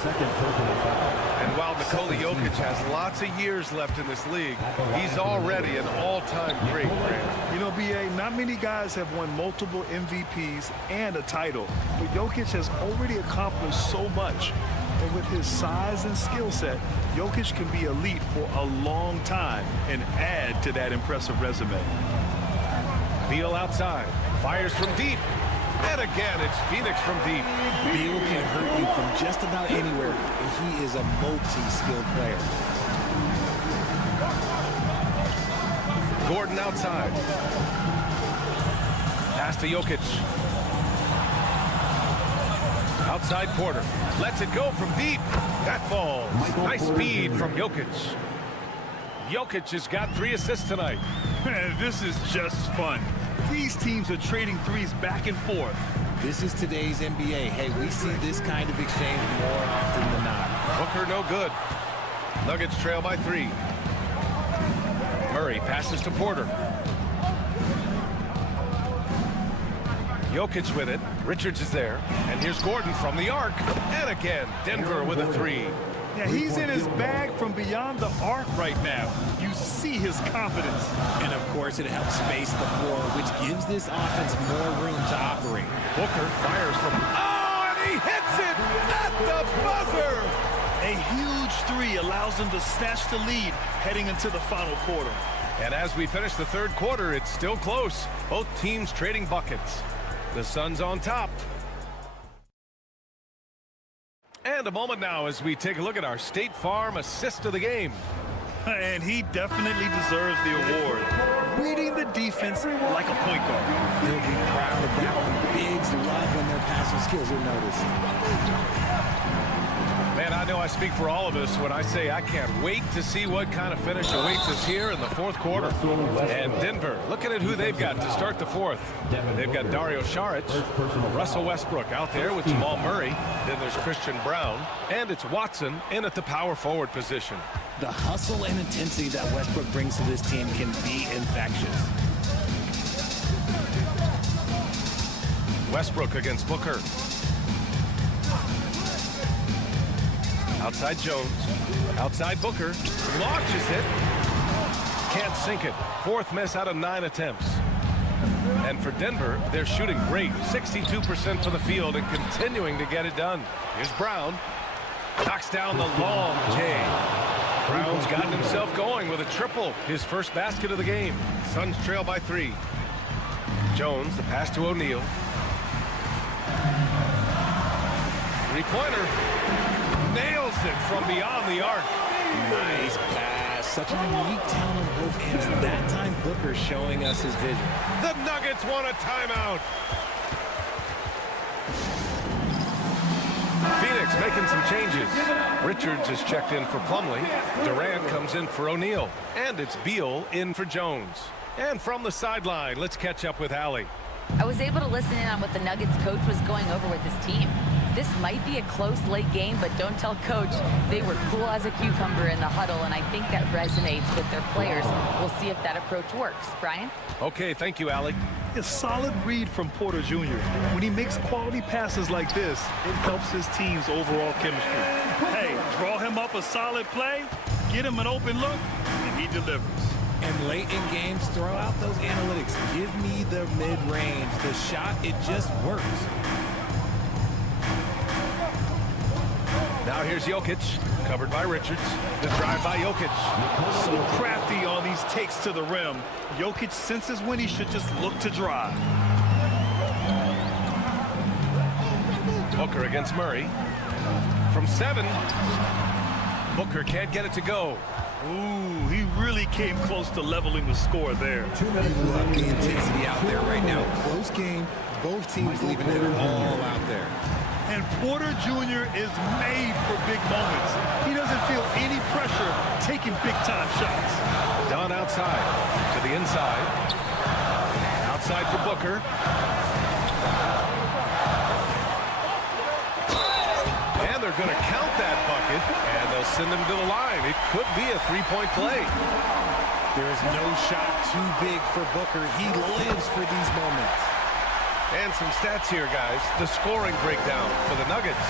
And while Nikola Jokic has lots of years left in this league, he's already an all-time great, Grant. You know, B.A., not many guys have won multiple MVPs and a title, but Jokic has already accomplished so much. And with his size and skill set, Jokic can be elite for a long time and add to that impressive resume. Beal outside, fires from deep. And again, it's Phoenix from deep. Beal can hurt you from just about anywhere, and he is a multi-skilled player. Gordon outside. Pass to Jokic. Outside Porter. Lets it go from deep. That falls. Nice feed from Jokic. Jokic has got 3 assists tonight. Man, this is just fun. These teams are trading threes back and forth. This is today's NBA. Hey, we see this kind of exchange more often than not. Booker no good. Nuggets trail by 3. Murray passes to Porter. Jokic with it. Richards is there. And here's Gordon from the arc. And again, Denver with a three. Yeah, he's in his bag from beyond the arc right now. You see his confidence. And, of course, it helps space the floor, which gives this offense more room to operate. Booker fires from... Oh, and he hits it at the buzzer! A huge three allows them to snatch the lead heading into the final quarter. And as we finish the third quarter, it's still close. Both teams trading buckets. The Suns on top. And a moment now as we take a look at our State Farm assist of the game. And he definitely deserves the award. Reading the defense like a point guard. He'll be proud of that one. Bigs love when their passing skills are noticed. Man, I know I speak for all of us when I say I can't wait to see what kind of finish awaits us here in the fourth quarter. And Denver, looking at who they've got to start the fourth. They've got Dario Saric, Russell Westbrook out there with Jamal Murray. Then there's Christian Brown, and it's Watson in at the power forward position. The hustle and intensity that Westbrook brings to this team can be infectious. Westbrook against Booker. Outside Jones, outside Booker, launches it, can't sink it. Fourth miss out of 9 attempts. And for Denver, they're shooting great, 62% from the field and continuing to get it done. Here's Brown, knocks down the long J. Brown's gotten himself going with a triple, his first basket of the game. Suns trail by 3. Jones, the pass to O'Neal. Three-pointer. Nails it from beyond the arc. Nice pass. Such a unique talent on both ends. That time, Booker showing us his vision. The Nuggets want a timeout. Phoenix making some changes. Richards is checked in for Plumlee. Durant comes in for O'Neal. And it's Beal in for Jones. And from the sideline, let's catch up with Allie. I was able to listen in on what the Nuggets coach was going over with his team. This might be a close late game, but don't tell coach. They were cool as a cucumber in the huddle, and I think that resonates with their players. We'll see if that approach works. Brian? Okay, thank you, Allie. A solid read from Porter Jr. When he makes quality passes like this, it helps his team's overall chemistry. Hey, draw him up a solid play, get him an open look, and he delivers. And late in games, throw out those analytics. Give me the mid-range. The shot, it just works. Now here's Jokic, covered by Richards. The drive by Jokic. So crafty on these takes to the rim. Jokic senses when he should just look to drive. Booker against Murray. From 7. Booker can't get it to go. Ooh, he really came close to leveling the score there. You love the intensity out there right now. Close game. Both teams leaving it all out there. And Porter Jr. is made for big moments. He doesn't feel any pressure taking big-time shots. Down outside to the inside. Outside for Booker. And they're going to count that bucket, and they'll send him to the line. It could be a three-point play. There is no shot too big for Booker. He lives for these moments. And some stats here, guys. The scoring breakdown for the Nuggets.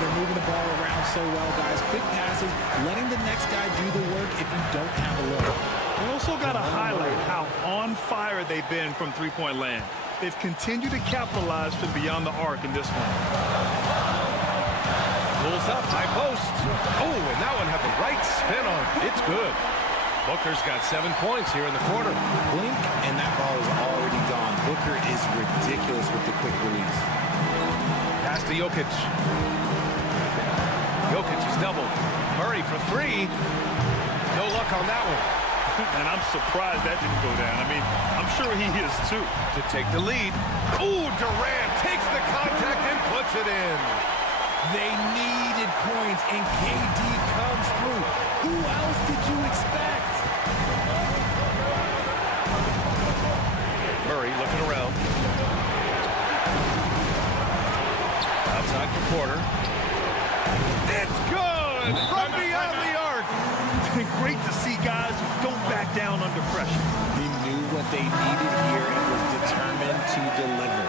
They're moving the ball around so well, guys. Quick passes, letting the next guy do the work if you don't have a look. We also got to highlight how on fire they've been from three-point land. They've continued to capitalize from beyond the arc in this one. Pulls up, high post. Oh, and that one had the right spin on it. It's good. Booker's got 7 points here in the quarter. Blink, and that ball is already gone. Booker is ridiculous with the quick release. Pass to Jokic. Jokic is doubled. Murray for 3. No luck on that one. And I'm surprised that didn't go down. I mean, I'm sure he is too. To take the lead. Oh, Durant takes the contact and puts it in. They needed points, and KD comes through. Who else did you expect? Murray looking around. Outside for Porter. It's good from beyond the arc. Great to see guys who don't back down under pressure. He knew what they needed here and was determined determined to deliver.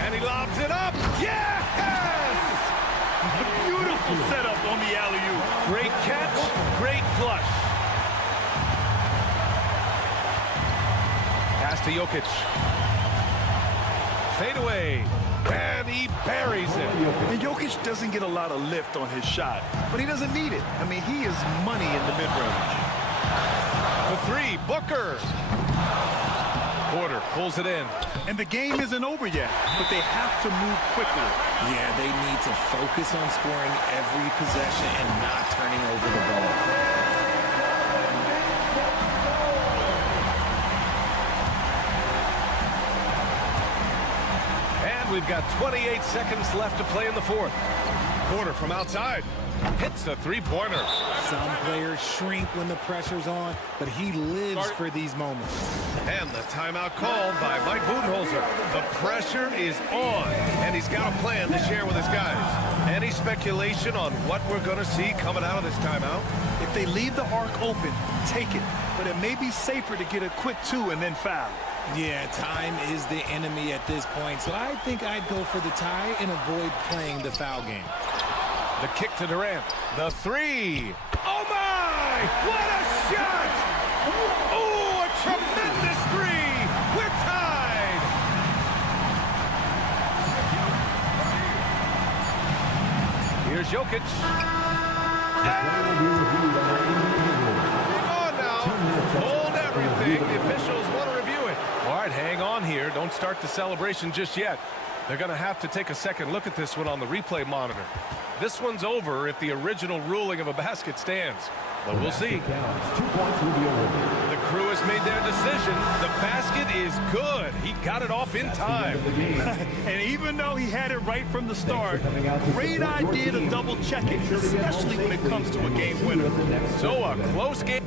And he lobs it up. Yes! A beautiful setup on the alley-oop. Great catch, great flush. Pass to Jokic. Fade away. And he buries it. And Jokic doesn't get a lot of lift on his shot, but he doesn't need it. I mean, he is money in the mid-range. For three, Booker. Porter pulls it in. And the game isn't over yet, but they have to move quickly. Yeah, they need to focus on scoring every possession and not turning over the ball. We've got 28 seconds left to play in the fourth. Porter from outside hits a three-pointer. Some players shrink when the pressure's on, but he lives for these moments. And the timeout called by Mike Budenholzer. The pressure is on, and he's got a plan to share with his guys. Any speculation on what we're going to see coming out of this timeout? If they leave the arc open, take it. But it may be safer to get a quick two and then foul. Yeah, time is the enemy at this point, so I think I'd go for the tie and avoid playing the foul game. The kick to Durant. The three. Oh, my! What a shot! Oh, a tremendous three! We're tied! Here's Jokic. Hang on now. Hold everything. The officials want to review it. All right, hang on here. Don't start the celebration just yet. They're going to have to take a second look at this one on the replay monitor. This one's over if the original ruling of a basket stands. But we'll see. The crew has made their decision. The basket is good. He got it off in time. And even though he had it right from the start, great idea to double check it, especially when it comes to a game winner. So a close game.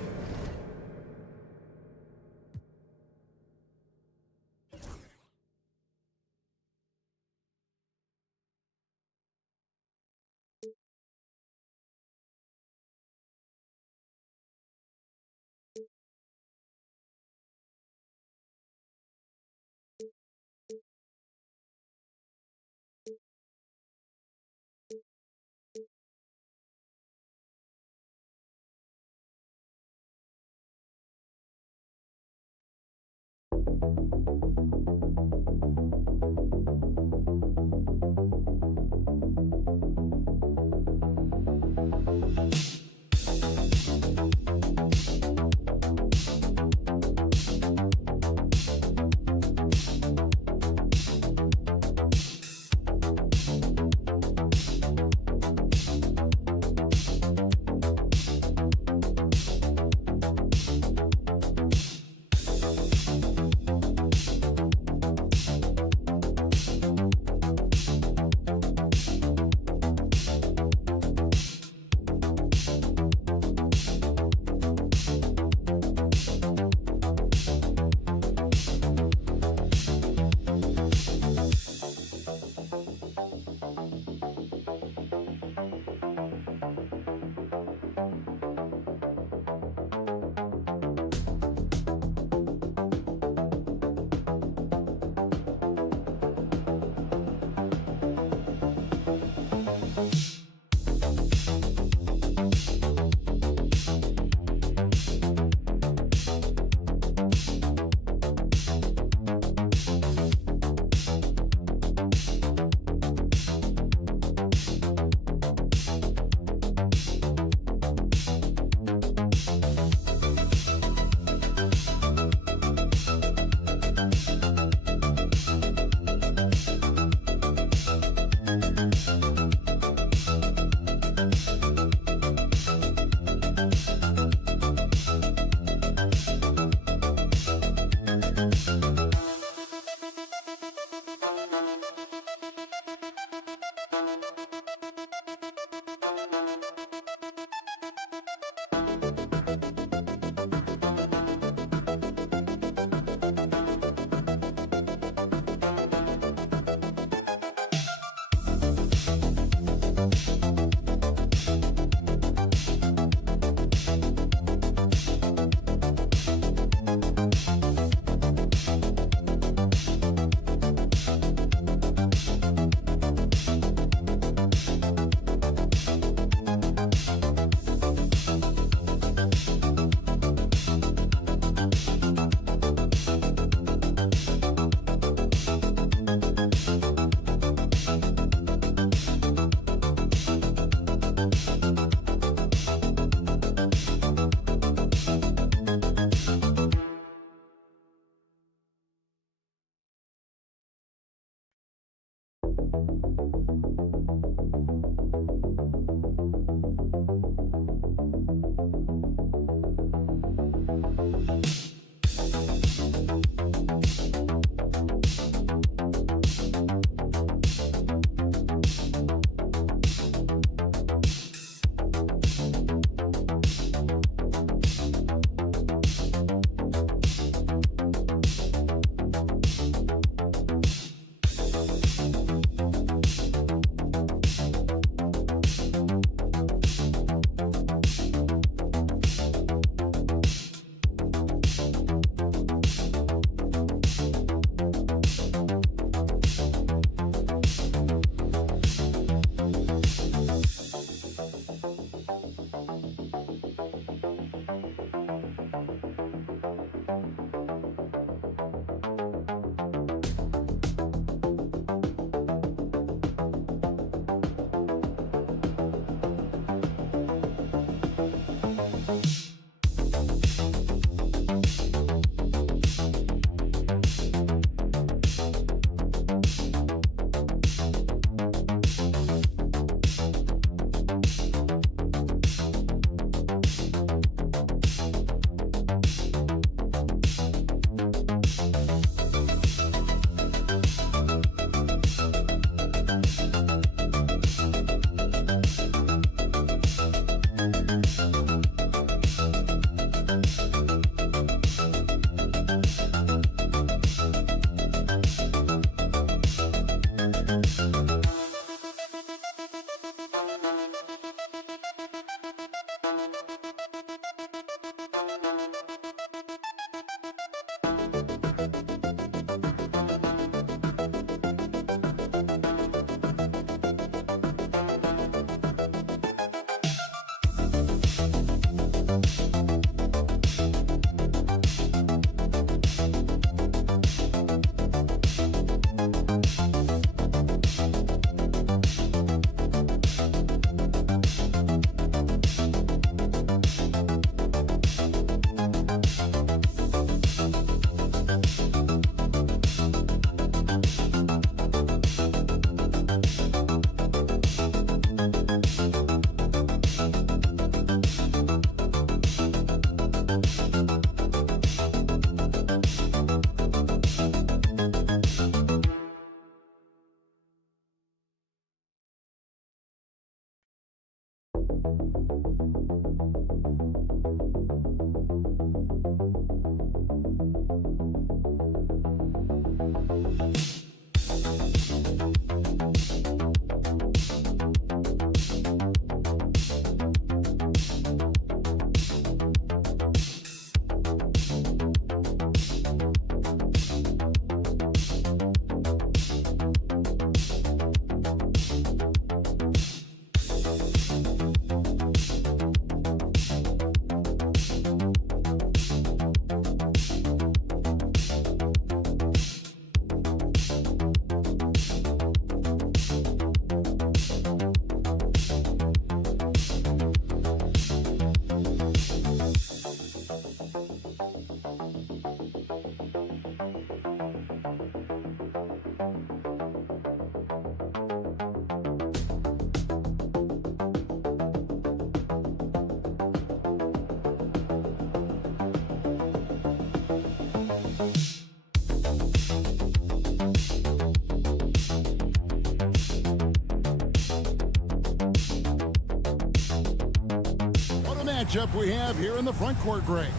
matchup we have here in the front court, Greg.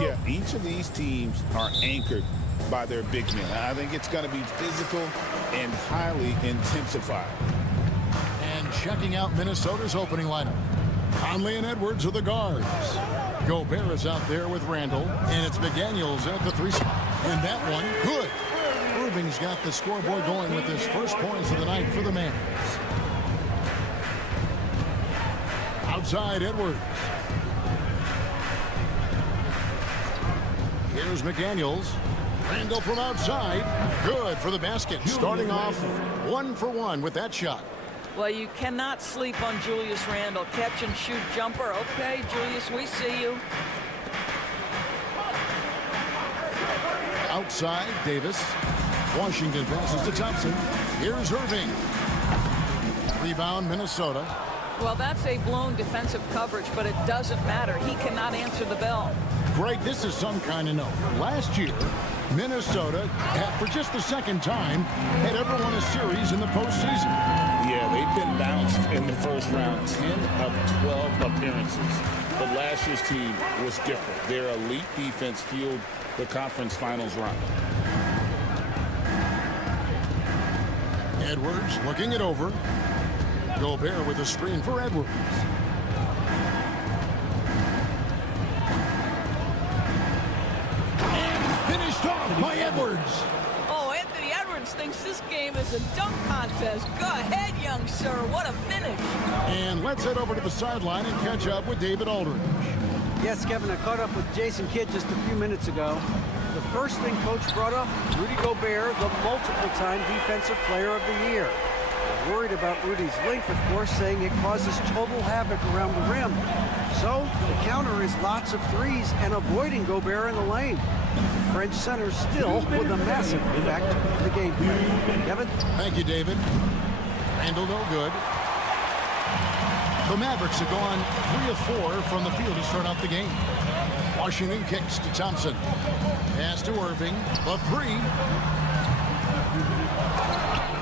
Yeah, each of these teams are anchored by their big men. I think it's going to be physical and highly intensified. And checking out Minnesota's opening lineup. Conley and Edwards are the guards. Gobert is out there with Randall, and it's McDaniels at the 3 spot. And that one, good. Irving's got the scoreboard going with his first points of the night for the Mavericks. Outside, Edwards. Here's McDaniels. Randall from outside. Good for the basket. Starting off 1 for 1 with that shot. Well, you cannot sleep on Julius Randall. Catch and shoot jumper. Okay, Julius, we see you. Outside, Davis. Washington passes to Thompson. Here's Irving. Rebound, Minnesota. Well, that's a blown defensive coverage, but it doesn't matter. He cannot answer the bell. Greg, this is some kind of note. Last year, Minnesota, for just the second time, had ever won a series in the postseason. Yeah, they've been bounced in the first round, 10 of 12 appearances. But last year's team was different. Their elite defense fueled the conference finals run. Edwards looking it over. Gobert with a screen for Edwards. And finished off by Edwards. Oh, Anthony Edwards thinks this game is a dunk contest. Go ahead, young sir. What a finish. And let's head over to the sideline and catch up with David Aldridge. Yes, Kevin, I caught up with Jason Kidd just a few minutes ago. The first thing Coach brought up, Rudy Gobert, the multiple-time Defensive Player of the Year. Worried about Rudy's length, of course, saying it causes total havoc around the rim. So the counter is lots of threes and avoiding Gobert in the lane. The French center still with a massive effect in the game plan. Kevin? Thank you, David. Randall no good. The Mavericks have gone 3 of 4 from the field to start out the game. Washington kicks to Thompson. Pass to Irving. The three.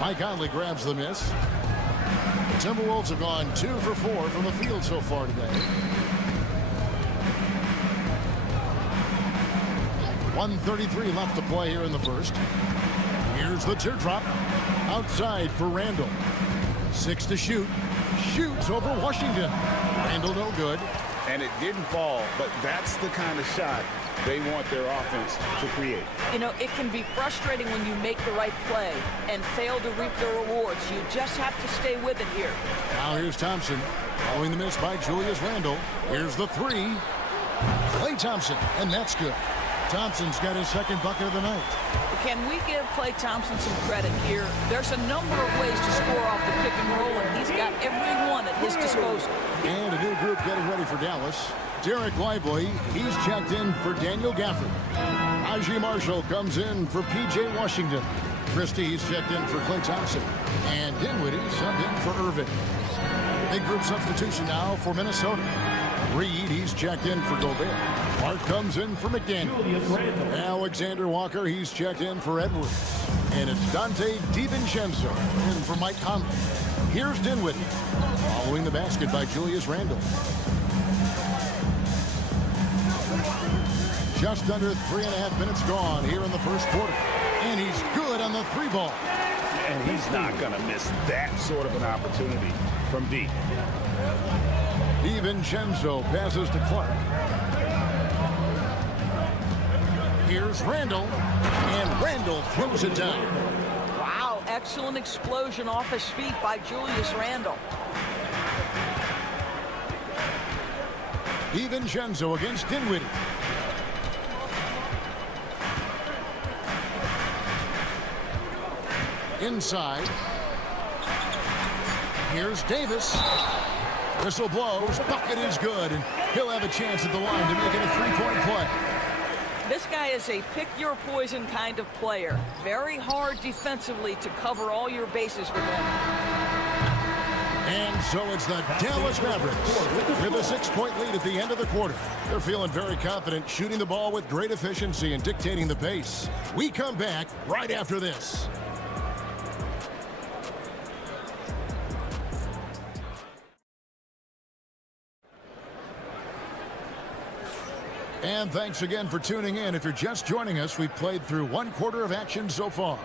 Mike Conley grabs the miss. The Timberwolves have gone 2 for 4 from the field so far today. 1:33 left to play here in the first. Here's the teardrop. Outside for Randall. 6 to shoot. Shoots over Washington. Randall no good. And it didn't fall, but that's the kind of shot they want their offense to create. You know, it can be frustrating when you make the right play and fail to reap the rewards. You just have to stay with it here. Now here's Thompson. Following the miss by Julius Randle. Here's the three. Klay Thompson, and that's good. Thompson's got his second bucket of the night. Can we give Klay Thompson some credit here? There's a number of ways to score off the pick and roll, and he's got every one at his disposal. And a new group getting ready for Dallas. Derek Lively, he's checked in for Daniel Gafford. Najee Marshall comes in for P.J. Washington. Christie's checked in for Klay Thompson. And Dinwiddie subbed in for Irving. Big group substitution now for Minnesota. Reed, he's checked in for Gobert. Clark comes in for McDaniel. Alexander Walker, he's checked in for Edwards. And it's Dante DiVincenzo in for Mike Conley. Here's Dinwiddie, following the basket by Julius Randle. Just under 3.5 minutes gone here in the first quarter. And he's good on the three ball. And he's not going to miss that sort of an opportunity from deep. DiVincenzo passes to Clark. Here's Randall, and Randall throws it down. Wow, excellent explosion off his feet by Julius Randle. DiVincenzo against Dinwiddie. Inside. Here's Davis. Whistle blows. Bucket is good, and he'll have a chance at the line to make it a three-point play. This guy is a pick-your-poison kind of player. Very hard defensively to cover all your bases with him. And so it's the Dallas Mavericks with a 6-point lead at the end of the quarter. They're feeling very confident, shooting the ball with great efficiency and dictating the pace. We come back right after this. And thanks again for tuning in. If you're just joining us, we've played through 1 quarter of action so far.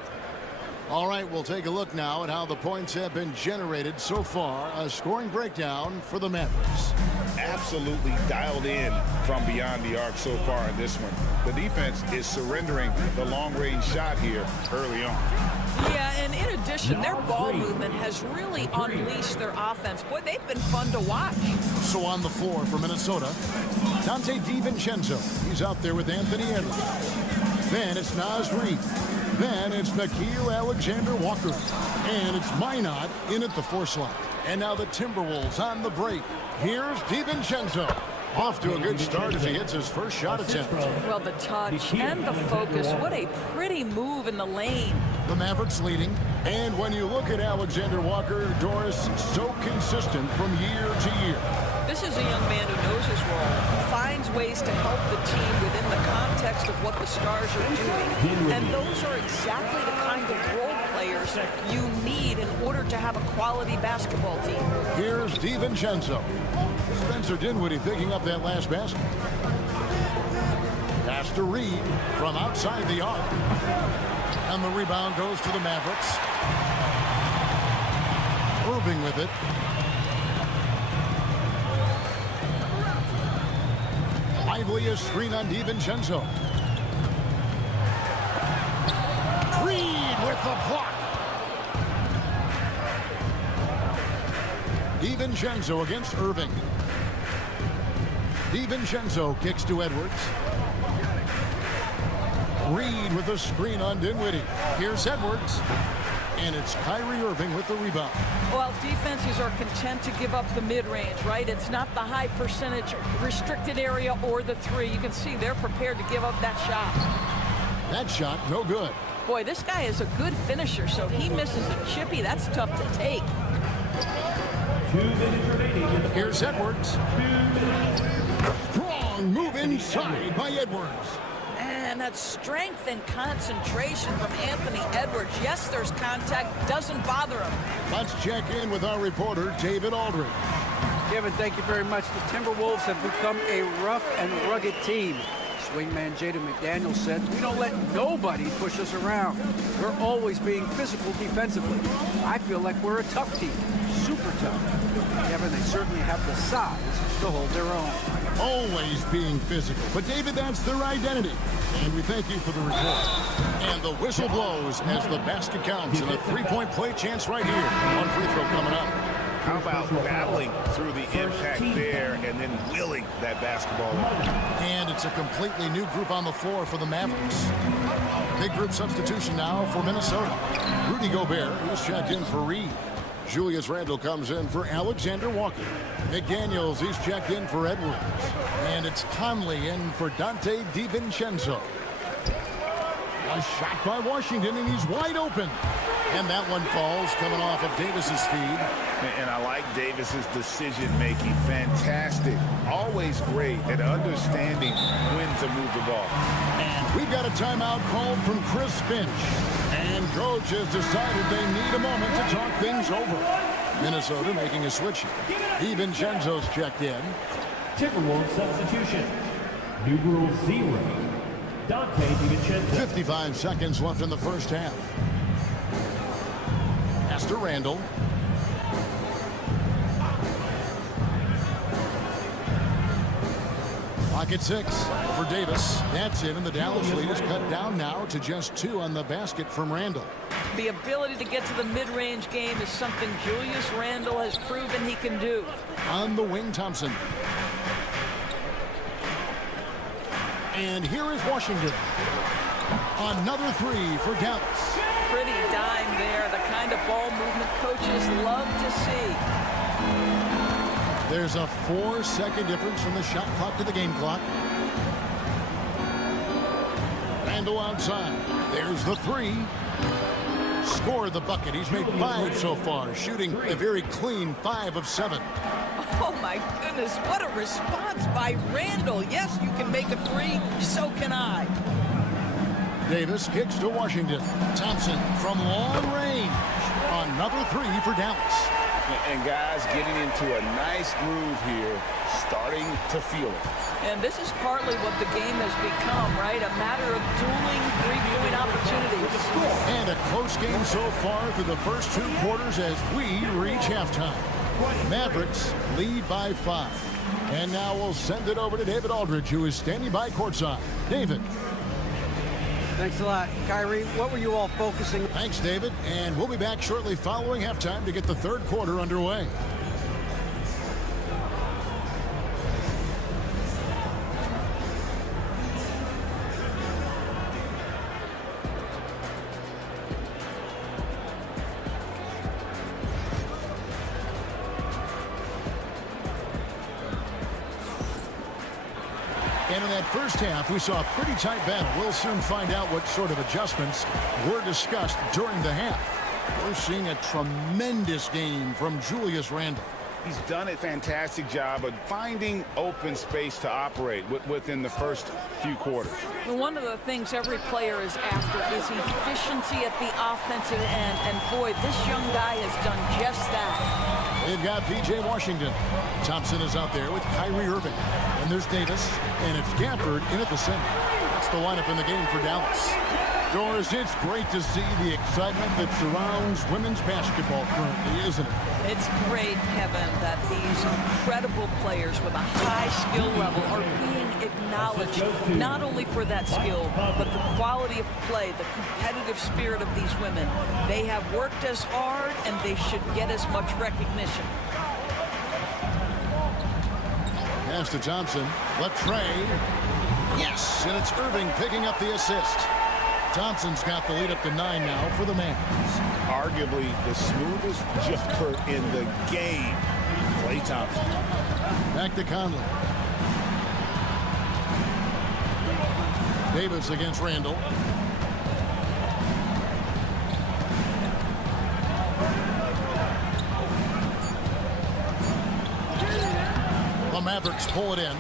All right, we'll take a look now at how the points have been generated so far. A scoring breakdown for the Mavericks. Absolutely dialed in from beyond the arc so far in this one. The defense is surrendering the long-range shot here early on. Yeah, and in addition, their ball movement has really unleashed their offense. Boy, they've been fun to watch. So on the floor for Minnesota, Dante DiVincenzo. He's out there with Anthony Edwards. Then it's Naz Reid. Then it's Nickeil Alexander-Walker. And it's Minot in at the 4 slot. And now the Timberwolves on the break. Here's DiVincenzo. Off to a good start as he hits his first shot attempt. Well, the touch and the focus. What a pretty move in the lane. The Mavericks leading. And when you look at Alexander Walker, Doris, so consistent from year to year. This is a young man who knows his role, finds ways to help the team within the context of what the Stars are doing. And those are exactly the kind of role players you need in order to have a quality basketball team. Here's DiVincenzo. Spencer Dinwiddie picking up that last basket. Pass to Reed from outside the arc. And the rebound goes to the Mavericks. Irving with it. Lively a screen on DiVincenzo. Reed with the block. DiVincenzo against Irving. DiVincenzo kicks to Edwards. Reed with a screen on Dinwiddie. Here's Edwards. And it's Kyrie Irving with the rebound. Well, defenses are content to give up the mid-range, right? It's not the high percentage restricted area or the three. You can see they're prepared to give up that shot. That shot, no good. Boy, this guy is a good finisher, so he misses a chippy. That's tough to take. 2 minutes remaining. Here's Edwards. Strong move inside by Edwards. And that strength and concentration from Anthony Edwards. Yes, there's contact. Doesn't bother him. Let's check in with our reporter, David Aldridge. Kevin, thank you very much. The Timberwolves have become a rough and rugged team. Swingman Jaden McDaniels said, "We don't let nobody push us around. We're always being physical defensively. I feel like we're a tough team, super tough." Kevin, they certainly have the size to hold their own. Always being physical. But, David, that's their identity. And we thank you for the report. And the whistle blows as the basket counts. And a three-point play chance right here on free throw coming up. How about battling through the impact there and then willing that basketball in? And it's a completely new group on the floor for the Mavericks. Big group substitution now for Minnesota. Rudy Gobert, who's checked in for Reed. Julius Randle comes in for Alexander Walker. McDaniels, he's checked in for Edwards. And it's Conley in for Dante DiVincenzo. A shot by Washington, and he's wide open. And that one falls, coming off of Davis's feed. And I like Davis's decision-making. Fantastic. Always great at understanding when to move the ball. And we've got a timeout called from Chris Finch. And coach has decided they need a moment to talk things over. Minnesota making a switch here. DiVincenzo's checked in. Timberwolves substitution. Numeral 0. Dante DiVincenzo. 55 seconds left in the first half. Pass to Randle. Pocket 6 for Davis. That's it, and the Dallas lead is cut down now to just 2 on the basket from Randle. The ability to get to the mid-range game is something Julius Randle has proven he can do. On the wing, Thompson. And here is Washington. Another 3 for Dallas. Pretty dime there, the kind of ball movement coaches love to see. There's a 4-second difference from the shot clock to the game clock. Randle outside. There's the 3. Score the bucket. He's made 5 so far, shooting a very clean 5 of 7. Oh my goodness, what a response by Randle. Yes, you can make a 3, so can I. Davis kicks to Washington. Thompson from long range. Another 3 for Dallas. And guys getting into a nice groove here, starting to feel it. And this is partly what the game has become, right? A matter of dueling three-point opportunities. And a close game so far through the first 2 quarters as we reach halftime. Mavericks lead by 5. And now we'll send it over to David Aldridge, who is standing by courtside. David. Thanks a lot. Kyrie, what were you all focusing? Thanks, David. And we'll be back shortly following halftime to get the third quarter underway. And in that first half, we saw a pretty tight battle. We'll soon find out what sort of adjustments were discussed during the half. We're seeing a tremendous game from Julius Randle. He's done a fantastic job of finding open space to operate within the first few quarters. Well, one of the things every player is after is efficiency at the offensive end. And boy, this young guy has done just that. They've got P.J. Washington. Thompson is out there with Kyrie Irving. And there's Davis. And it's Gafford in at the center. That's the lineup in the game for Dallas. Doris, it's great to see the excitement that surrounds women's basketball currently, isn't it? It's great, Kevin, that these incredible players with a high skill level are being acknowledged, not only for that skill, but the quality of play, the competitive spirit of these women. They have worked as hard, and they should get as much recognition. Pass to Thompson. Latrey. Yes, and it's Irving picking up the assist. Thompson's got the lead up to 9 now for the Mavericks. Arguably the smoothest jumper in the game. Klay Thompson. Back to Conley. Davis against Randle. The Mavericks pull it in.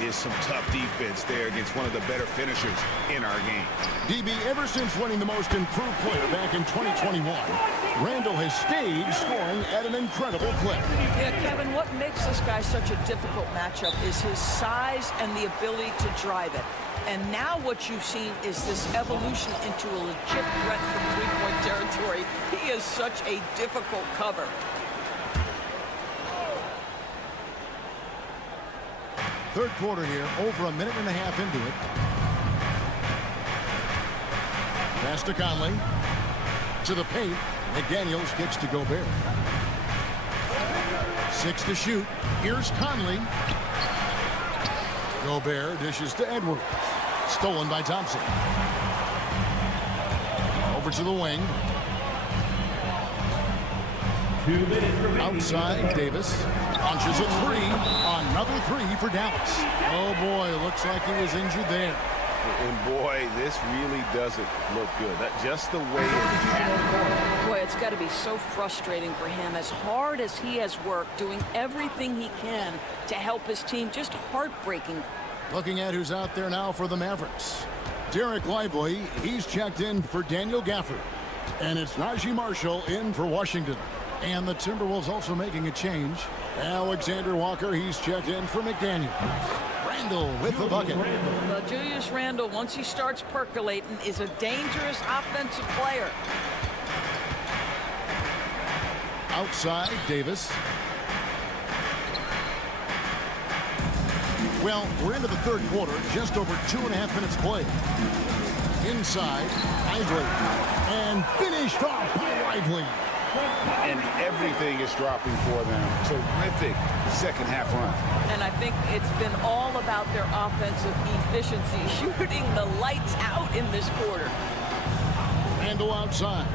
Is some tough defense there against one of the better finishers in our game. DB, ever since winning the most improved player back in 2021, Randle has stayed scoring at an incredible clip. Yeah, Kevin, what makes this guy such a difficult matchup is his size and the ability to drive it. And now what you've seen is this evolution into a legit threat from three-point territory. He is such a difficult cover. Third quarter here, over a minute and a half into it. Pass to Conley. To the paint. McDaniels kicks to Gobert. 6 to shoot. Here's Conley. Gobert dishes to Edwards. Stolen by Thompson. Over to the wing. Outside, Davis launches a three. Another three for Dallas. Oh, boy, looks like he was injured there. And, boy, this really doesn't look good. Just the way it happened. Boy, it's got to be so frustrating for him. As hard as he has worked, doing everything he can to help his team, just heartbreaking. Looking at who's out there now for the Mavericks. Derek Lively, he's checked in for Daniel Gafford. And it's Najee Marshall in for Washington. And the Timberwolves also making a change. Alexander Walker, he's checked in for McDaniel. Randle with the bucket. Well, Julius Randle, once he starts percolating, is a dangerous offensive player. Outside, Davis. Well, we're into the third quarter, just over 2.5 minutes played. Inside, Lively. And finished off by Lively. And everything is dropping for them. Terrific second half run. And I think it's been all about their offensive efficiency, shooting the lights out in this quarter. Randle outside.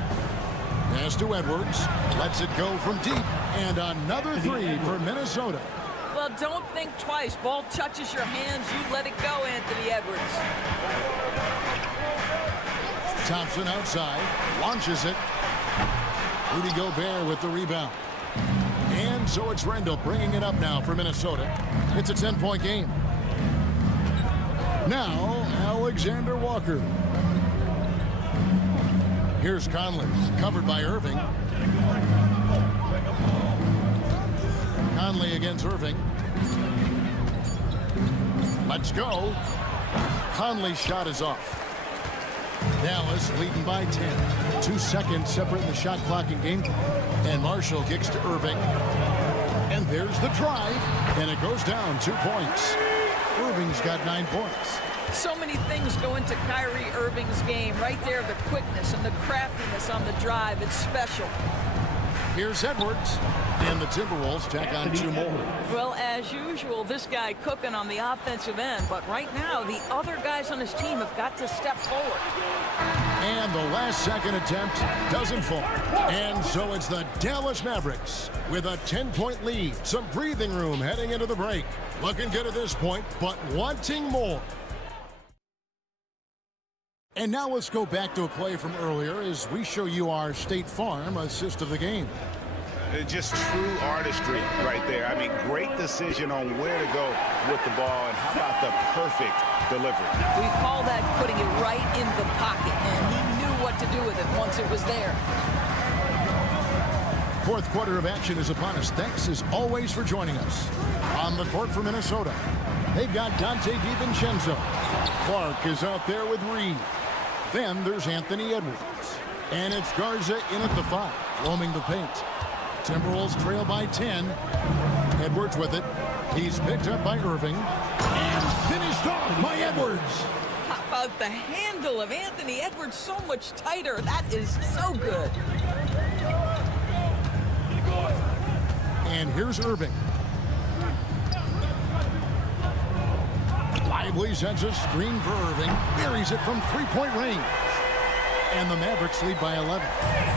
Pass to Edwards. Lets it go from deep. And another three for Minnesota. Well, don't think twice. Ball touches your hands, you let it go, Anthony Edwards. Thompson outside. Launches it. Rudy Gobert with the rebound. And so it's Randle bringing it up now for Minnesota. It's a 10-point game. Now, Alexander Walker. Here's Conley, covered by Irving. Conley against Irving. Let's go. Conley's shot is off. Dallas leading by 10. 2 seconds separating the shot clock and game clock. And Marshall kicks to Irving. And there's the drive. And it goes down 2 points. Irving's got 9 points. So many things go into Kyrie Irving's game. Right there, the quickness and the craftiness on the drive. It's special. Here's Edwards. And the Timberwolves tack on 2 more. Well, as usual, this guy cooking on the offensive end. But right now, the other guys on his team have got to step forward. And the last-second attempt doesn't fall. And so it's the Dallas Mavericks with a 10-point lead. Some breathing room heading into the break. Looking good at this point, but wanting more. And now let's go back to a play from earlier as we show you our State Farm assist of the game. Just true artistry right there. I mean, great decision on where to go with the ball, and how about the perfect delivery? We call that putting it right in the pocket, and he knew what to do with it once it was there. Fourth quarter of action is upon us. Thanks, as always, for joining us. On the court for Minnesota, they've got Dante DiVincenzo. Clark is out there with Reed. Then there's Anthony Edwards. And it's Garza in at the 5, roaming the paint. Timberwolves trail by 10. Edwards with it. He's picked up by Irving. And finished off by Edwards. How about the handle of Anthony Edwards? So much tighter. That is so good. And here's Irving. Lively sends a screen for Irving. Buries it from three-point range. And the Mavericks lead by 11.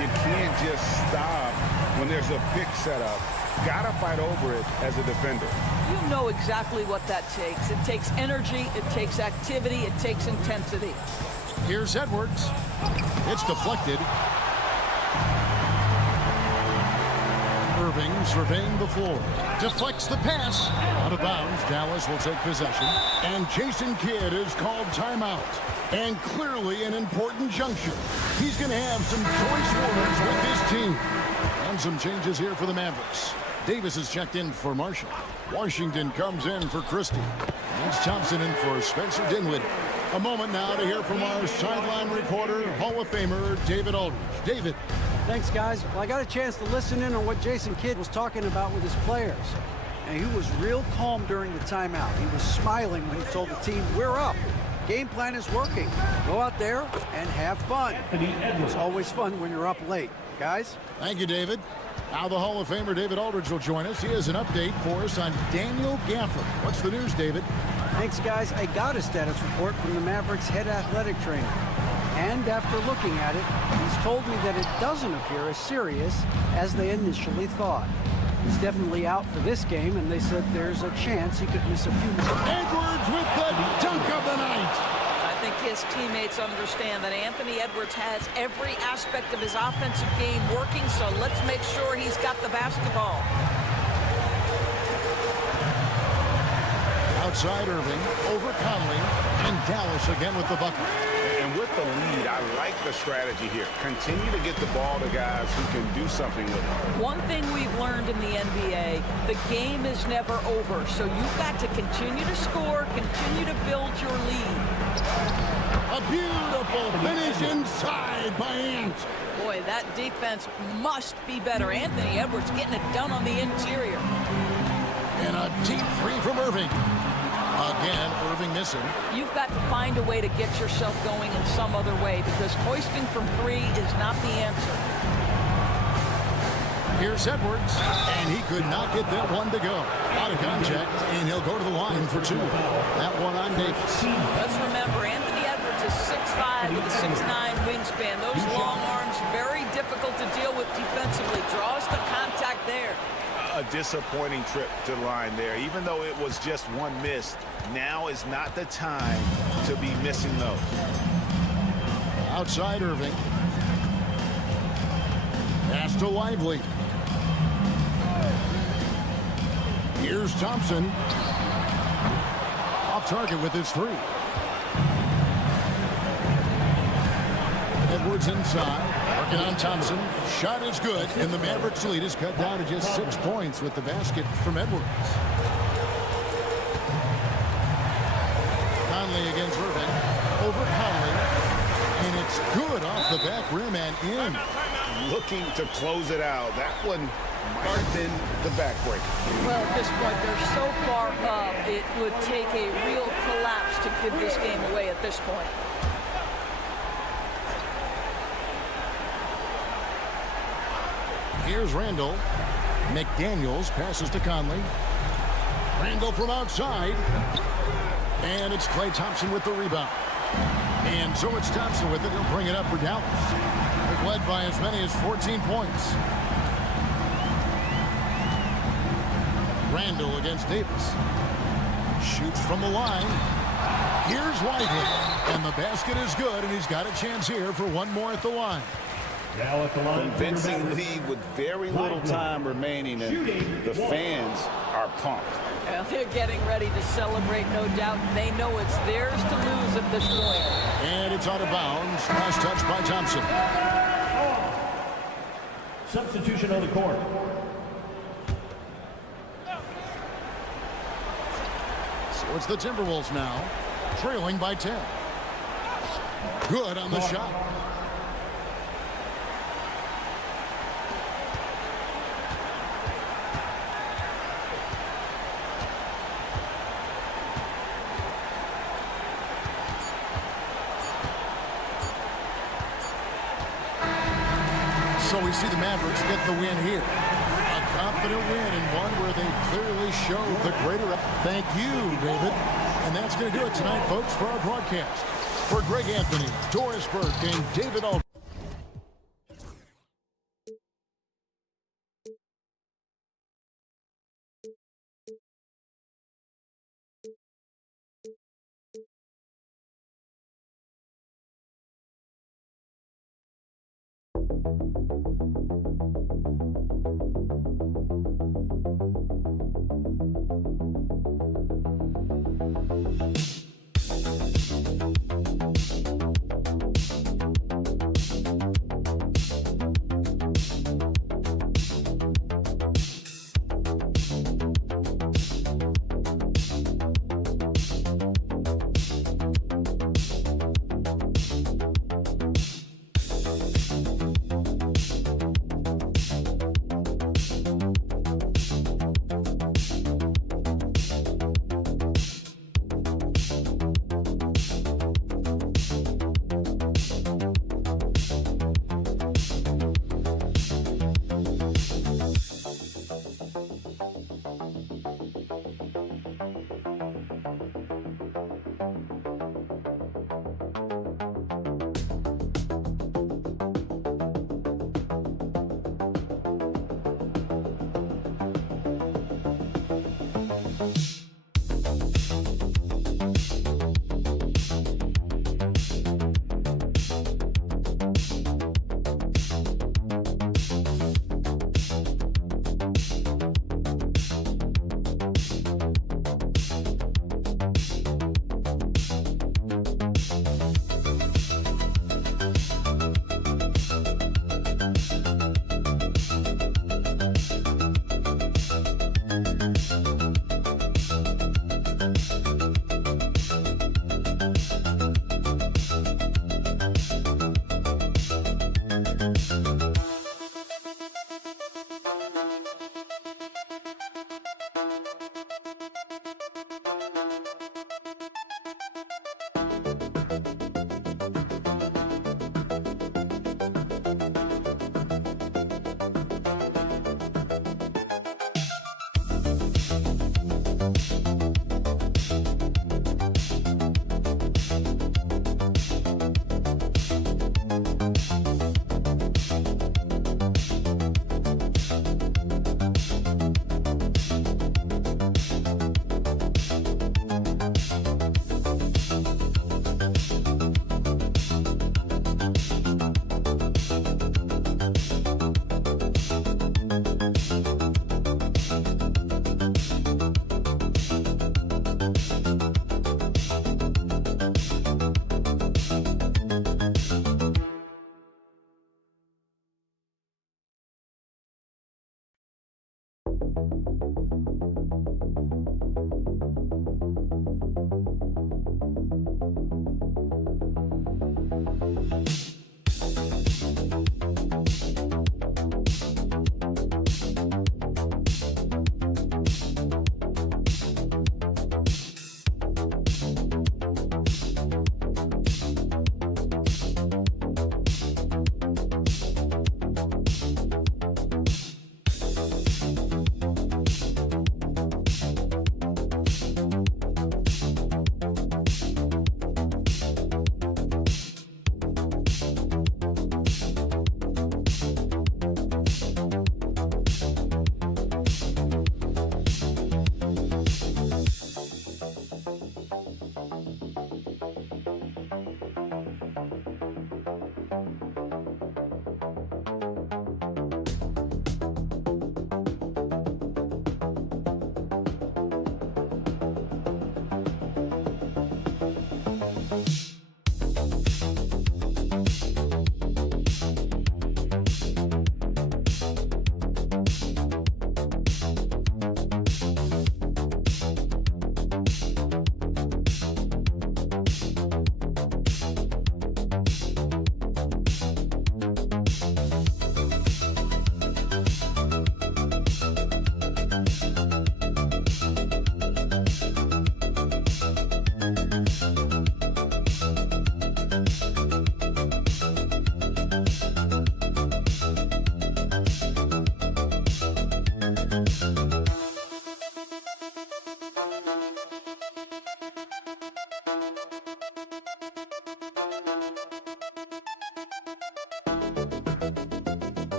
You can't just stop when there's a pick set up. Gotta fight over it as a defender. You know exactly what that takes. It takes energy, it takes activity, it takes intensity. Here's Edwards. It's deflected. Irving surveying the floor. Deflects the pass. Out of bounds. Dallas will take possession. And Jason Kidd is called timeout. And clearly an important juncture. He's going to have some choice words with his team. And some changes here for the Mavericks. Davis is checked in for Marshall. Washington comes in for Christie. That's Thompson in for Spencer Dinwiddie. A moment now to hear from our sideline reporter, Hall of Famer David Aldridge. David. Thanks, guys. Well, I got a chance to listen in on what Jason Kidd was talking about with his players. And he was real calm during the timeout. He was smiling when he told the team, we're up. Game plan is working. Go out there and have fun. It's always fun when you're up late. Guys? Thank you, David. Now the Hall of Famer David Aldridge will join us. He has an update for us on Daniel Gafford. What's the news, David? Thanks, guys. I got a status report from the Mavericks head athletic trainer. And after looking at it, he's told me that it doesn't appear as serious as they initially thought. He's definitely out for this game, and they said there's a chance he could miss a few more. Edwards with the dunk of the night. I think his teammates understand that Anthony Edwards has every aspect of his offensive game working, so let's make sure he's got the basketball. Outside Irving, over Conley, and Dallas again with the bucket. And with the lead, I like the strategy here. Continue to get the ball to guys who can do something with it. One thing we've learned in the NBA, the game is never over. So you've got to continue to score, continue to build your lead. A beautiful finish inside by Ant. Boy, that defense must be better. Anthony Edwards getting it done on the interior. And a deep three from Irving. Again, Irving missing. You've got to find a way to get yourself going in some other way, because hoisting from three is not the answer. Here's Edwards, and he could not get that one to go. Out of contact, and he'll go to the line for 2. That one on Davis. Let's remember, Anthony Edwards is 6'5" with a 6'9" wingspan. Those long arms, very difficult to deal with defensively. Draws the contact there. A disappointing trip to the line there. Even though it was just one miss, now is not the time to be missing those. Outside Irving. Pass to Lively. Here's Thompson. Off target with his 3. Edwards inside. Working on Thompson. Shot is good, and the Mavericks lead is cut down to just 6 points with the basket from Edwards. Conley against Irving. Over Conley. And it's good off the back rim and in. Looking to close it out. That one might have been the backbreaker. Well, at this point, they're so far up, it would take a real collapse to give this game away at this point. Here's Randall. McDaniels passes to Conley. Randall from outside. And it's Klay Thompson with the rebound. And so it's Thompson with it. He'll bring it up for Dallas. They've led by as many as 14 points. Randall against Davis. Shoots from the line. Here's Lively. And the basket is good, and he's got a chance here for one more at the line. Now at the line. Convincing lead with very little time remaining, and the fans are pumped. Well, they're getting ready to celebrate, no doubt. They know it's theirs to lose at this point. And it's out of bounds. Last touch by Thompson. Substitution on the court. So it's the Timberwolves now, trailing by 10. Good on the shot. So we see the Mavericks get the win here. A confident win and one where they clearly showed the greater. Thank you, David. And that's going to do it tonight, folks, for our broadcast. For Greg Anthony, Doris Burke, and David Aldridge.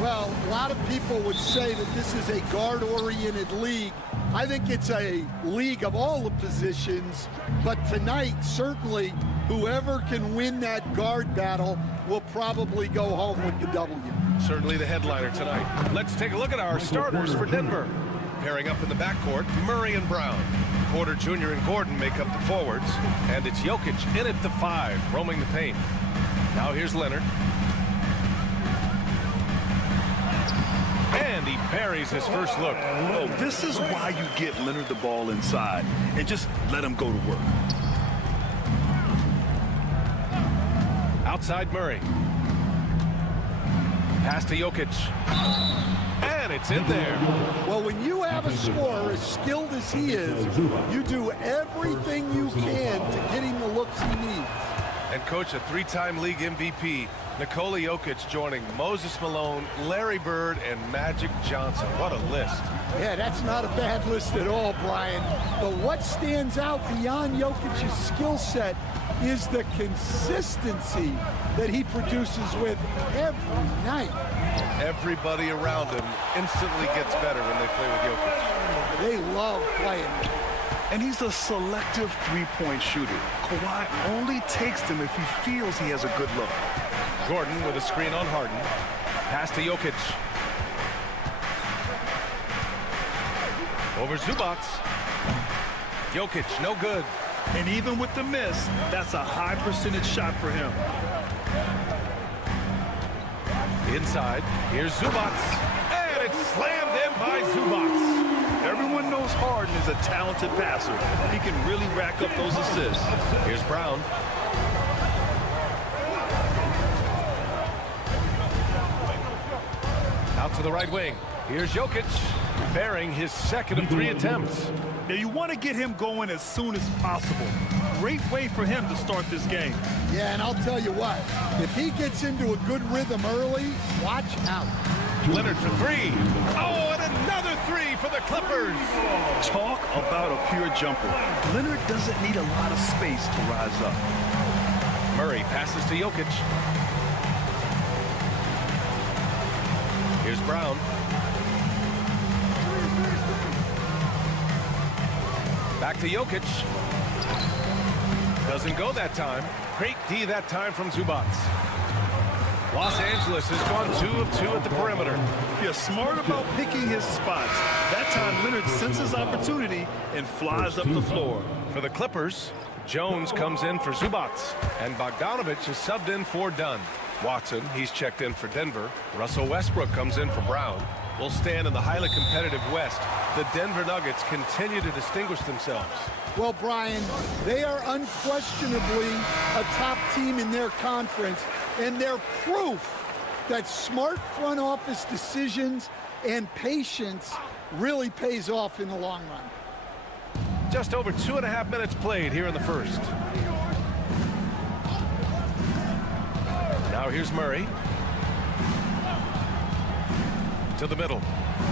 Well, a lot of people would say that this is a guard-oriented league. I think it's a league of all the positions, but tonight, certainly, whoever can win that guard battle will probably go home with the W. Certainly the headliner tonight. Let's take a look at our starters for Denver. Pairing up in the backcourt, Murray and Brown. Porter Jr. and Gordon make up the forwards. And it's Jokic in at the 5, roaming the paint. Now here's Leonard. And he parries his first look. Oh, this is why you get Leonard the ball inside and just let him go to work. Outside Murray. Pass to Jokic. And it's in there. Well, when you have a scorer as skilled as he is, you do everything you can to get him the looks he needs. And coach, a 3-time league MVP, Nikola Jokic joining Moses Malone, Larry Bird, and Magic Johnson. What a list. Yeah, that's not a bad list at all, Brian. But what stands out beyond Jokic's skill set is the consistency that he produces with every night. Everybody around him instantly gets better when they play with Jokic. They love playing with him. And he's a selective three-point shooter. Kawhi only takes them if he feels he has a good look. Gordon with a screen on Harden. Pass to Jokic. Over Zubac. Jokic, no good. And even with the miss, that's a high percentage shot for him. Inside, here's Zubac. And it's slammed in by Zubac. Everyone knows Harden is a talented passer. He can really rack up those assists. Here's Brown. Out to the right wing. Here's Jokic, bearing his second of 3 attempts. Now you want to get him going as soon as possible. Great way for him to start this game. Yeah, and I'll tell you what, if he gets into a good rhythm early, watch out. Leonard for 3. Oh, and another 3 for the Clippers. Talk about a pure jumper. Leonard doesn't need a lot of space to rise up. Murray passes to Jokic. Here's Brown. Back to Jokic. Doesn't go that time. Great D that time from Zubac. Los Angeles has gone 2 of 2 at the perimeter. Yeah, smart about picking his spots. That time, Leonard senses opportunity and flies up the floor. For the Clippers, Jones comes in for Zubac, and Bogdanovich is subbed in for Dunn. Watson, he's checked in for Denver. Russell Westbrook comes in for Brown. Will stand in the highly competitive West. The Denver Nuggets continue to distinguish themselves. Well, Brian, they are unquestionably a top team in their conference, and they're proof that smart front office decisions and patience really pays off in the long run. Just over 2.5 minutes played here in the first. Now here's Murray. To the middle.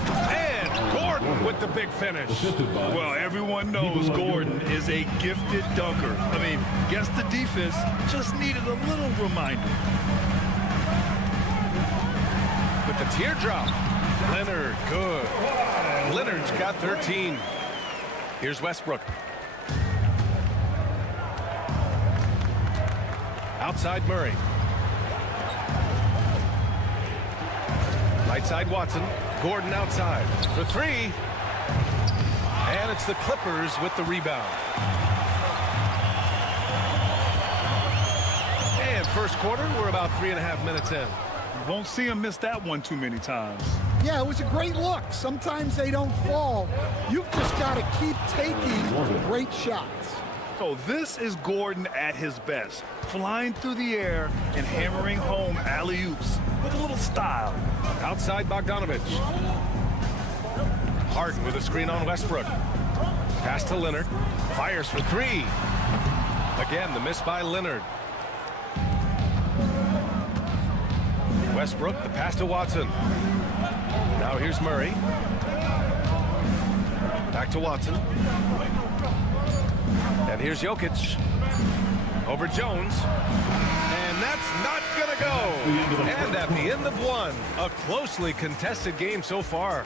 And Gordon with the big finish. Well, everyone knows Gordon is a gifted dunker. I mean, guess the defense just needed a little reminder. With the teardrop. Leonard, good. Leonard's got 13. Here's Westbrook. Outside Murray. Right side Watson. Gordon outside for 3. And it's the Clippers with the rebound. And first quarter, we're about 3.5 minutes in. You won't see him miss that one too many times. Yeah, it was a great look. Sometimes they don't fall. You've just got to keep taking great shots. So this is Gordon at his best, flying through the air and hammering home alley-oops with a little style. Outside Bogdanovich. Harden with a screen on Westbrook. Pass to Leonard. Fires for 3. Again, the miss by Leonard. Westbrook, the pass to Watson. Now here's Murray. Back to Watson. And here's Jokic. Over Jones. And that's not going to go. And at the end of one, a closely contested game so far.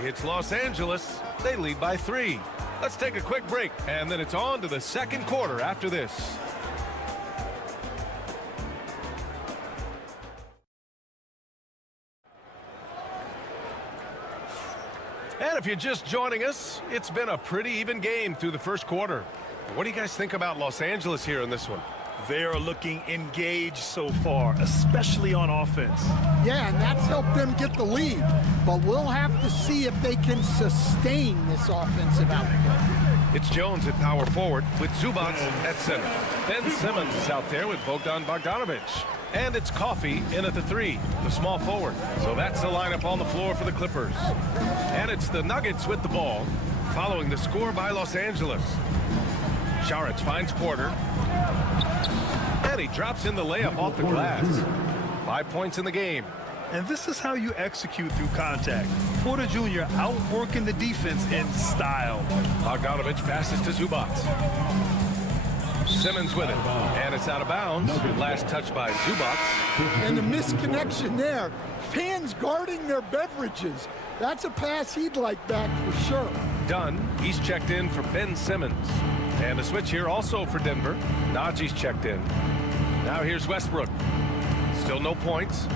It's Los Angeles. They lead by 3. Let's take a quick break, and then it's on to the second quarter after this. And if you're just joining us, it's been a pretty even game through the first quarter. What do you guys think about Los Angeles here in this one? They are looking engaged so far, especially on offense. Yeah, and that's helped them get the lead. But we'll have to see if they can sustain this offensive output. It's Jones at power forward with Zubac at center. Ben Simmons is out there with Bogdan Bogdanovich. And it's Coffey in at the 3, the small forward. So that's the lineup on the floor for the Clippers. And it's the Nuggets with the ball, following the score by Los Angeles. Saric finds Porter. And he drops in the layup off the glass. 5 points in the game. And this is how you execute through contact. Porter Jr. outworking the defense in style. Bogdanovich passes to Zubac. Simmons with it. And it's out of bounds. Last touch by Zubac. And the misconnection there. Fans guarding their beverages. That's a pass he'd like back for sure. Dunn, he's checked in for Ben Simmons. And a switch here also for Denver. Najee's checked in. Now here's Westbrook. Still no points.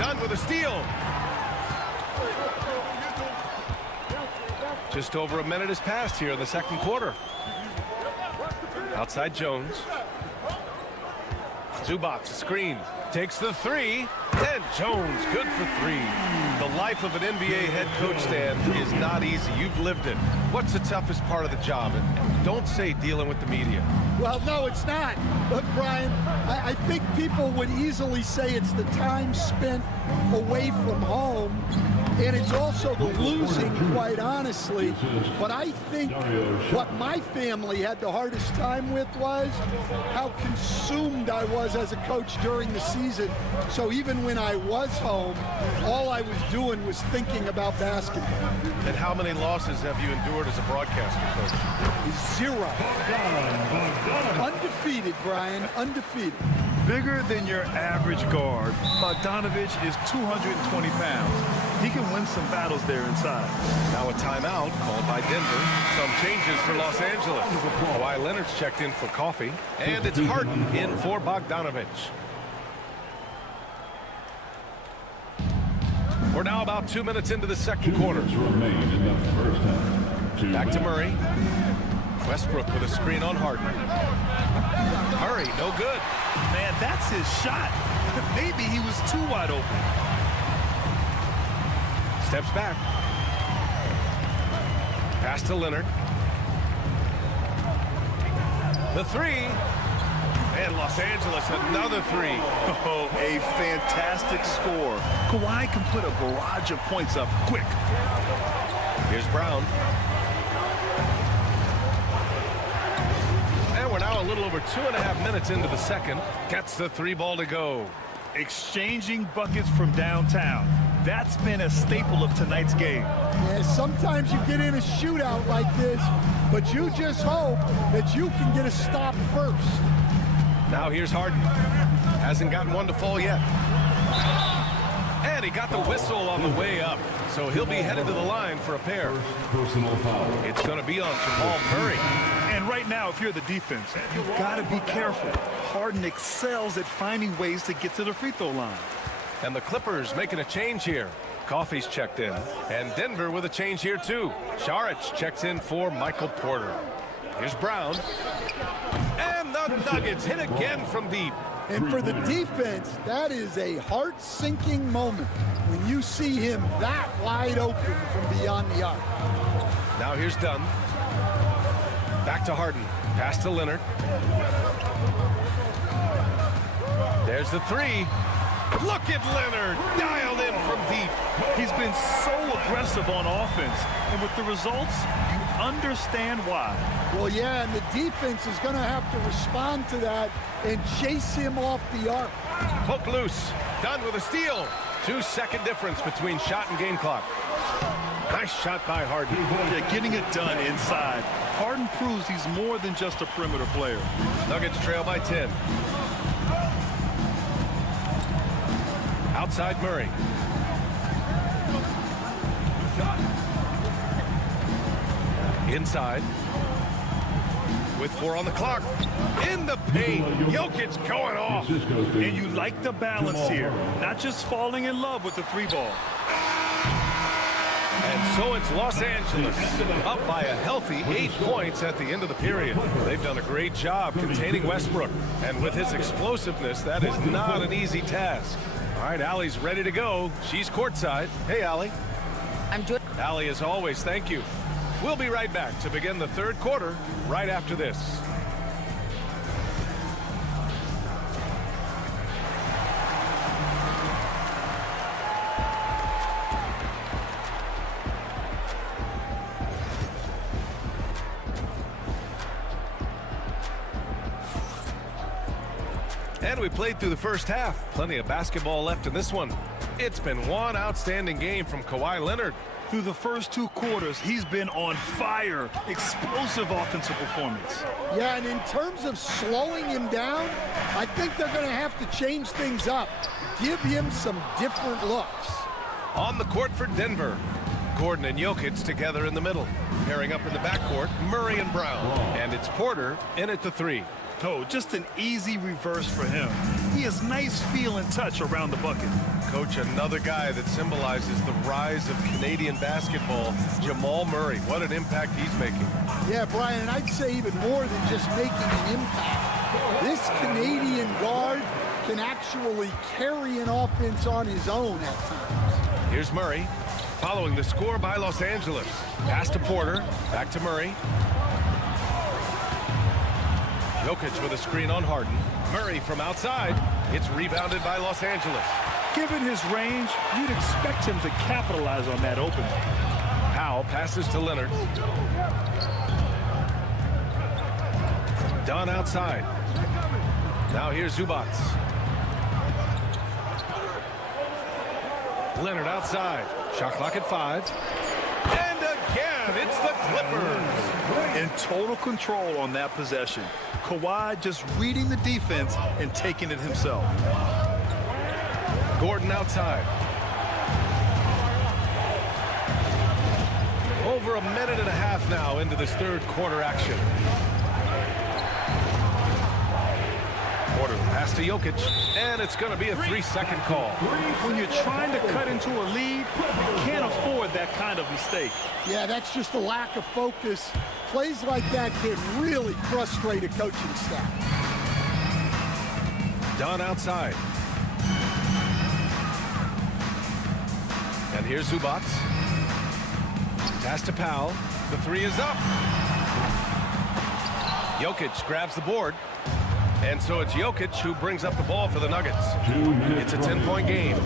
Dunn with a steal. Just over a minute has passed here in the second quarter. Outside Jones. Zubac, screen. Takes the 3. And Jones, good for 3. The life of an NBA head coach, Stan, is not easy. You've lived it. What's the toughest part of the job? And don't say dealing with the media. Well, no, it's not. Look, Brian, I think people would easily say it's the time spent away from home, and it's also the losing, quite honestly. But I think what my family had the hardest time with was how consumed I was as a coach during the season. So even when I was home, all I was doing was thinking about basketball. And how many losses have you endured as a broadcaster, Coach? 0. Undefeated, Brian, undefeated. Bigger than your average guard, Bogdanovich is 220 pounds. He can win some battles there inside. Now a timeout called by Denver. Some changes for Los Angeles. Kawhi Leonard's checked in for coffee. And it's Harden in for Bogdanovich. We're now about 2 minutes into the second quarter. Back to Murray. Westbrook with a screen on Harden. Murray, no good. Man, that's his shot. Maybe he was too wide open. Steps back. Pass to Leonard. The three. And Los Angeles, another three. Oh, a fantastic score. Kawhi can put a barrage of points up quick. Here's Brown. And we're now a little over 2.5 minutes into the second. Gets the three ball to go. Exchanging buckets from downtown. That's been a staple of tonight's game. Yeah, sometimes you get in a shootout like this, but you just hope that you can get a stop first. Now here's Harden. Hasn't gotten one to fall yet. And he got the whistle on the way up. So he'll be headed to the line for a pair. Personal foul. It's going to be on Jamal Murray. And right now, if you're the defense, you've got to be careful. Harden excels at finding ways to get to the free throw line. And the Clippers making a change here. Coffey's checked in. And Denver with a change here too. Saric checks in for Michael Porter. Here's Brown. And the Nuggets hit again from deep. And for the defense, that is a heart-sinking moment when you see him that wide open from beyond the arc. Now here's Dunn. Back to Harden. Pass to Leonard. There's the three. Look at Leonard, dialed in from deep. He's been so aggressive on offense, and with the results, you understand why. Well, yeah, and the defense is going to have to respond to that and chase him off the arc. Poke loose. Dunn with a steal. 2-second difference between shot and game clock. Nice shot by Harden. Yeah, getting it done inside. Harden proves he's more than just a perimeter player. Nuggets trail by 10. Outside Murray. Inside. With 4 on the clock. In the paint. Jokic going off. And you like the balance here. Not just falling in love with the three ball. And so it's Los Angeles up by a healthy 8 points at the end of the period. They've done a great job containing Westbrook. And with his explosiveness, that is not an easy task. All right, Allie's ready to go. She's courtside. Hey, Allie. I'm doing. Allie, as always, thank you. We'll be right back to begin the third quarter right after this. And we played through the first half. Plenty of basketball left in this one. It's been one outstanding game from Kawhi Leonard. Through the first 2 quarters, he's been on fire. Explosive offensive performance. Yeah, and in terms of slowing him down, I think they're going to have to change things up. Give him some different looks. On the court for Denver. Gordon and Jokic together in the middle. Pairing up in the backcourt, Murray and Brown. And it's Porter in at the 3. Oh, just an easy reverse for him. He has nice feel and touch around the bucket. Coach, another guy that symbolizes the rise of Canadian basketball, Jamal Murray. What an impact he's making. Yeah, Brian, and I'd say even more than just making an impact. This Canadian guard can actually carry an offense on his own at times. Here's Murray, following the score by Los Angeles. Pass to Porter, back to Murray. Jokic with a screen on Harden. Murray from outside. It's rebounded by Los Angeles. Given his range, you'd expect him to capitalize on that opening. Powell passes to Leonard. Dunn outside. Now here's Zubac. Leonard outside. Shot clock at 5. And again. again. It's the Clippers. In total control on that possession. Kawhi just reading the defense and taking it himself. Gordon outside. Over a minute and a half now into this third quarter action. Porter pass to Jokic, and it's going to be a 3-second call. When you're trying to cut into a lead, you can't afford that kind of mistake. Yeah, that's just a lack of focus. Plays like that can really frustrate a coaching staff. Dunn outside. And here's Zubac. Pass to Powell. The three is up. Jokic grabs the board. And so it's Jokic who brings up the ball for the Nuggets. It's a 10-point game.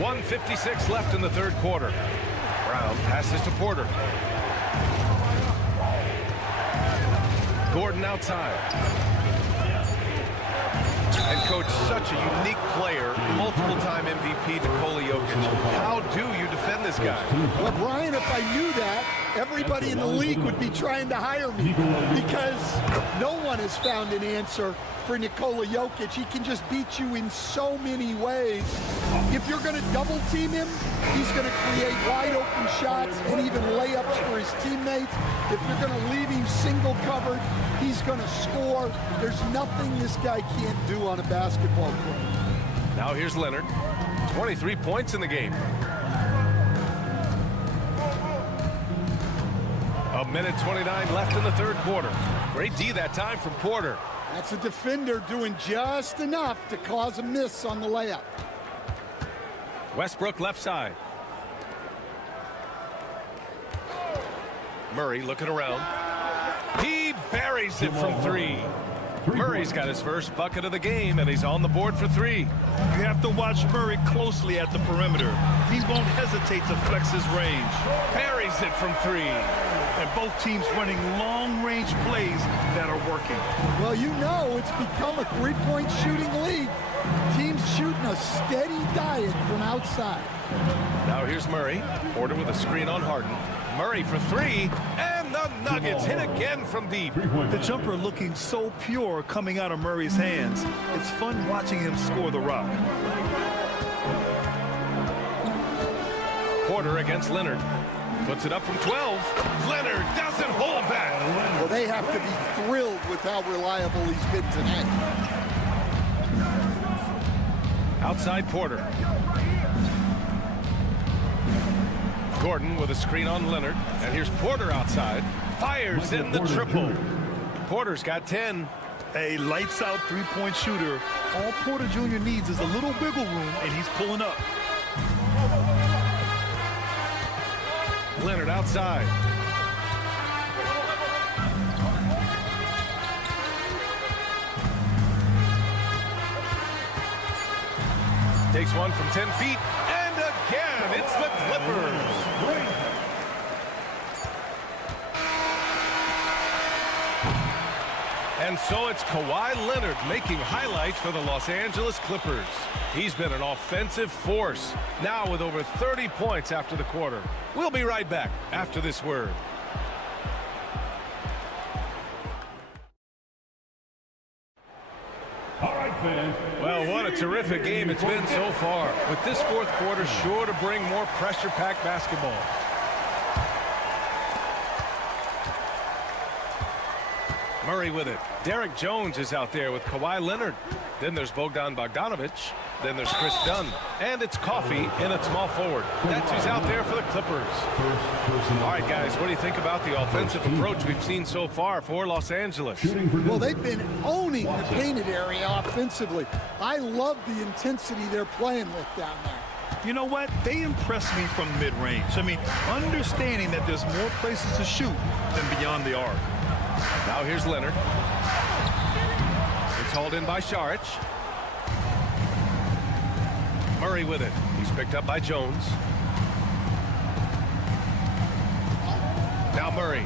1:56 left in the third quarter. Brown passes to Porter. Gordon outside. And coach, such a unique player, multiple-time MVP Nikola Jokic. How do you defend this guy? Well, Brian, if I knew that, everybody in the league would be trying to hire me because no one has found an answer for Nikola Jokic. He can just beat you in so many ways. If you're going to double team him, he's going to create wide open shots and even layups for his teammates. If you're going to leave him single covered, he's going to score. There's nothing this guy can't do on a basketball court. Now here's Leonard. 23 points in the game. A minute 29 left in the third quarter. Great D that time from Porter. That's a defender doing just enough to cause a miss on the layup. Westbrook left side. Murray looking around. He buries it from three. Murray's got his first bucket of the game, and he's on the board for three. You have to watch Murray closely at the perimeter. He won't hesitate to flex his range. Buries it from three. And both teams running long-range plays that are working. Well, you know it's become a three-point shooting league. Teams shooting a steady diet from outside. Now here's Murray. Porter with a screen on Harden. Murray for three, and the Nuggets hit again from deep. The jumper looking so pure coming out of Murray's hands. It's fun watching him score the rock. Porter against Leonard. Puts it up from 12. Leonard doesn't hold back. Well, they have to be thrilled with how reliable he's been tonight. Outside Porter. Gordon with a screen on Leonard. And here's Porter outside. Fires in the triple. Porter's got 10. A lights-out three-point shooter. All Porter Jr. needs is a little wiggle room, and he's pulling up. Leonard outside. Takes one from 10 feet, and again, it's the Clippers. And so it's Kawhi Leonard making highlights for the Los Angeles Clippers. He's been an offensive force, now with over 30 points after the quarter. We'll be right back after this word. All right, fans. Well, what a terrific game it's been so far, with this fourth quarter sure to bring more pressure-packed basketball. Murray with it. Derek Jones is out there with Kawhi Leonard. Then there's Bogdan Bogdanovic. Then there's Chris Dunn. And it's Coffey in at small forward. That's who's out there for the Clippers. All right, guys, what do you think about the offensive approach we've seen so far for Los Angeles? Well, they've been owning the painted area offensively. I love the intensity they're playing with down there. You know what? They impress me from mid-range. I mean, understanding that there's more places to shoot than beyond the arc. Now here's Leonard. It's hauled in by Saric. Murray with it. He's picked up by Jones. Now Murray.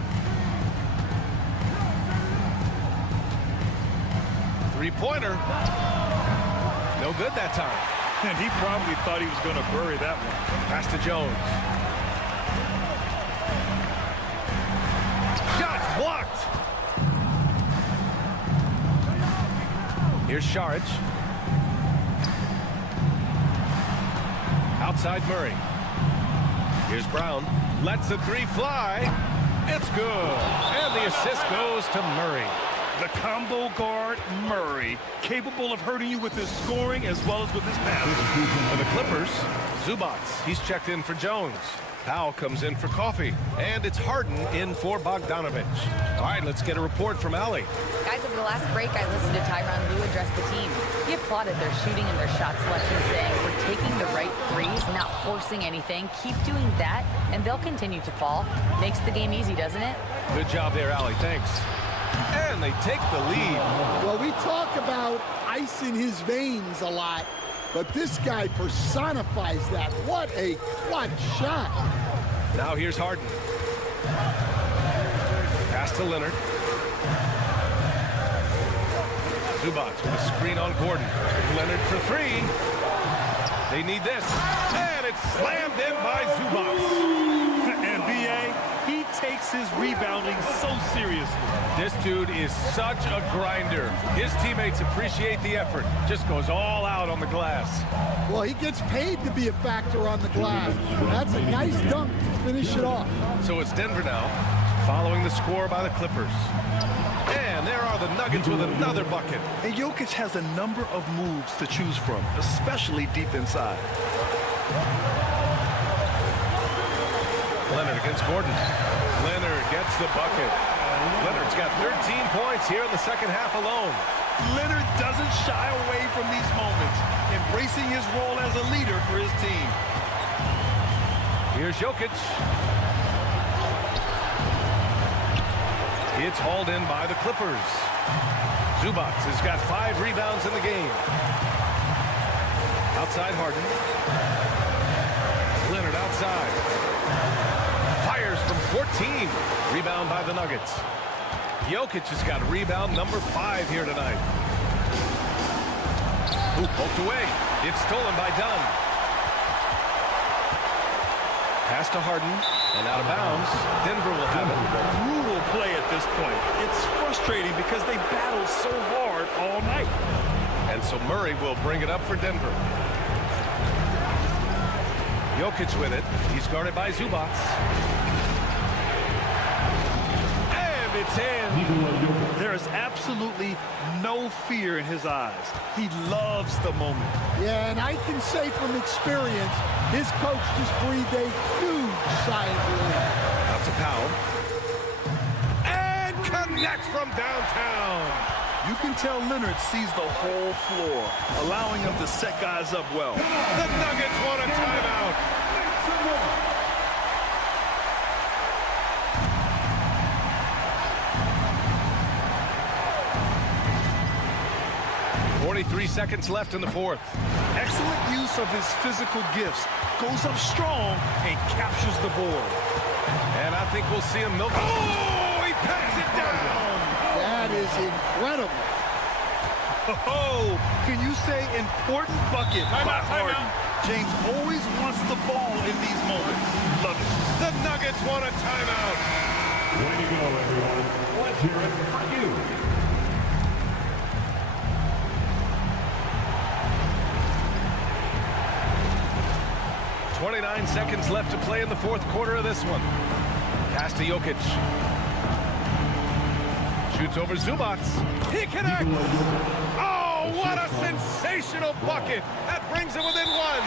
Three-pointer. No good that time. And he probably thought he was going to bury that one. Pass to Jones. Shot blocked. Here's Šarić. Outside Murray. Here's Brown. Lets the three fly. It's good. And the assist goes to Murray. The combo guard, Murray, capable of hurting you with his scoring as well as with his passing. For the Clippers, Zubac. He's checked in for Jones. Powell comes in for Coffee. And it's Harden in for Bogdanovic. All right, let's get a report from Allie. Guys, over the last break, I listened to Tyronn Lue address the team. He applauded their shooting and their shot selection, saying, "We're taking the right threes, not forcing anything. Keep doing that, and they'll continue to fall." Makes the game easy, doesn't it? Good job there, Allie. Thanks. And they take the lead. Well, we talk about ice in his veins a lot, but this guy personifies that. What a clutch shot. Now here's Harden. Pass to Leonard. Zubac with a screen on Gordon. Leonard for three. They need this. And it's slammed in by Zubac. And B.A., he takes his rebounding so seriously. This dude is such a grinder. His teammates appreciate the effort. Just goes all out on the glass. Well, he gets paid to be a factor on the glass. That's a nice dunk to finish it off. So it's Denver now, following the score by the Clippers. And there are the Nuggets with another bucket. And Jokic has a number of moves to choose from, especially deep inside. Leonard against Gordon. Leonard gets the bucket. Leonard's got 13 points here in the second half alone. Leonard doesn't shy away from these moments, embracing his role as a leader for his team. Here's Jokic. It's hauled in by the Clippers. Zubac has got 5 rebounds in the game. Outside Harden. Leonard outside. Fires from 14. Rebound by the Nuggets. Jokic has got rebound number 5 here tonight. Ooh, poked away. It's stolen by Dunn. Pass to Harden, and out of bounds. Denver will have it. Brutal play at this point. It's frustrating because they battled so hard all night. And so Murray will bring it up for Denver. Jokic with it. He's guarded by Zubac. And it's in. There is absolutely no fear in his eyes. He loves the moment. Yeah, and I can say from experience, his coach just breathed a huge sigh of relief. Out to Powell. And connects from downtown. You can tell Leonard sees the whole floor, allowing him to set guys up well. The Nuggets want a timeout. 43 seconds left in the fourth. Excellent use of his physical gifts. Goes up strong and captures the board. And I think we'll see him milk. Oh, he pats it down. That is incredible. Oh, can you say important bucket by Harden? James always wants the ball in these moments. Love it. The Nuggets want a timeout. Way to go, everyone. Let's hear it for you. 29 seconds left to play in the fourth quarter of this one. Pass to Jokic. Shoots over Zubac. He connects. Oh, what a sensational bucket. That brings it within one.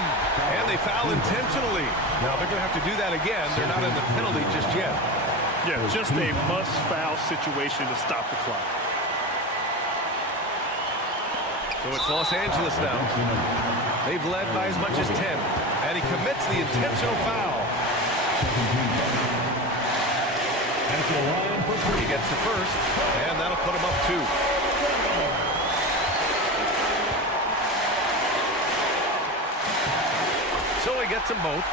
And they foul intentionally. Now they're going to have to do that again. They're not in the penalty just yet. Yeah, just a must-foul situation to stop the clock. So it's Los Angeles now. They've led by as much as 10. And he commits the intentional foul. He gets the first, and that'll put him up 2. So he gets them both,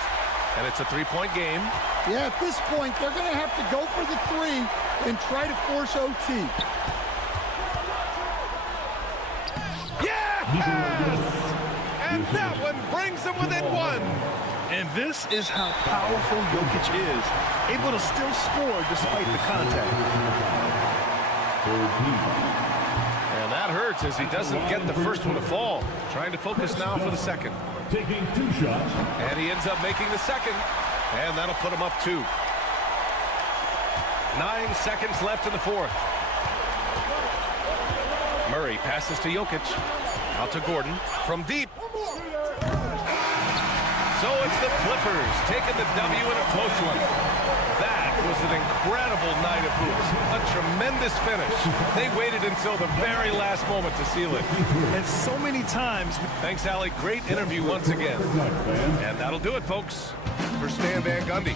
and it's a 3-point game. Yeah, at this point, they're going to have to go for the 3 and try to force OT. Yes! And that one brings them within one. And this is how powerful Jokic is, able to still score despite the contact. And that hurts as he doesn't get the first one to fall. Trying to focus now for the second. Taking 2 shots. And he ends up making the second. And that'll put him up 2. 9 seconds left in the fourth. Murray passes to Jokic. Out to Gordon from deep. So it's the Clippers taking the W in a close one. That was an incredible night of hoops. A tremendous finish. They waited until the very last moment to seal it. And so many times. Thanks, Allie. Great interview once again. And that'll do it, folks, for Stan Van Gundy.